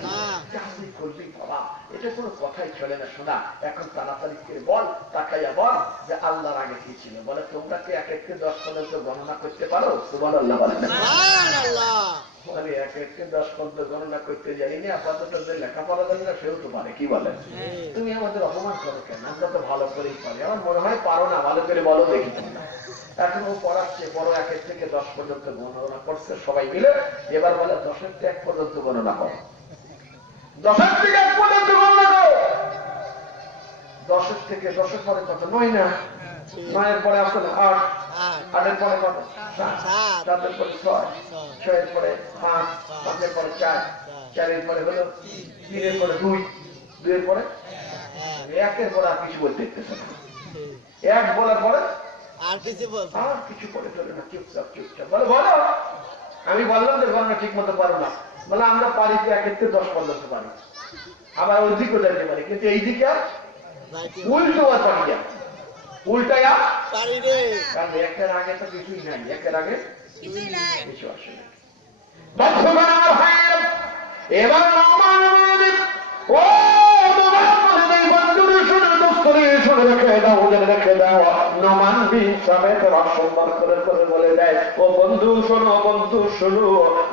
করবি বাবা, এটা কোনো কথাই চলে না। শোনা এখন তাড়াতাড়ি করে বল, তাকাইয়া বল যে আল্লাহর আগে কি ছিল। বলে তোমরা কি 1 থেকে 10 পর্যন্ত গণনা করতে পারো? সুবহানাল্লাহ বলেন। বলে 1 থেকে 10 পর্যন্ত গণনা করতে জানি না, আপাতত যে লেখাপড়া জানি না সেও তো পারে। কি বলেন? তুমি আমাদের অপমান করো কেন? আমরা তো ভালো করেই পারি। আমার মনে হয় পারো না, ভালো করে বলো দেখি। এখন ও পড়াচ্ছে, বড় 1 থেকে 10 পর্যন্ত গণনা করছে সবাই মিলে। এবার বলে 10 থেকে 1 পর্যন্ত গণনা করো, 10 থেকে 1 পর্যন্ত গণনা করো। 10 থেকে 10 পরে কত 9 না 9 পরে আসলে 8 8 পরে কত 7 7 পরে 6 6 পরে 5 5 পরে 4 4 পরে হলো 3 পরে 2 2 পরে 1 পরে আর কিছু বলতে দেখতেছে না 1 বলার পরে আর কিছু বল আর কিছু পরে চলে না চুপচাপ বলে বলো আমি বললাম যে গণনা ঠিক মতো পারো না বলে আমরা পারি তো 1 থেকে 10 পর্যন্ত পারি আবার ওইদিকেও যাইতে পারি কিন্তু এইদিকে আর উল্টো আর পারি না উল্টায়া পারি রে কারণ 1 আগে তো কিছুই নাই 1 আগে কিছু আসে না এবার ও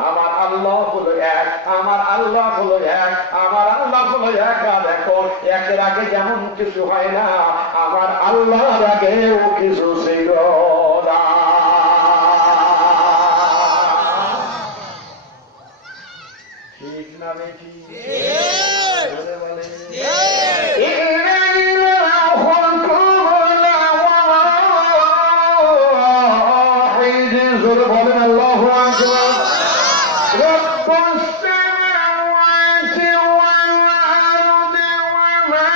আমার আল্লাহ হলো এক আমার আল্লাহ হলো এক আমার আল্লাহ হলো এক দেখো 1 আগে যেমন কিছু হয় না আমার আল্লাহর আগেও কিছু ছিল না ঠিক না বেশি বলেন আল্লাহু আকবার রব্বুস সামাওয়াতি ওয়াল আরদি ওয়া মা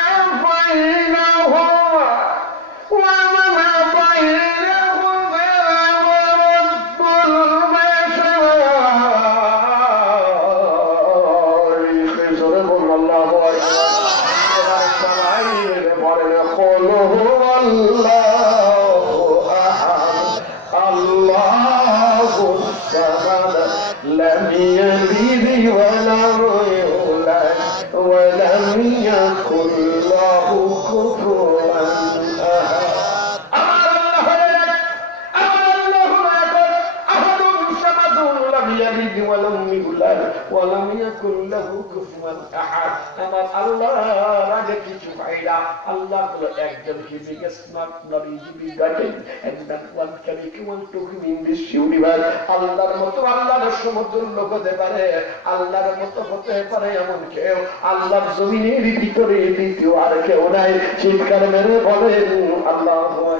বাইনাহুমা ওয়া মা বাইনাহুমা রব্বুল মাশারিক জোরে বলুন আল্লাহু আকবার সবাই বলেন কুল হুয়াল্লাহু আহাদ আল্লাহু সামাদ لم يلد ولم يولد ولم يكن له كفوا أحد يلد ولم يولد ولم يكن له كفوا احد আমার আল্লাহর আগে কিছু পাইলা আল্লাহ হলো একজন he biggest not knowledgeable God and that one can equal to him in this universe আল্লাহর মতো আল্লাহর সমতুল্য হতে পারে আল্লাহর মতো হতে পারে এমন কেউ আল্লাহর জমিনের ভিতরে দ্বিতীয় আর কেউ নাই চিৎকার মেরে বলেন আল্লাহু আকবার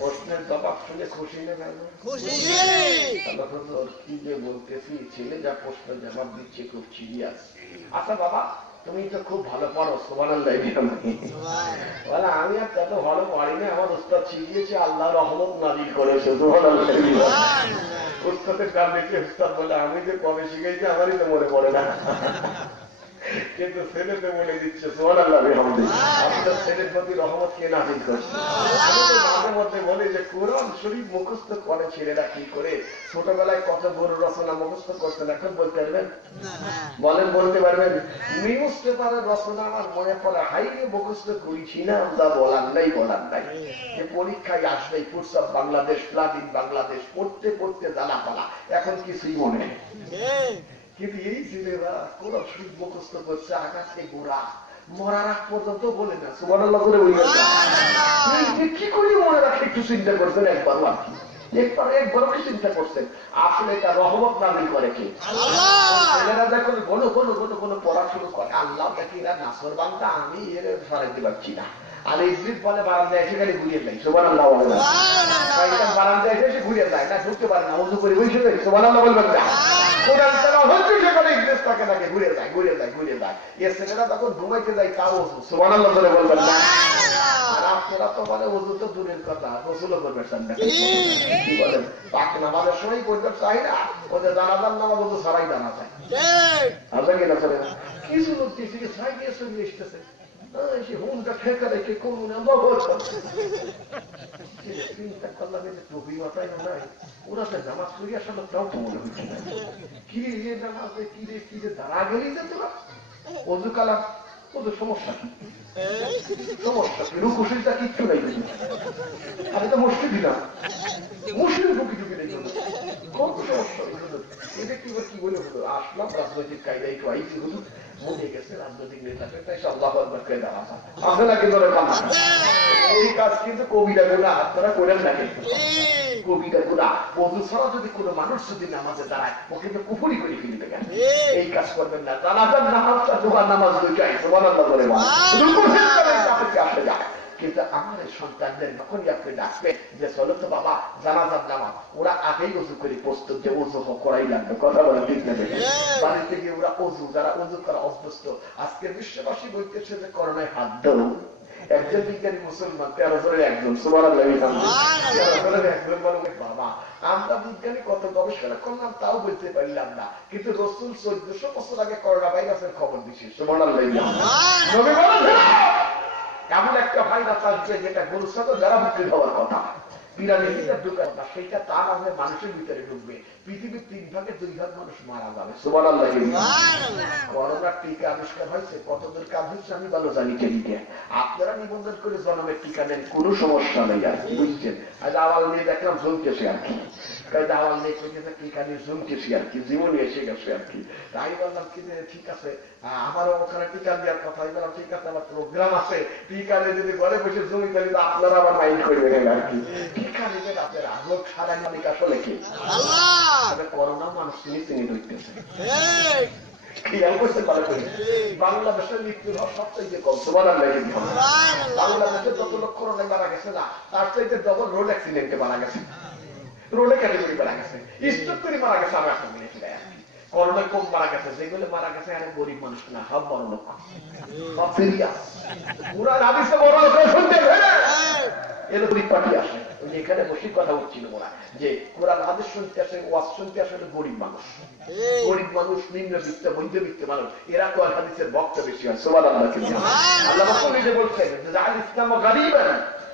প্রশ্নের জবাব শুনে খুশি না খুশি কি যে বলতেছি ছেলে যা প্রশ্ন জবাব দিচ্ছে খুব সিরিয়াস আচ্ছা বাবা তুমি তো খুব ভালো পড়ো সুবহানাল্লাহ বলে আমি আর তত ভালো পারি না আমার উস্তাদ শিখিয়েছে আল্লাহ রহমত নাজিল করেছে সুবহানাল্লাহ উস্তাদের কার দেখে উস্তাদ বলে আমি যে কবে শিখেছি আমারই তো মনে পড়ে না কিন্তু ছেলেতে বলে দিচ্ছে সুবহানাল্লাহ আলহামদুলিল্লাহ আপনার ছেলের প্রতি রহমত কে নাজিল করছে মাঝে মধ্যে বলে যে কোরআন শরীফ মুখস্থ করে ছেলেরা কি করে ছোটবেলায় কত বড় রচনা মুখস্থ করতেন এখন বলতে পারবেন বলেন বলতে পারবেন নিউজ পেপারের রচনা আমার মনে পড়ে হাইরে মুখস্থ করেছি না আমরা বলার নাই যে পরীক্ষায় আসবে foods of Bangladesh flood in Bangladesh পড়তে পড়তে জ্বালা পালা এখন কিছুই মনে নেই কিন্তু এই ছেলেরা কোরআন শরীফ মুখস্থ করছে আকাশে গোড়া মরার আগ পর্যন্ত বলে না সুবহানাল্লাহ করে বলি কি করে মনে রাখে একটু চিন্তা করছেন একবার একবারও কি চিন্তা করছেন আসলে এটা রহমত নাজিল করে কি ছেলেরা যখন কোনো পড়া শুরু করে আল্লাহ দেখি এরা নাফরমানটা আমি এর সরাইতে পারছি না আর ইবলিস বলে বারান্দায় এসে খালি ঘুরিয়ে যায় সুবহানাল্লাহ বলে না শয়তান বারান্দায় এসে ঘুরিয়ে যায় না ঢুকতে পারে না ওযু করে বসে যায় সুবহানাল্লাহ বলবেন না কোরআন তেলাওয়াত হচ্ছে সেখানে ইবলিস তাকে ঘুরিয়ে যায় এই ছেলেরা তখন ঘুমাইতে যায় তাও সুবহানাল্লাহ বলে বলবেন না আর আপনারা তো মানে ওযু তো দূরের কথা গোসলও করবেন না কি বলেন পাক নামাজের সময় করতে চাই না ওদের জানাজার নামাজ ওযু ছাড়াই জানা যায় আচ্ছা কি না চলে না কিছু লোক থেকে সাইকেল সরিয়ে এসেছে সে হুমটা ঠেকা রেখে করুন চিন্তা করলাম টুপি মাথায় না নাই ওরা তো নামাজ করি আসলে তাও তো মনে হচ্ছে না কি রে নামাজে কি রে দাঁড়া গেলেই যে তোরা অজু কালাম ওদের সমস্যা কি রুকুশিটা কিচ্ছু নাই আমি তো মুশকিল দিলাম মুশকিল টুকি নেই কত সমস্যা এটা কি বলে হলো আসলাম রাজনৈতিক কায়দায় একটু আইসি হলো মনে গেছে রাজনৈতিক নেতাকে তাই আল্লাহ আকবার করে দেওয়া আছে না কিন্তু এই কাজ কিন্তু কবিরা গুনাহ আপনারা করেন না কিন্তু কবিরা গুনাহ ওযু ছাড়া যদি কোনো মানুষ যদি নামাজে দাঁড়ায় ওকে তো কুফরি করে ফেলবে কেন এই কাজ করবেন না। জানাজার নামাজটা জোহর নামাজ দুইটাই সুবহানাল্লাহ বলে আসে যায়। কিন্তু আমার এই সন্তানদের যখনই আপনি ডাকবেন যে চলো তো বাবা জানাজার নামাজ, ওরা আগেই অজু করে প্রস্তুত যে অজু করাই লাগবে। কথা বলে ঠিক না? বাড়িতে গিয়ে ওরা অজু, যারা অজু করা অভ্যস্ত। আজকে বিশ্ববাসী বলতেছে যে করোনায় হাত দাও। একজন বিজ্ঞানী মুসলমান 13 জনের একজন, সুবহানাল্লাহ। 13 জনের একজন বলে বাবা আমরা বিজ্ঞানী কত গবেষণা করলাম তাও বলতে পারলাম না, কিন্তু রাসূল 1400 বছর আগে করোনা ভাইরাসের খবর দিয়েছে। সুবহানাল্লাহ। নবী বলেন এমন একটা ভাইরাস আসবে যেটা গরু ছাগল যারা মুক্তি হওয়ার কথা, পিরামিডের ভিতরে ঢুকার না, সেটা তা না হয়ে মানুষের ভিতরে ঢুকবে। পৃথিবীর 3 ভাগে 2 ভাগ মানুষ মারা যাবে। সুবহানাল্লাহ। করোনার টিকা আবিষ্কার হয়েছে, কতদূর কাজ হচ্ছে আমি ভালো জানি। টেলিকে আপনারা নিবন্ধন করে জন্মের টিকা নেন, কোনো সমস্যা নেই আর কি, বুঝছেন? আজ আওয়াল নিয়ে দেখলাম জমতেছে আর কি, আওয়াল নিয়ে টিকা নিয়ে জমতেছি আর কি, জীবনে এসে গেছে আর কি। তাই বললাম কি ঠিক আছে, আমারও ওখানে টিকা দেওয়ার কথা। আমি বললাম ঠিক আছে, আমার প্রোগ্রাম আছে, টিকা নিয়ে যদি ঘরে বসে জমি তাহলে আপনারা আবার মাইন্ড করবেন আর কি। টিকা নেবেন আপনারা, লোক সারা মালিক আসলে কি করোনা মানুষ চিনি চিনি ধরতেছে। বাংলাদেশের মৃত্যুর হার সবচেয়ে কম। বাংলাদেশের যত লোক করোনায় মারা গেছে না, তার চাইতে ডবল রোড অ্যাক্সিডেন্টে মারা গেছে, রোডে ক্যাটেগরি মারা গেছে, স্ট্রোক করে মারা গেছে। আমি এখন বলেছি করোনায় কম মারা গেছে, যেগুলো মারা গেছে আরে গরিব মানুষ না, সব বড় লোক, সব সিরিয়াস। পুরা রাবিসে বড় লোক শুনতে এলো গরিব পার্টি আসে। এখানে বসে কথা হচ্ছিল ওরা যে কোরআন হাদিস শুনতে আসে, ওয়াজ শুনতে আসে গরিব মানুষ, গরিব মানুষ, নিম্নবিত্ত, মধ্যবিত্ত মানুষ, এরা কোরআন হাদিসের বক্তা বেশি হয়। সুবহানাল্লাহ। আল্লাহ রাসূল নিজে বলছেন যে আল ইসলাম গরিবান,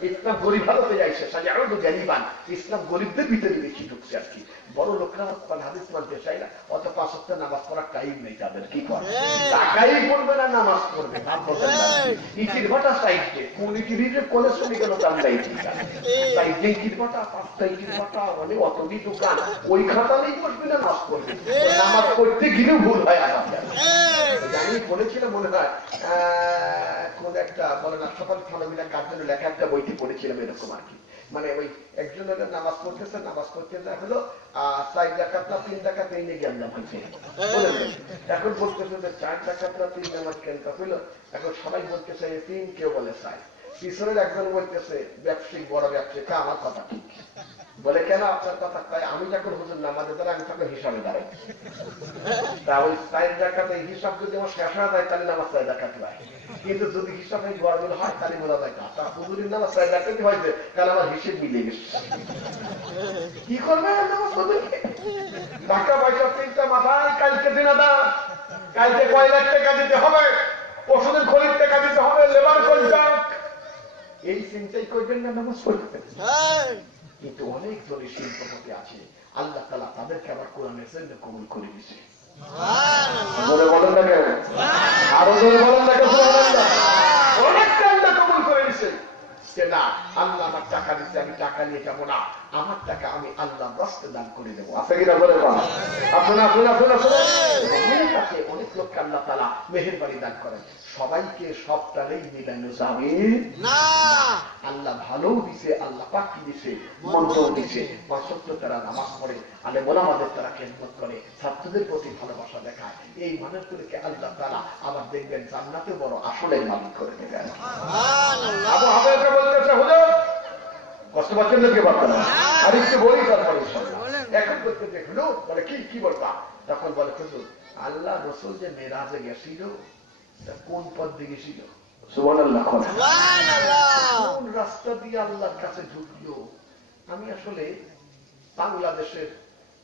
ইসলাম গরিব হালতে যাইছে, সাজাউদু গরিবান, ইসলাম গরিবদের ভিতরে বেশি ঢুকছে আর কি। বড় লোকরা কোরআন হাদিস মানতে চায় না, অত 5 ওয়াক্ত নামাজ পড়ার টাইম নেই তাদের। কি করে টাকাই পড়বে না, নামাজ পড়বে না। ইটির ভাটা সাইডে কোন ইটির কোন শ্রমিক গেল তার নাই ঠিক আছে, তাই যে ইটির ভাটা 5টা ইটির ভাটা মানে অতটি দোকান, ওই খাতালেই বসবে না, নামাজ পড়বে। নামাজ পড়তে গেলেও ভুল হয়। আমি পড়েছিলাম মনে হয় কোন একটা বলে না সকাল থানবিনা কার জন্য লেখা একটা বইটি পড়েছিলাম এরকম আর কি। মানে ওই একজনের নামাজ পড়তেছে, নামাজ পড়তে হলো 4 রাকাত না 3 রাকাত এই নিয়ে জ্ঞান হয়েছে। এখন বলতেছে যে 4 রাকাত না 3 নামাজ কেন হলো, এখন সবাই বলতেছে 3, কেউ বলে 4। পিছনের একজন বলতেছে ব্যবসায়িক, বড় ব্যবসায়ী, আমার কথা ঠিক বলে। কেন আপনার কথা? তাই আমি যখন হুজুর নামাজে দাঁড়াই আমি তখন হিসাবে দাঁড়াই, তা ওই 4 রাকাত এই হিসাব যদি আমার শেষ হয়ে যায় তাহলে নামাজ 4 রাকাত হয়, কিন্তু যদি হিসাবে গড়বড় হয় তাহলে বোঝা যায় না তা হুজুরের নামাজ 4 রাকাতই হয়েছে, কারণ আমার হিসেব মিলে গেছে। কি করবে নামাজ পড়বে? টাকা পয়সা 3টা মাথায়, কালকে দিনাদা, কালকে কয় লাখ টাকা দিতে হবে, ওষুধের খরিদ টাকা দিতে হবে, লেবার কন্ট্রাক্ট, এই চিন্তাই করবেন না, নামাজ পড়বেন। কিন্তু অনেক জনের শিল্পপতি আছে, আল্লাহ তাআলা তাদেরকে আবার কোরআনের জন্য কবুল করে দিয়েছে। বলেন না কেন? আরো জোরে বলেন না কেন? অনেকটা আল্লাহ কবুল করে দিয়েছে যে না, আল্লাহ আমার টাকা দিচ্ছে, আমি টাকা নিয়ে যাবো না, আমার টাকা আমি আল্লাহর রাস্তায় দান করে দেবো। আছে কিনা বলে আপনারা অনেক লোককে আল্লাহ তাআলা মেহেরবানি দান করেন। সবাইকে সবটারেই মিলানো যাবে না। আল্লাহ ভালো দিছে, আল্লাহ পাক কি দিছে, মন্দ দিছে। 5 ওয়াক্ত তারা নামাজ পড়ে, আলেম ওলামাদের তারা খেদমত করে, ছাত্রদের প্রতি ভালোবাসা দেখায়। এই মানুষগুলোকে আল্লাহ তাআলা আবার দেখবেন জান্নাতে বড় আসলের মালিক করে দেবেন। আবু হাফেজকে বলতেছে হুজুর কষ্ট পাচ্ছেন না, কে পাচ্ছেন না? আর একটু বলি তারপরে এখন বলতে দেখলো বলে কি কি বলবা? তখন বলে হুজুর আল্লাহ রাসূল যে মেরাজে গেছিল কোন পথ দিয়ে গেছিল? সুবহানাল্লাহ। কোন রাস্তা দিয়ে আল্লাহর কাছে ঢুকলো? আমি আসলে বাংলাদেশের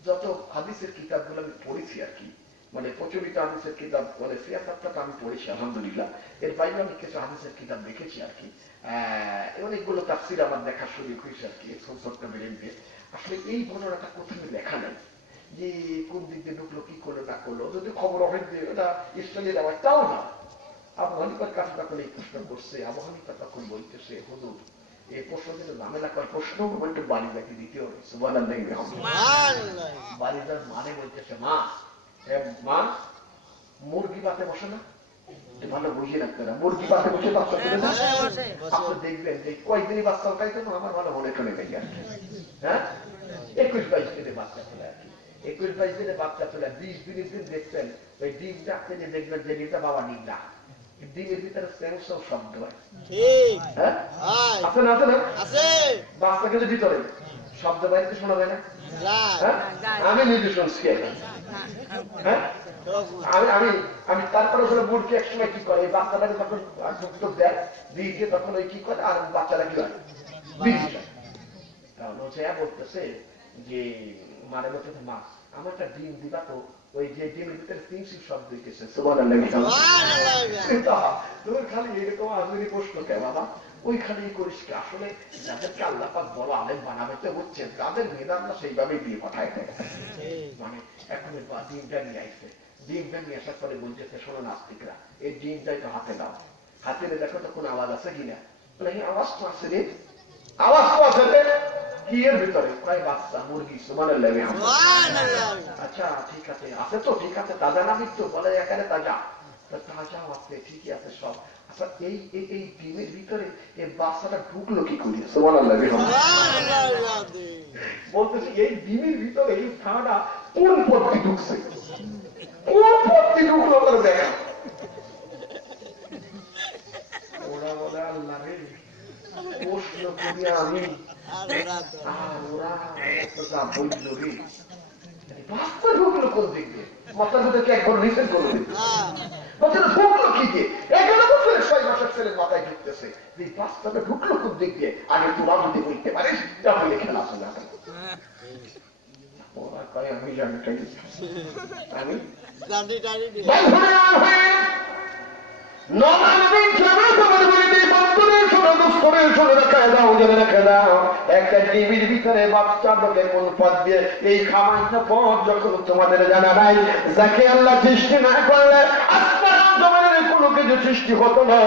যত হাদিসের কিতাবগুলো আমি পড়েছি আর কি, মানে প্রচলিত হাদিসের কিতাব মানে সিয়াসাতটা আমি পড়েছি আলহামদুলিল্লাহ। এর বাইরে আমি কিছু হাদিসের কিতাব দেখেছি আর কি, অনেকগুলো তাফসীর আমার দেখা শুরু হয়েছে আর কি ছোট্ট বেরেন্টে। আসলে এই ঘটনাটা কোথাও লেখা নাই যে কোন দিক দিয়ে ঢুকলো, কি করলো না করলো, যদি খবর হয় যে ওটা ইসলামের আবার তাও না। আবু হানিফার কাছে তখন এই প্রশ্ন করছে, আবু হানিফা তখন বলতেছে হুজুর এই প্রশ্ন কিন্তু ঝামেলা করার প্রশ্ন একটু বাড়ি যাকে দিতে হবে। সুবহানাল্লাহ। বাড়িদার মানে বলতেছে মা, মা মুরগি পাতে বসে না, ভালো বুঝিয়ে রাখতে না, মুরগি পাতে বসে বাচ্চা তুলে না, আপনি দেখবেন যে কয়েকদিনই বাচ্চা খাইতে আমার ভালো মনে চলে গেছে আর কি। হ্যাঁ 21-22 দিনে বাচ্চা তুলে আর কি। 21-22 দিনে বাচ্চা চলে 20-20 দিন দেখছেন ওই ডিমটা আপনি দেখবেন যে ডিমটা বাবা ডিম না, ডিমের ভিতরে সেন্সর শব্দ হয়। ঠিক হ্যাঁ হয় আছে না, আছে না? আছে বাচ্চা কিন্তু ভিতরে শব্দ বাইরে শোনা যায় না। যায় হ্যাঁ আমি নিজে শুনছি এখন। হ্যাঁ আমি আমি আমি তারপরে ওখানে মুরগি এক সময় কি করে, এই বাচ্চাটাকে যখন টুক দেয় দিয়ে তখন ওই কি করে, আর বাচ্চাটা কি হয় বিক্রি হয়। কারণ হচ্ছে বলতেছে যে মারে মতো মাছ আমার একটা ডিম দিবা তো, ওই যে ডিমের ভিতরে তিনশি শব্দ হইতেছে তুমি খালি এরকম আজকে প্রশ্ন কে বাবা ওইখানে করিস কি? আসলে যাদেরকে আল্লাহ পাক বড় আলেম বানাবে হচ্ছে তাদের মেয়েরা আমরা সেইভাবেই দিয়ে পাঠাই দেয়। মানে এখন ডিমটা নিয়ে আসছে, ডিমটা নিয়ে আসার পরে বলতেছে শোনো নাস্তিকরা এই ডিমটাই তো হাতে দাও, হাতে দেখো তো কোন আওয়াজ আছে কিনা, বলে আওয়াজ তো আছে রে, আওয়াজ তো আছে রে কি এর ভিতরে, কয় বাচ্চা মুরগি সুবহানাল্লাহ লেগে। আচ্ছা ঠিক আছে, আছে তো ঠিক আছে, তাজা না মৃত্যু, বলে এখানে তাজা, তাজা আছে ঠিকই আছে সব। আচ্ছা এই এই ডিমের ভিতরে এই বাচ্চাটা ঢুকলো কি করে? সুবহানাল্লাহ বলতেছে এই ডিমের ভিতরে এই খাওয়াটা কোন পথে ঢুকছে, কোন পথে ঢুকলো করে দেখা। ওরা বলে আল্লাহ রে প্রশ্ন করি আমি, আর ওরা যা বলল রে বাচ্চা ঢুকলো কোন দিক দিয়ে, মাথার ভিতরে একবার নিচের করে দিচ্ছে, বাচ্চাটা ঢুকলো কি দিয়ে? 11 বছরের 6 মাসের ছেলের মাথায় ঢুকতেছে, এই বাচ্চাটা ঢুকলো কোন দিক দিয়ে? আগে তোরা যদি বলতে পারিস তাহলে খেলা চলে না। ওরা কয় আমি জানি, আমি একটা টিভির ভিতরে বাচ্চা লোকের কোন পথ দিয়ে এই খামান্য পথ যখন তোমাদের জানা নাই, যাকে আল্লাহ সৃষ্টি না করলে কোনো কিছু সৃষ্টি হতো না,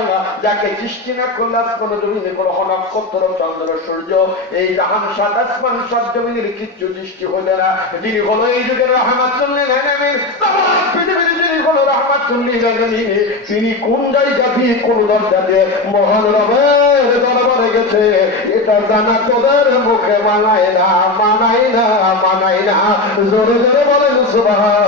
যাকে সৃষ্টি না করলে কোনো জমিনে কোনো নক্ষত্র চন্দ্র সূর্য এই জাহান সাত আসমান সব জমিনের কিচ্ছু সৃষ্টি হতো না। যিনি হলো এই যুগের রাহমাতুল্লিল আলামিন, পৃথিবীর যিনি হলো রাহমাতুল্লিল আলামিন, তিনি কোন জায়গা দিয়ে কোন দরজাতে মহান রবের দরবারে গেছে এটা জানা তোদের মুখে মানায় না, মানায় না, মানায় না। জোরে জোরে বলেন সুবহান।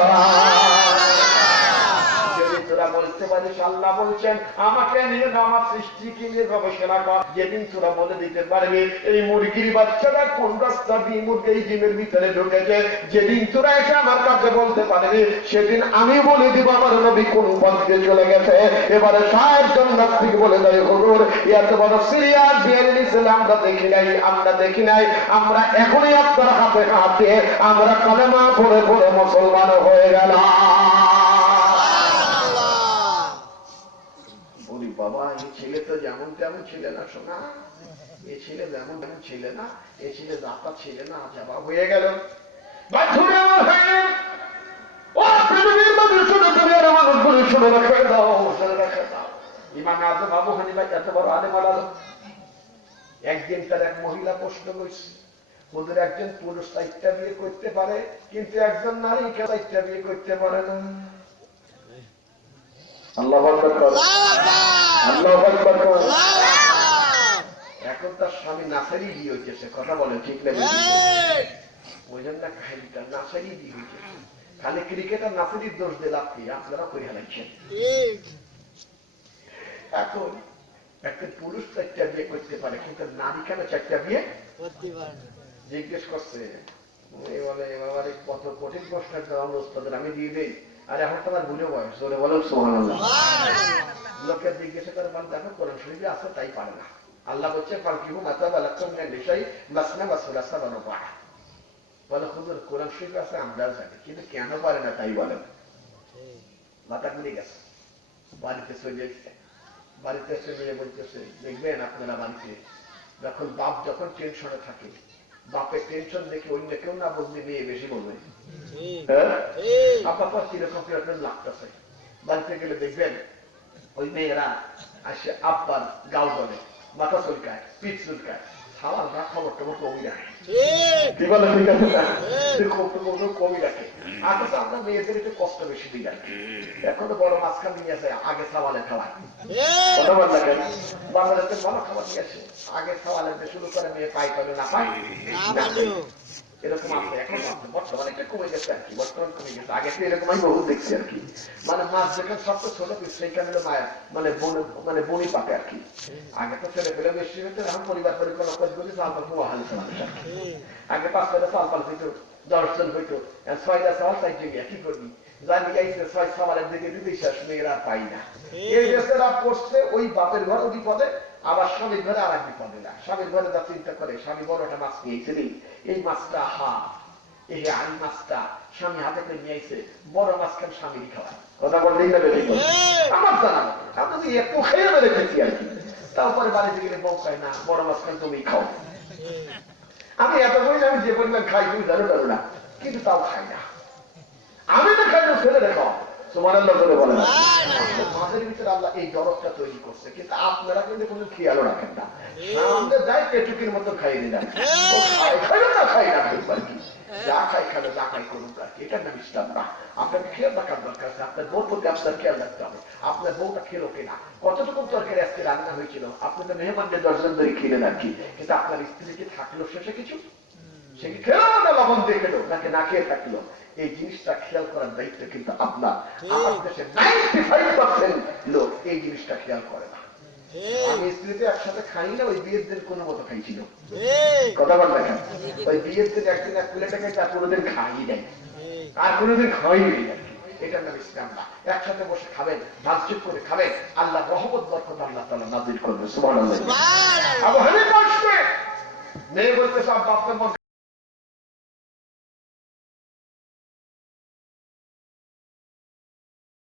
বলতে পারিস আল্লাহ বলছেন আমাকে নিয়ে আমার সৃষ্টিকে নিয়ে গবেষণা কর, যেদিন তোরা বলে দিতে পারবি এই মুরগির বাচ্চাটা কোন রাস্তা দিয়ে মুরগি এই ডিমের ভিতরে ঢুকেছে, যেদিন তোরা এসে আমার কাছে বলতে পারবি সেদিন আমি বলে দিব আমার নবী কোন পথ দিয়ে চলে গেছে। এবারে 60 জন নাস্তিক বলে দেয় হুজুর এত বড় সিরিয়াস বিয়ারিল ইসলাম আমরা দেখি নাই, আমরা দেখি নাই, আমরা এখনই আপনার হাতে হাতে আমরা কালেমা পড়ে পড়ে মুসলমান হয়ে গেলাম। বাবা এই ছেলে তো যেমন তেমন ছেলে না, শোনা এই ছেলে যেমন তেমন ছেলে না, এই ছেলে দাতা ছেলে না, জবাব হয়ে গেল। একদিন তার এক মহিলা প্রশ্ন করছে ওদের একজন পুরুষ 4টা বিয়ে করতে পারে কিন্তু একজন নারী 4টা বিয়ে করতে পারে না। আল্লাহু আকবার, আল্লাহু আকবার। এখন তার স্বামী নাসারি বিয়ে হয়েছে, কথা বলে ঠিক না? ওই জন্য খালিটা নাসারি বিয়ে হয়েছে, খালি ক্রিকেটার নাসারির দোষ দিল আপনি, আপনারা করে হারাচ্ছেন। এখন একটা পুরুষ 4টা বিয়ে করতে পারে কিন্তু নারী কেন 4টা বিয়ে করতে পারে? জিজ্ঞেস করছে বলে এবারে কত কঠিন প্রশ্নের জবাব ওস্তাদের আমি দিয়ে দেই। আর এখন তোমার বুঝে বয়স জোরে বলো সুবহানাল্লাহ। লোকের জিজ্ঞাসা করে বল দেখো কোরআন শরীফে আছে তাই পারে না। আল্লাহ বলছে ফালকিহু মাতাবালাকুম মিন লিশাই মাসনা ওয়া সুলাসা ওয়া রুবা। বলে হুজুর কোরআন শরীফে আছে আমরা জানি কিন্তু কেন পারে না তাই বলেন। মাথা ঘুরে গেছে, বাড়িতে চলে এসেছে, বাড়িতে চলে বলতেছে দেখবেন আপনারা বাড়িতে যখন বাপ যখন টেনশনে থাকে, বাপের টেনশন দেখে অন্য কেউ না বললে মেয়ে বেশি বলবে। আপনার কিরকম কিরকম লাগতেছে, বাড়িতে গেলে দেখবেন ওই মেয়েরা আসে আব্বার গাল বলে, মাথা চুলকায়, পিঠ চুলকায়, খাওয়ার না খবর টবর কমই রাখে। কি বলে ঠিক আছে না? কমই রাখে। আগে তো আমরা মেয়েদের একটু কষ্ট বেশি দিই আর এখন তো বড় মাঝখান নিয়ে আসে আগে খাওয়ালে খাওয়ায়, কথা বল না কেন? বাংলাদেশের ভালো খাবার নিয়ে আসে আগে খাওয়ালে শুরু করে মেয়ে পাই পাবে না পাই এরকম আছে, এখন আছে, বর্তমানে একটু কমে গেছে আর কি, বর্তমান কমে গেছে। আগে তো এরকম আমি বহু দেখছি আর কি, মানে মাছ যেখানে সবচেয়ে ছোট পিস সেইখানে হলো মায়ের মানে বনি পাকে আর কি। আগে তো ছেলে পেলে বেশি হইতো, এখন পরিবার পরিকল্পনা করে চাল পাল খুব হালি মানুষ আর কি। আগে 5 টাকা চাল পাল হইতো, 10 জন হইতো, 6টা চাল চাই জায়গায় কি করবি, জানি গাইছে 6 সওয়ালের দিকে দিতে শেষ মেয়েরা পাই না। এই দেশেরা পড়ছে ওই বাপের ঘর বিপদে, আবার স্বামীর ঘরে আর এক বিপদে না। স্বামীর ঘরে যা চিন্তা করে, স্বামী বড়টা মাছ নিয়েছিলি, এই মাছটা এই আড়ি মাছটা স্বামী হাতে করে নিয়ে আইছে, বড় মাছ কেন স্বামীরই খাওয়ায়। কথা বলতেই না বেশি আমার জানা আপনি তো একটু খেয়ে বেড়ে খেয়েছি আর কি। তারপরে বাড়িতে গেলে বউ খায় না, বড় মাছ কেন তুমি খাও। আমি এত বলি আমি যে পরিমাণ খাই তুমি জানো জানো না, কিন্তু তাও খাই না। আমি তো খাই না, ছেলে রেখো সুবহানাল্লাহ করে বলেন। মাঝের ভিতরে আল্লাহ এই দরদটা তৈরি করছে, কিন্তু আপনারা কিন্তু কোনো খেয়ালও রাখেন না। আমাদের যাই পেটুকির মতো খাইয়ে দিলেন, খাই না খাই না আর কি, যা খাই খাবে যা খাই করুন আর কি, এটার নাম ইসলাম না। আপনাকে খেয়াল রাখার দরকার আছে, আপনার বউ প্রতি আপনার খেয়াল রাখতে হবে। আপনার বউটা খেলো কিনা, কতটুকু তরকারি আজকে রান্না হয়েছিল, আপনি তো মেহমানদের 10 জন ধরে খেলেন আর কি, কিন্তু আপনার স্ত্রী কি থাকলো শেষে কিছু, সে কি খেলো না লবণ দিয়ে খেলো নাকি না খেয়ে থাকলো, এই জিনিসটা খেয়াল করার দায়িত্ব কিন্তু আপনার। আমার দেশে 95% লোক এই জিনিসটা খেয়াল করে না। আমি স্ত্রীতে একসাথে খাই না, ওই বিয়ের দিন কোনো মতো খাইছিল। কথা বল দেখেন, ওই বিয়ের দিন একদিন এক প্লেটে খাই, তার কোনোদিন খাই নাই, আর কোনোদিন খাই নেই আর কি। এটার নাম ইসলাম না। একসাথে বসে খাবেন, ভাজচুপ করে খাবেন, আল্লাহ রহমত বরকত আল্লাহ তাআলা নাযিল করবে। সুবহানাল্লাহ। আবু হানিফা আসবে, মেয়ে বলতে সব বাপের মন